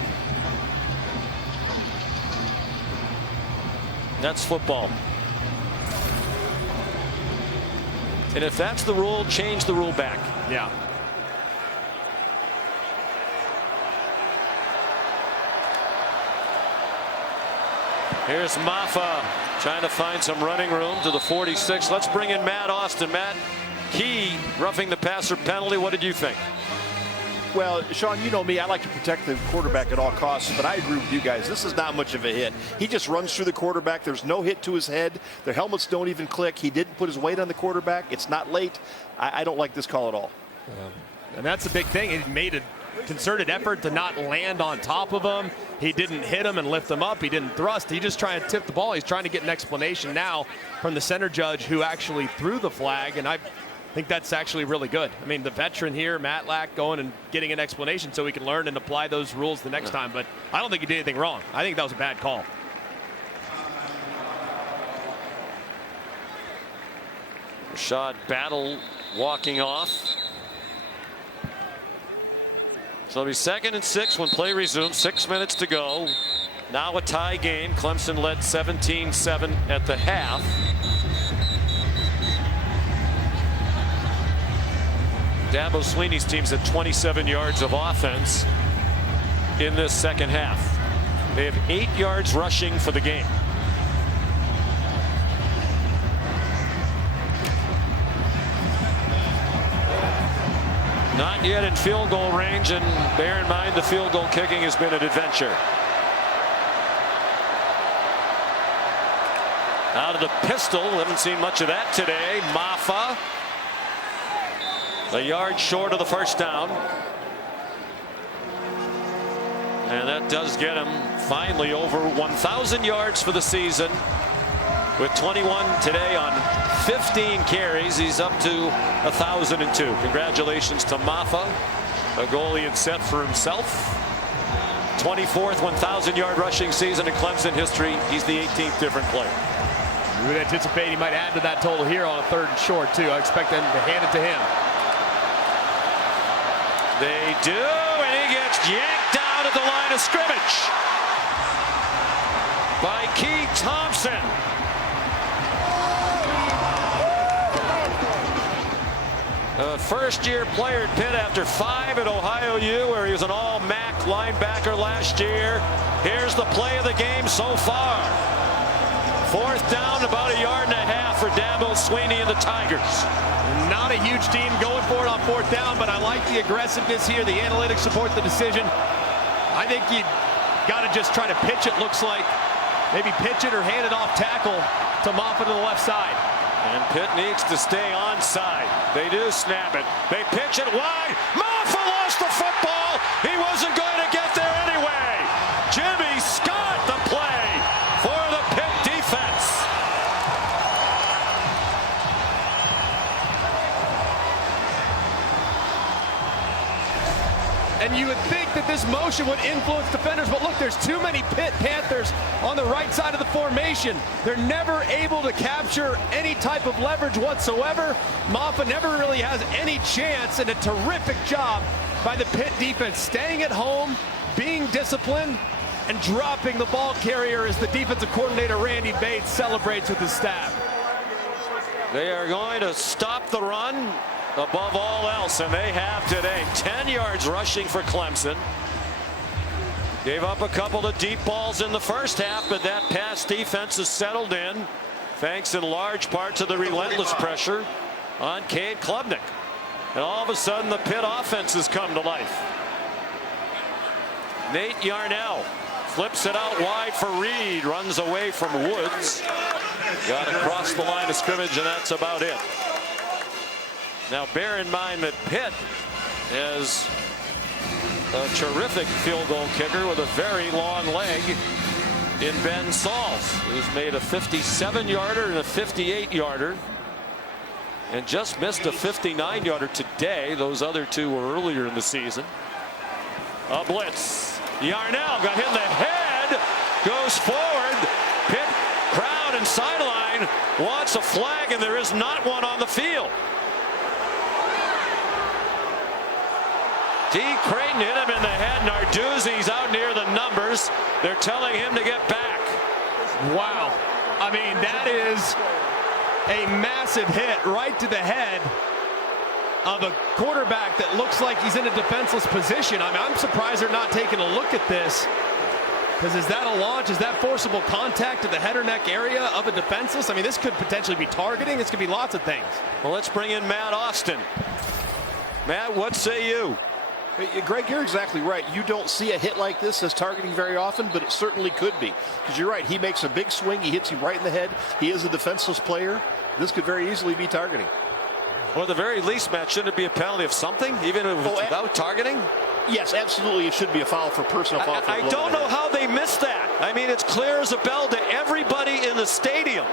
That's football. And if that's the rule, change the rule back. Yeah. Here's Maffa trying to find some running room to the 46. Let's bring in Matt Austin. Matt, key roughing the passer penalty. What did you think? Well, Sean, you know me. I like to protect the quarterback at all costs, but I agree with you guys. This is not much of a hit. He just runs through the quarterback. There's no hit to his head. Their helmets don't even click. He didn't put his weight on the quarterback. It's not late. I don't like this call at all. And that's a big thing. He made a concerted effort to not land on top of him. He didn't hit him and lift him up. He didn't thrust. He just trying to tip the ball. He's trying to get an explanation now from the center judge who actually threw the flag, and I think that's actually really good. I mean, the veteran here, Matlack, going and getting an explanation so he can learn and apply those rules the next time. But I don't think he did anything wrong. I think that was a bad call. Rashad Battle walking off. So it'll be 2nd and 6 when play resumes. 6 minutes to go. Now a tie game. Clemson led 17-7 at the half. Dabo Swinney's team's at 27 yards of offense in this second half. They have 8 yards rushing for the game. Not yet in field goal range, and bear in mind the field goal kicking has been an adventure. Out of the pistol, haven't seen much of that today. Maffa, a yard short of the first down. And that does get him finally over 1,000 yards for the season. With 21 today on 15 carries, he's up to 1,002. Congratulations to Maffa, a goal he had set for himself. 24th 1,000-yard rushing season in Clemson history. He's the 18th different player. We would anticipate he might add to that total here on a 3rd and short, too. I expect them to hand it to him. They do, and he gets yanked down at the line of scrimmage by Keith Thompson. A first-year player at Pitt after 5 at Ohio U, where he was an all-MAC linebacker last year. Here's the play of the game so far. 4th down, about 1.5 yards for Dabo Swinney and the Tigers. Not a huge team going for it on 4th down, but I like the aggressiveness here. The analytics support the decision. I think you got to just try to pitch it, looks like. Maybe pitch it or hand it off tackle to Moffitt to the left side. And Pitt needs to stay onside. They do snap it. They pitch it wide. Moffitt lost the football. He wasn't going to get there anyway. Jimmy Scott the play for the Pitt defense. And you would think that this motion would influence defenders, but look, there's too many Pitt Panthers on the right side of the formation. They're never able to capture any type of leverage whatsoever. Moffa never really has any chance, and a terrific job by the Pitt defense, staying at home, being disciplined, and dropping the ball carrier as the defensive coordinator, Randy Bates, celebrates with his staff. They are going to stop the run above all else, and they have today. 10 yards rushing for Clemson. Gave up a couple of deep balls in the first half, but that pass defense is settled in, thanks in large part to the relentless pressure on Cade Klubnik. And all of a sudden, the Pitt offense has come to life. Nate Yarnell flips it out wide for Reed, runs away from Woods. Got across the line of scrimmage, and that's about it. Now bear in mind that Pitt is a terrific field goal kicker with a very long leg in Ben Sauls, who's made a 57-yarder and a 58-yarder, and just missed a 59-yarder today. Those other two were earlier in the season. A blitz. Yarnell got hit in the head, goes forward. Pitt crowd and sideline wants a flag, and there is not one on the field. D. Creighton hit him in the head. Narduzzi's out near the numbers. They're telling him to get back. Wow. I mean, that is a massive hit right to the head of a quarterback that looks like he's in a defenseless position. I mean, I'm surprised they're not taking a look at this. Because is that a launch? Is that forcible contact to the head or neck area of a defenseless? I mean, this could potentially be targeting. This could be lots of things. Well, let's bring in Matt Austin. Matt, what say you? Greg, you're exactly right. You don't see a hit like this as targeting very often, but it certainly could be. Because you're right, he makes a big swing, he hits him right in the head. He is a defenseless player. This could very easily be targeting. Well, at the very least, Matt, shouldn't it be a penalty of something, even without targeting? Yes, absolutely. It should be a foul for personal foul. I don't know how they missed that. I mean, it's clear as a bell to everybody in the stadium.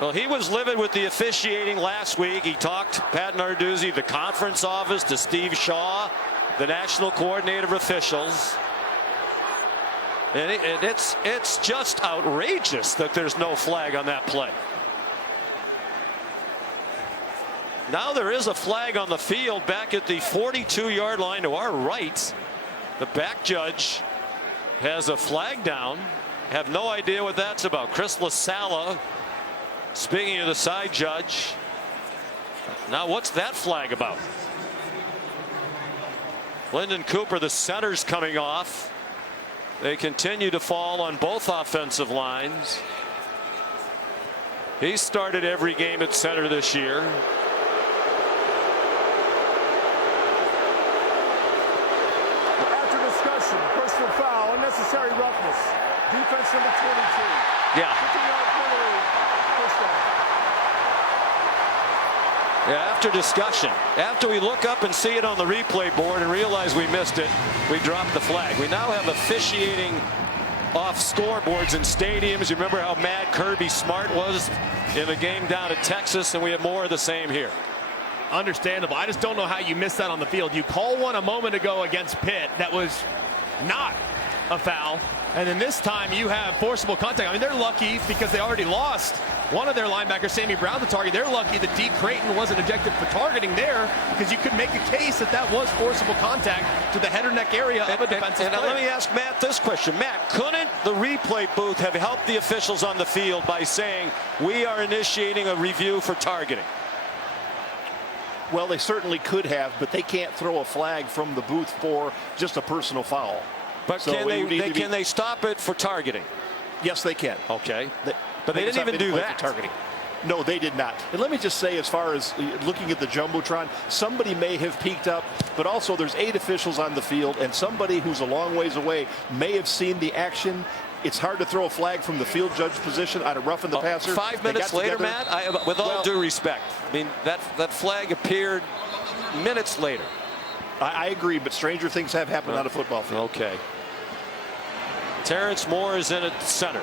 Well, he was livid with the officiating last week. He talked, Pat Narduzzi, the conference office, to Steve Shaw, the national coordinator of officials. And it's just outrageous that there's no flag on that play. Now there is a flag on the field back at the 42-yard line to our right. The back judge has a flag down. Have no idea what that's about. Chris LaSala speaking of the side judge. Now what's that flag about? Lyndon Cooper, the center's coming off. They continue to fall on both offensive lines. He started every game at center this year. After discussion, personal foul, unnecessary roughness. Defense number 22. Yeah. 15-yard penalty, first down. Yeah, after discussion, after we look up and see it on the replay board and realize we missed it, we drop the flag. We now have officiating off scoreboards in stadiums. You remember how mad Kirby Smart was in the game down at Texas, and we have more of the same here. Understandable. I just don't know how you missed that on the field. You call one a moment ago against Pitt that was not a foul, and then this time you have forcible contact. I mean, they're lucky because they already lost one of their linebackers, Sammy Brown, the target. They're lucky that D. Creighton wasn't ejected for targeting there, because you could make a case that that was forcible contact to the head or neck area of a defensive player. Let me ask Matt this question. Matt, couldn't the replay booth have helped the officials on the field by saying, we are initiating a review for targeting? Well, they certainly could have, but they can't throw a flag from the booth for just a personal foul. But so can they stop it for targeting? Yes, they can. Okay. But they didn't even do that. Targeting. No, they did not. And let me just say, as far as looking at the Jumbotron, somebody may have peeked up, but also there's 8 officials on the field, and somebody who's a long ways away may have seen the action. It's hard to throw a flag from the field judge position on a roughing the passer. 5 minutes later, Matt, with all due respect, I mean, that flag appeared minutes later. I agree, but stranger things have happened on a football field. Okay. Terrence Moore is in at center.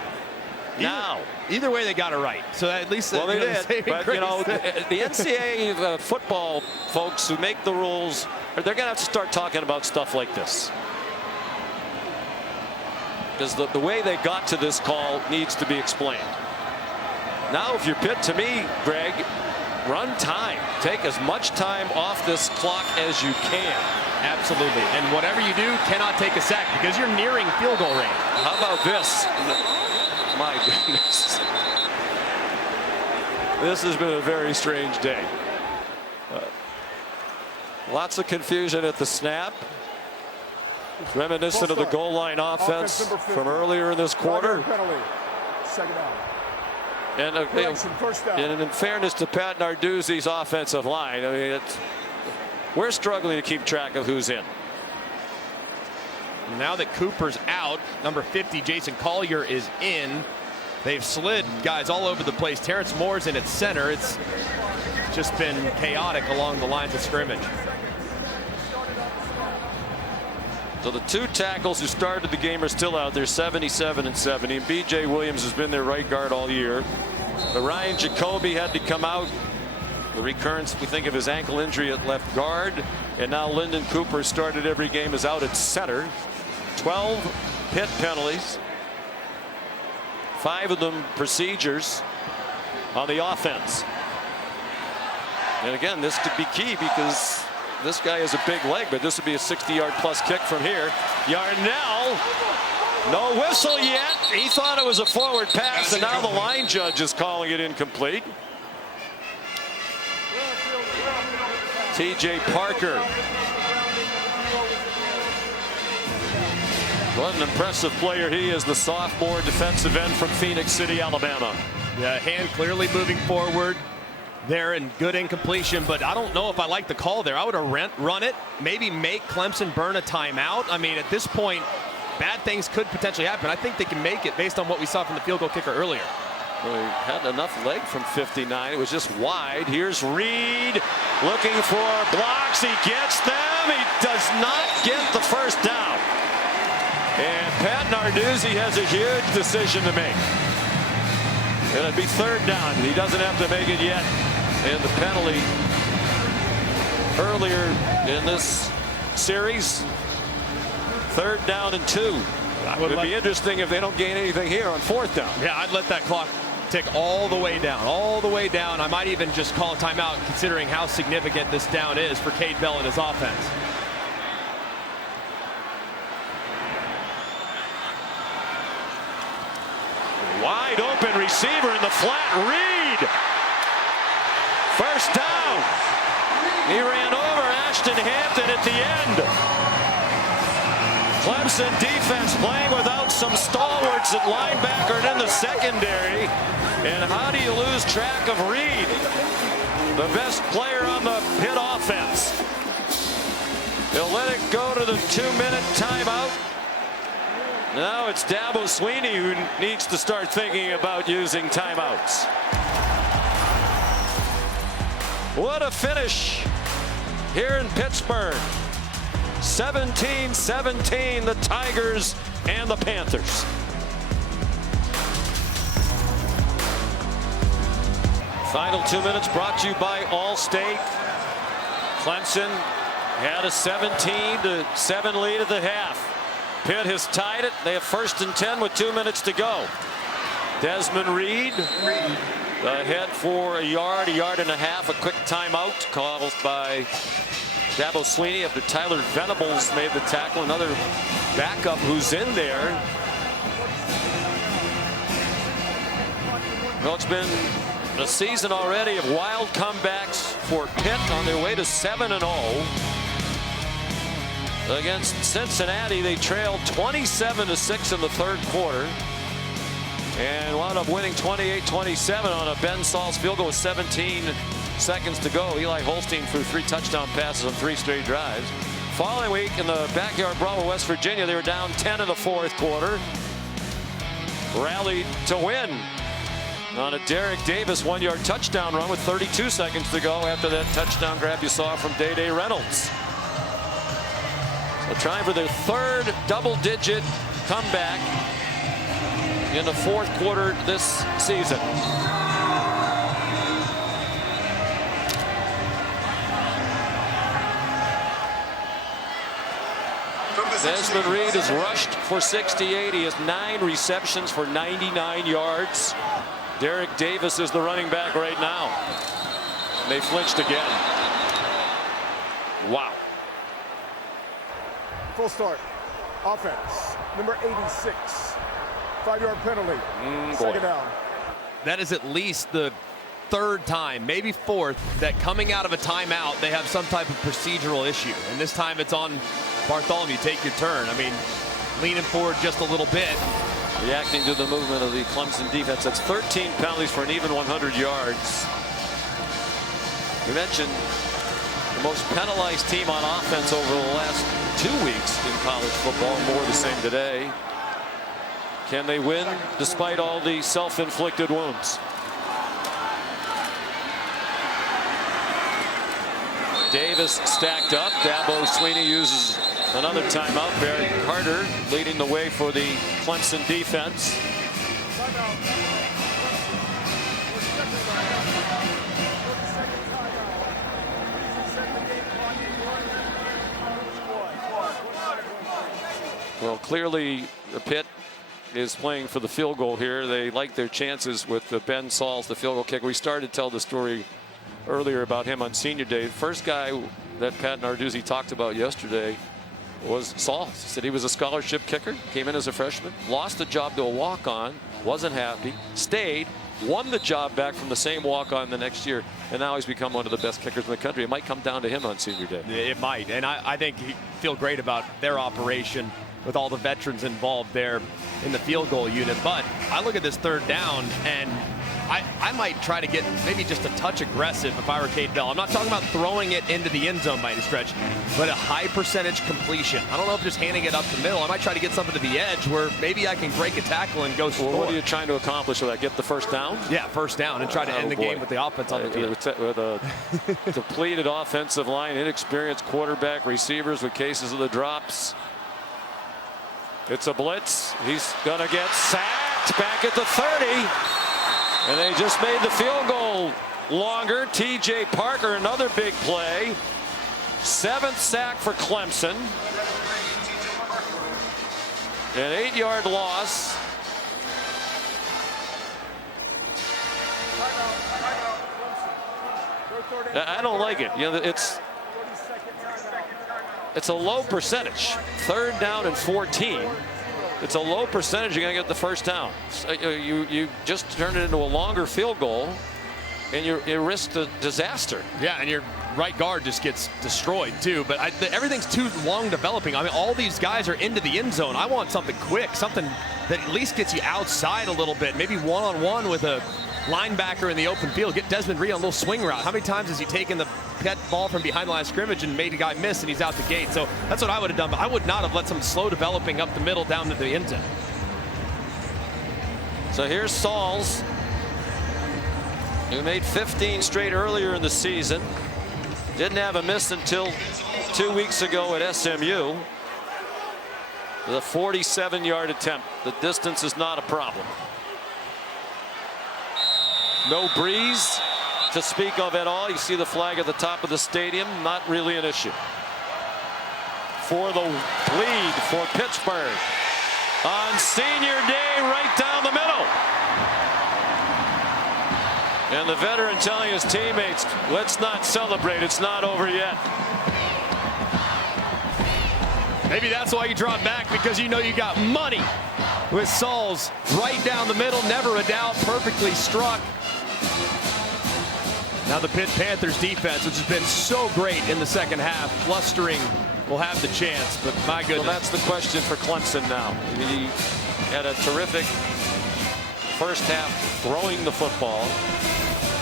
Either way, they got it right. So at least they did. But you know, the NCAA football folks who make the rules, they're going to have to start talking about stuff like this, because the way they got to this call needs to be explained. Now, if you're Pitt, to me, Greg, run time. Take as much time off this clock as you can. Absolutely. And whatever you do, cannot take a sack, because you're nearing field goal range. How about this? My goodness. This has been a very strange day. Lots of confusion at the snap. Reminiscent of the goal line offense from earlier in this quarter. Second down. And in fairness to Pat Narduzzi's offensive line, I mean, we're struggling to keep track of who's in. Now that Cooper's out, number 50, Jason Collier, is in. They've slid guys all over the place. Terrence Moore's in at center. It's just been chaotic along the lines of scrimmage. So the 2 tackles who started the game are still out there, 77 and 70. And B.J. Williams has been their right guard all year. But Ryan Jacoby had to come out. The recurrence, we think, of his ankle injury at left guard. And now Lyndon Cooper started every game, is out at center. 12 Pitt penalties. 5 of them procedures on the offense. And again, this could be key, because this guy has a big leg, but this would be a 60-yard plus kick from here. Yarnell, no whistle yet. He thought it was a forward pass, and now the line judge is calling it incomplete. T.J. Parker. What an impressive player he is, the sophomore defensive end from Phoenix City, Alabama. Yeah, hand clearly moving forward there, and good incompletion, but I don't know if I like the call there. I would have run it, maybe make Clemson burn a timeout. I mean, at this point, bad things could potentially happen. I think they can make it based on what we saw from the field goal kicker earlier. Well, he had enough leg from 59. It was just wide. Here's Reed looking for blocks. He gets them. He does not get the first down. And Pat Narduzzi has a huge decision to make. It'll be 3rd down. He doesn't have to make it yet. And the penalty earlier in this series, 3rd down and 2. It would be interesting if they don't gain anything here on 4th down. Yeah, I'd let that clock tick all the way down, all the way down. I might even just call a timeout, considering how significant this down is for Cade Bell and his offense. Wide open receiver in the flat. Reed. First down. He ran over Ashton Hampton at the end. Clemson defense playing without some stalwarts at linebacker and in the secondary. And how do you lose track of Reed, the best player on the Pitt offense? He'll let it go to the 2-minute timeout. Now it's Dabo Sweeney who needs to start thinking about using timeouts. What a finish here in Pittsburgh. 17-17, the Tigers and the Panthers. Final 2 minutes brought to you by Allstate. Clemson had a 17-7 lead at the half. Pitt has tied it. They have 1st and 10 with 2 minutes to go. Desmond Reed ahead for a yard and a half. A quick timeout called by Dabo Sweeney after Tyler Venables made the tackle. Another backup who's in there. Well, it's been a season already of wild comebacks for Pitt on their way to 7-0. Against Cincinnati, they trailed 27-6 in the 3rd quarter and wound up winning 28-27 on a Ben Saul's field goal with 17 seconds to go. Eli Holstein threw 3 touchdown passes on 3 straight drives. Following week in the backyard brawl of West Virginia, they were down 10 in the 4th quarter. Rallied to win on a Derek Davis 1-yard touchdown run with 32 seconds to go after that touchdown grab you saw from Day-Day Reynolds. So trying for their 3rd double-digit comeback in the 4th quarter this season. Desmond Reed is rushed for 68. He has 9 receptions for 99 yards. Derek Davis is the running back right now. They flinched again. Wow. Full start. Offense. Number 86. 5-yard penalty. 2nd down. That is at least the 3rd time, maybe 4th, that coming out of a timeout, they have some type of procedural issue. And this time it's on Bartholomew. Take your turn. I mean, leaning forward just a little bit. Reacting to the movement of the Clemson defense. That's 13 penalties for an even 100 yards. We mentioned the most penalized team on offense over the last 2 weeks in college football. More the same today. Can they win despite all the self-inflicted wounds? Davis stacked up. Dabo Sweeney uses another timeout. Barry Carter leading the way for the Clemson defense. Well, clearly the Pitt is playing for the field goal here. They like their chances with the Ben Sauls, the field goal kicker. We started to tell the story earlier about him on senior day. The first guy that Pat Narduzzi talked about yesterday was Sauls. He said he was a scholarship kicker, came in as a freshman, lost the job to a walk-on, wasn't happy, stayed, won the job back from the same walk-on the next year, and now he's become one of the best kickers in the country. It might come down to him on senior day. It might, and I think he feel great about their operation with all the veterans involved there in the field goal unit. But I look at this 3rd down, and I might try to get maybe just a touch aggressive if I were Cade Bell. I'm not talking about throwing it into the end zone by any stretch, but a high percentage completion. I don't know if just handing it up the middle. I might try to get something to the edge where maybe I can break a tackle and go score. Well, what are you trying to accomplish with that? Get the 1st down? Yeah, 1st down, and try to end the game with the offense on the field. With a depleted offensive line, inexperienced quarterback, receivers with cases of the drops. It's a blitz. He's going to get sacked back at the 30. And they just made the field goal longer. T.J. Parker, another big play. 7th sack for Clemson. An 8-yard loss. I don't like it. You know, it's a low percentage. 3rd down and 14. It's a low percentage. You're going to get the 1st down. You just turned it into a longer field goal. and you risk the disaster. Yeah, and your right guard just gets destroyed too. But everything's too long developing. I mean, all these guys are into the end zone. I want something quick, something that at least gets you outside a little bit, maybe one-on-one with a linebacker in the open field. Get Desmond Reed on a little swing route. How many times has he taken the pet ball from behind the line of scrimmage and made a guy miss and he's out the gate? So that's what I would have done, but I would not have let some slow developing up the middle down to the end zone. So here's Sauls, who made 15 straight earlier in the season. Didn't have a miss until 2 weeks ago at SMU. With a 47-yard attempt. The distance is not a problem. No breeze to speak of at all. You see the flag at the top of the stadium. Not really an issue. For the lead for Pittsburgh on senior day, right down the middle. And the veteran telling his teammates, let's not celebrate. It's not over yet. Maybe that's why you drop back, because you know you got money with Sauls right down the middle. Never a doubt. Perfectly struck. Now the Pitt Panthers defense, which has been so great in the second half, blustering, will have the chance, but my goodness. Well, that's the question for Clemson now. He had a terrific first half throwing the football,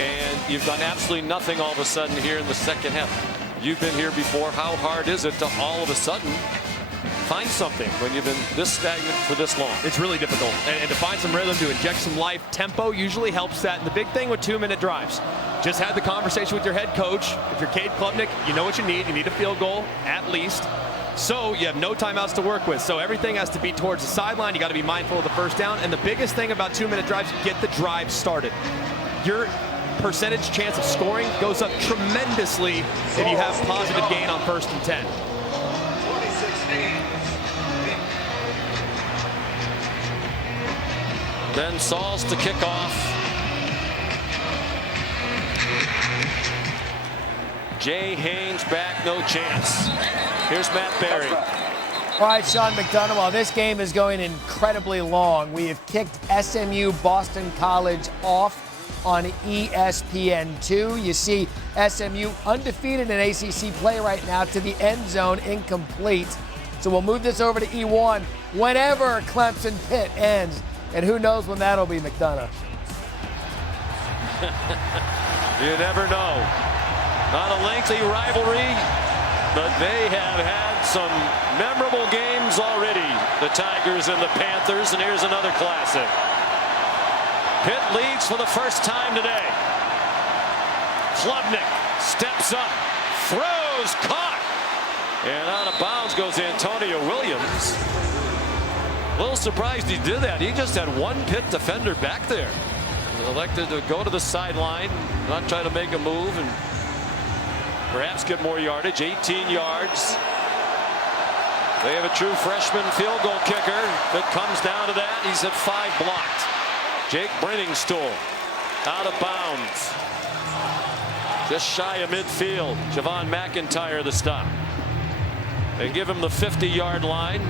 and you've done absolutely nothing all of a sudden here in the second half. You've been here before. How hard is it to all of a sudden find something when you've been this stagnant for this long? It's really difficult, and to find some rhythm, to inject some life. Tempo usually helps that. And the big thing with 2-minute drives, just had the conversation with your head coach. If you're Cade Klubnik, you know what you need. You need a field goal at least. So you have no timeouts to work with. So everything has to be towards the sideline. You got to be mindful of the first down. And the biggest thing about 2-minute drives, get the drive started. Your percentage chance of scoring goes up tremendously if you have positive gain on 1st and 10. Then Sauls to kick off. Jay Haynes back, no chance. Here's Matt Berry. All right, Sean McDonough, while this game is going incredibly long, we have kicked SMU Boston College off on ESPN2. You see SMU undefeated in ACC play right now to the end zone, incomplete. So we'll move this over to E1 whenever Clemson Pitt ends. And who knows when that'll be, McDonough. You never know. Not a lengthy rivalry, but they have had some memorable games already, the Tigers and the Panthers, and here's another classic. Pitt leads for the first time today. Klubnik steps up, throws, caught, and out of bounds goes Antonio Williams. A little surprised he did that. He just had one Pitt defender back there. Elected to go to the sideline, not try to make a move, and perhaps get more yardage. 18 yards. They have a true freshman field goal kicker. If it comes down to that, he's at 5 blocked. Jake Brenningstool out of bounds. Just shy of midfield. Javon McIntyre the stop. They give him the 50-yard line.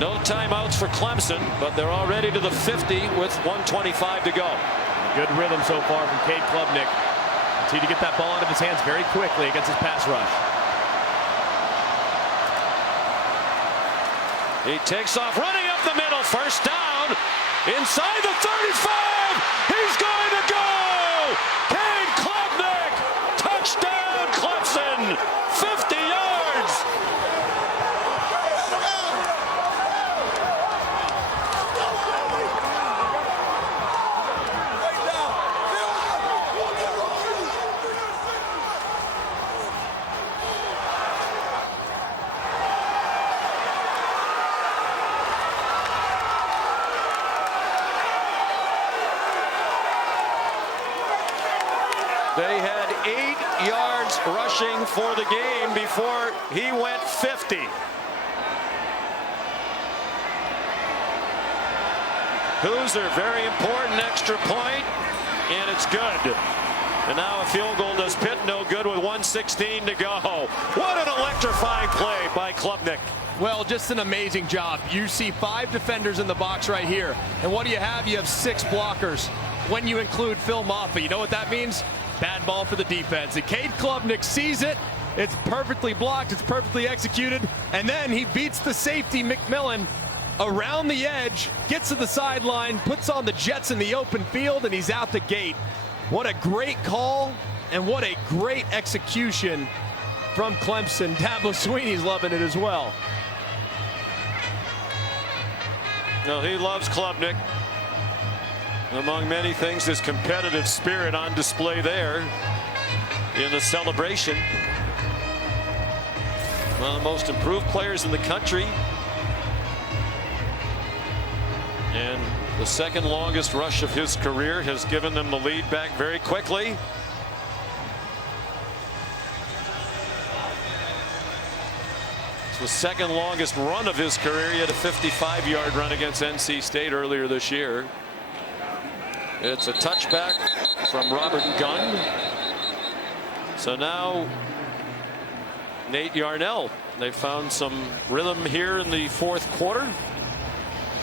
No timeouts for Clemson, but they're already to the 50 with 1:25 to go. Good rhythm so far from Cade Klubnik. Continue to get that ball out of his hands very quickly against his pass rush. He takes off, running up the middle, first down, inside the 35. He's going to go. Cade Klubnik, touchdown Clemson, 50 yards. They had 8 yards rushing for the game before he went 50. Hoosier, very important extra point, and it's good. And now a field goal does Pitt no good with 1:16 to go. What an electrifying play by Klubnik. Well, just an amazing job. You see 5 defenders in the box right here. And what do you have? You have 6 blockers. when you include Phil Moffitt. You know what that means? Bad ball for the defense. And Cade Klubnik sees it. It's perfectly blocked. It's perfectly executed. And then he beats the safety, McMillan, around the edge, gets to the sideline, puts on the Jets in the open field, and he's out the gate. What a great call, and what a great execution from Clemson. Dabo Swinney's loving it as well. No, he loves Klubnik. Among many things, his competitive spirit on display there in the celebration. One of the most improved players in the country. And the second longest rush of his career has given them the lead back very quickly. It's the second longest run of his career. He had a 55-yard run against NC State earlier this year. It's a touchback from Robert Gunn. So now Nate Yarnell. They found some rhythm here in the fourth quarter.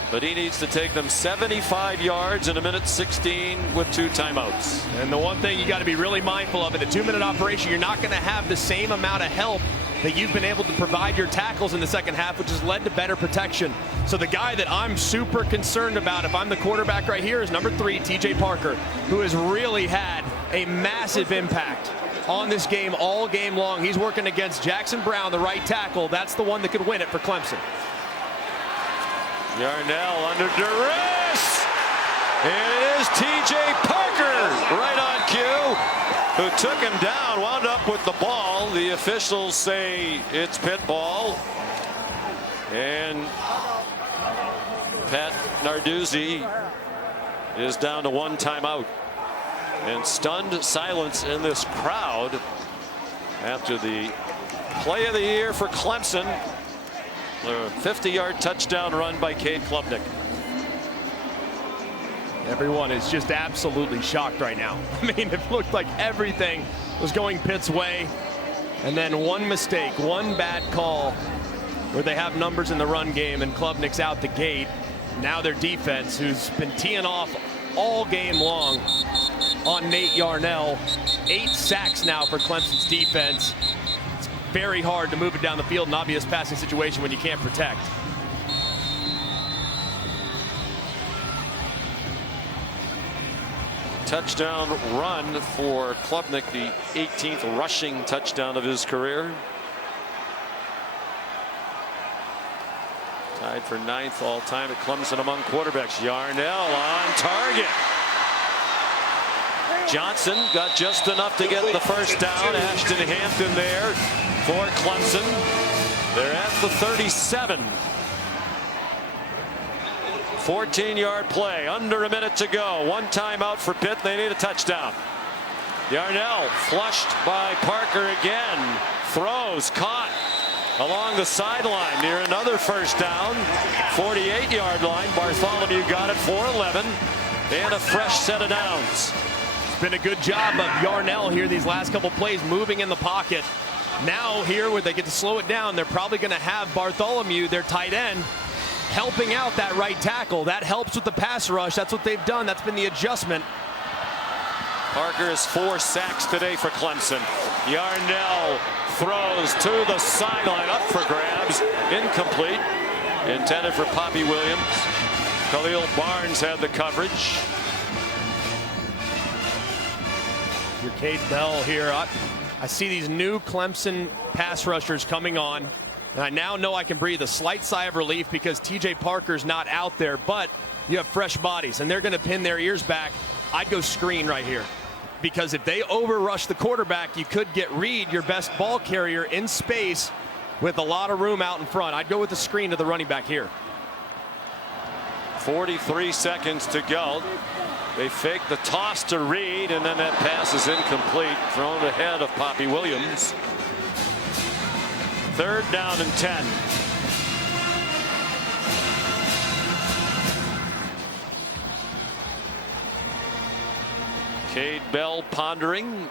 But he needs to take them 75 yards in a minute 16 with 2 timeouts. And the one thing you got to be really mindful of in a 2-minute operation, you're not going to have the same amount of help that you've been able to provide your tackles in the second half, which has led to better protection. So the guy that I'm super concerned about, if I'm the quarterback right here, is number 3, TJ Parker, who has really had a massive impact on this game all game long. He's working against Jackson Brown, the right tackle. That's the one that could win it for Clemson. Yarnell under duress. It is TJ Parker right on cue, who took him down, wound up with the ball. The officials say it's pit ball. And Pat Narduzzi is down to 1 timeout. And stunned silence in this crowd after the play of the year for Clemson. A 50-yard touchdown run by Cade Klubnik. Everyone is just absolutely shocked right now. I mean, it looked like everything was going Pitt's way. And then one mistake, one bad call where they have numbers in the run game and Klubnik's out the gate. Now their defense, who's been teeing off all game long on Nate Yarnell. 8 sacks now for Clemson's defense. It's very hard to move it down the field in an obvious passing situation when you can't protect. Touchdown run for Klubnik, the 18th rushing touchdown of his career. Tied for 9th all time at Clemson among quarterbacks. Yarnell on target. Johnson got just enough to get the first down. Ashton Hampton there for Clemson. They're at the 37. 14-yard play, under a minute to go. 1 timeout for Pitt. They need a touchdown. Yarnell flushed by Parker again. Throws, caught along the sideline near another first down. 48-yard line. Bartholomew got it for 11. And a fresh set of downs. It's been a good job of Yarnell here these last couple plays, moving in the pocket. Now here where they get to slow it down, they're probably going to have Bartholomew, their tight end, helping out that right tackle. That helps with the pass rush. That's what they've done. That's been the adjustment. Parker has 4 sacks today for Clemson. Yarnell throws to the sideline, up for grabs, incomplete, intended for Poppy Williams. Khalil Barnes had the coverage. Your Cade Bell here. I see these new Clemson pass rushers coming on, and I now know I can breathe a slight sigh of relief because TJ Parker's not out there, but you have fresh bodies, and they're going to pin their ears back. I'd go screen right here, because if they overrush the quarterback, you could get Reed, your best ball carrier, in space with a lot of room out in front. I'd go with the screen to the running back here. 43 seconds to go. They fake the toss to Reed, and then that pass is incomplete, thrown ahead of Poppy Williams. 3rd down and 10. Cade Bell pondering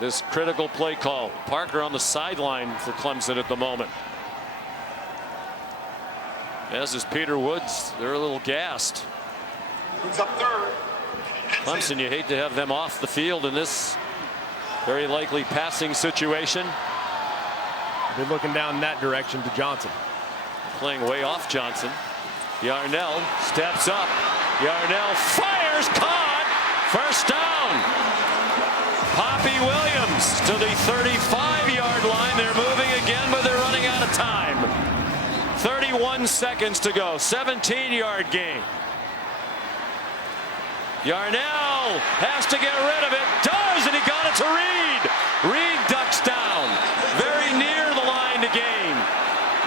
this critical play call. Parker on the sideline for Clemson at the moment. As is Peter Woods. They're a little gassed. Who's up third? Clemson, you hate to have them off the field in this very likely passing situation. They're looking down that direction to Johnson. Playing way off Johnson. Yarnell steps up. Yarnell fires, caught. First down. Poppy Williams to the 35-yard line. They're moving again, but they're running out of time. 31 seconds to go. 17-yard gain. Yarnell has to get rid of it. Does, and he got it to Reed. Reed ducks down. Very near the line to gain.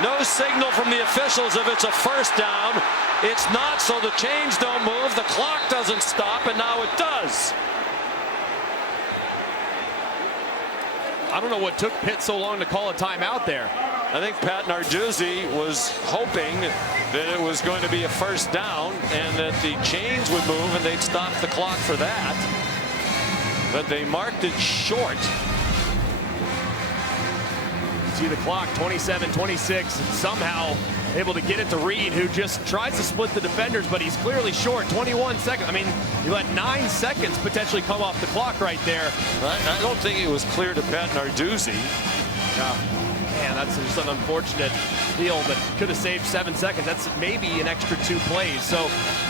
No signal from the officials if it's a first down. It's not, so the chains don't move. The clock doesn't stop, and now it does. I don't know what took Pitt so long to call a timeout there. I think Pat Narduzzi was hoping that it was going to be a first down and that the chains would move and they'd stop the clock for that. But they marked it short. See the clock, 27-26, and somehow able to get it to Reed, who just tries to split the defenders, but he's clearly short. 21 seconds. I mean, you let 9 seconds potentially come off the clock right there. I don't think it was clear to Pat Narduzzi. Man, that's just an unfortunate deal, but could have saved 7 seconds. That's maybe an extra 2 plays. So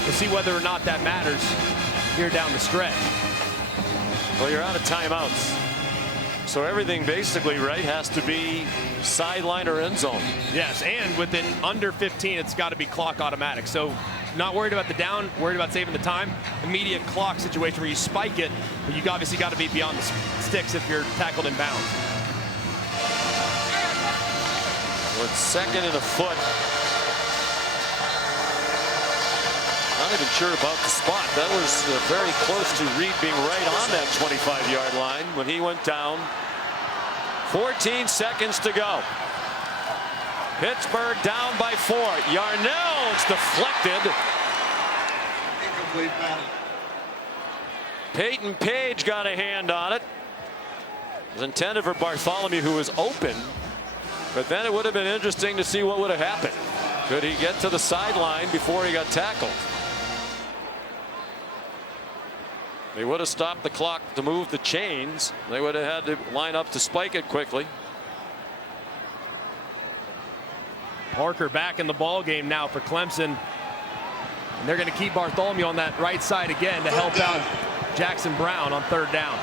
we'll see whether or not that matters here down the stretch. Well, you're out of timeouts. So everything basically, right, has to be sideline or end zone. Yes, and within under 15, it's got to be clock automatic. So not worried about the down, worried about saving the time. Immediate clock situation where you spike it, but you obviously got to be beyond the sticks if you're tackled in bounds. With second and a foot. Not even sure about the spot. That was very close to Reed being right on that 25-yard line when he went down. 14 seconds to go. Pittsburgh down by 4. Yarnell, it's deflected. Incomplete pass. Peyton Page got a hand on it. It was intended for Bartholomew, who was open. But then it would have been interesting to see what would have happened. Could he get to the sideline before he got tackled? They would have stopped the clock to move the chains. They would have had to line up to spike it quickly. Parker back in the ball game now for Clemson. And they're going to keep Bartholomew on that right side again to help out Jackson Brown on third down.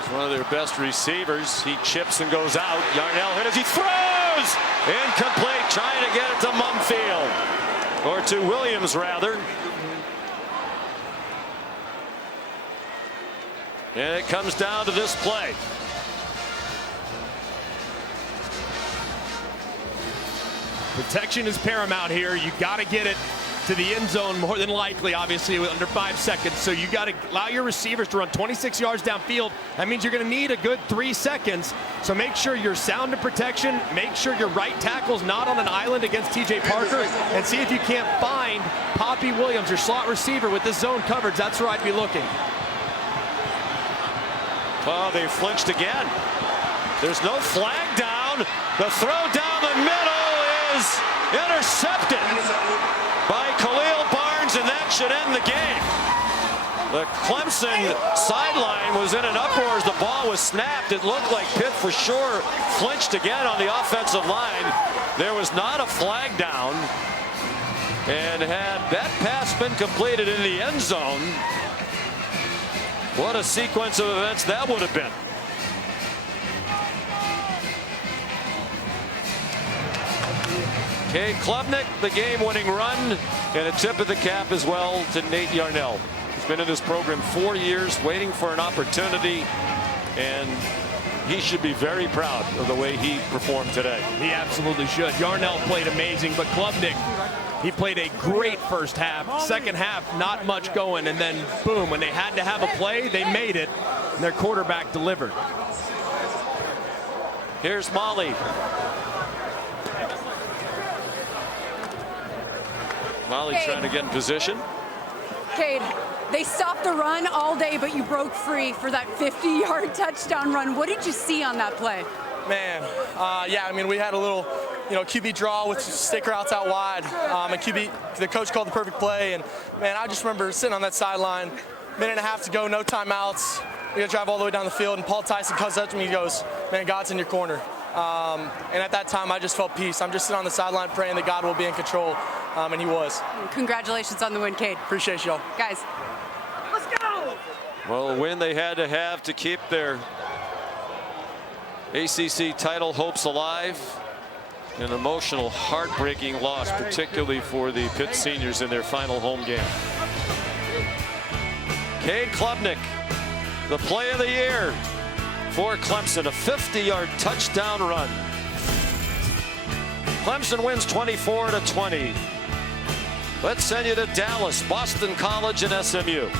He's one of their best receivers. He chips and goes out. Yarnell hit as he throws. Incomplete, trying to get it to Mumfield. Or to Williams, rather. And it comes down to this play. Protection is paramount here. You got to get it to the end zone more than likely, obviously, under 5 seconds. So you got to allow your receivers to run 26 yards downfield. That means you're going to need a good 3 seconds. So make sure you're sound in protection. Make sure your right tackle's not on an island against T.J. Parker. And see if you can't find Poppy Williams, your slot receiver, with this zone coverage. That's where I'd be looking. Oh, they flinched again. There's no flag down. The throw down the middle is intercepted by Khalil Barnes, and that should end the game. The Clemson sideline was in an uproar as the ball was snapped. It looked like Pitt for sure flinched again on the offensive line. There was not a flag down. And had that pass been completed in the end zone, what a sequence of events that would have been. Cade Klubnik, the game-winning run, and a tip of the cap as well to Nate Yarnell. He's been in this program 4 years, waiting for an opportunity, and he should be very proud of the way he performed today. He absolutely should. Yarnell played amazing, but Klubnik, he played a great first half. Second half, not much going, and then boom, when they had to have a play, they made it, and their quarterback delivered. Here's Molly. Molly Cade. trying to get in position. Cade, they stopped the run all day, but you broke free for that 50-yard touchdown run. What did you see on that play? Man, yeah, I mean, we had a little, QB draw with stick routes out wide, and the coach called the perfect play. And man, I just remember sitting on that sideline, minute and a half to go, no timeouts. We got to drive all the way down the field, and Paul Tyson comes up to me and goes, "Man, God's in your corner." And at that time, I just felt peace. I'm just sitting on the sideline praying that God will be in control, and He was. Congratulations on the win, Cade. Appreciate y'all. Guys. Let's go! Well, a win they had to have to keep their ACC title hopes alive. An emotional, heartbreaking loss, particularly for the Pitt seniors in their final home game. Cade Klubnik, the play of the year for Clemson, a 50-yard touchdown run. Clemson wins 24-20. Let's send you to Dallas, Boston College, and SMU.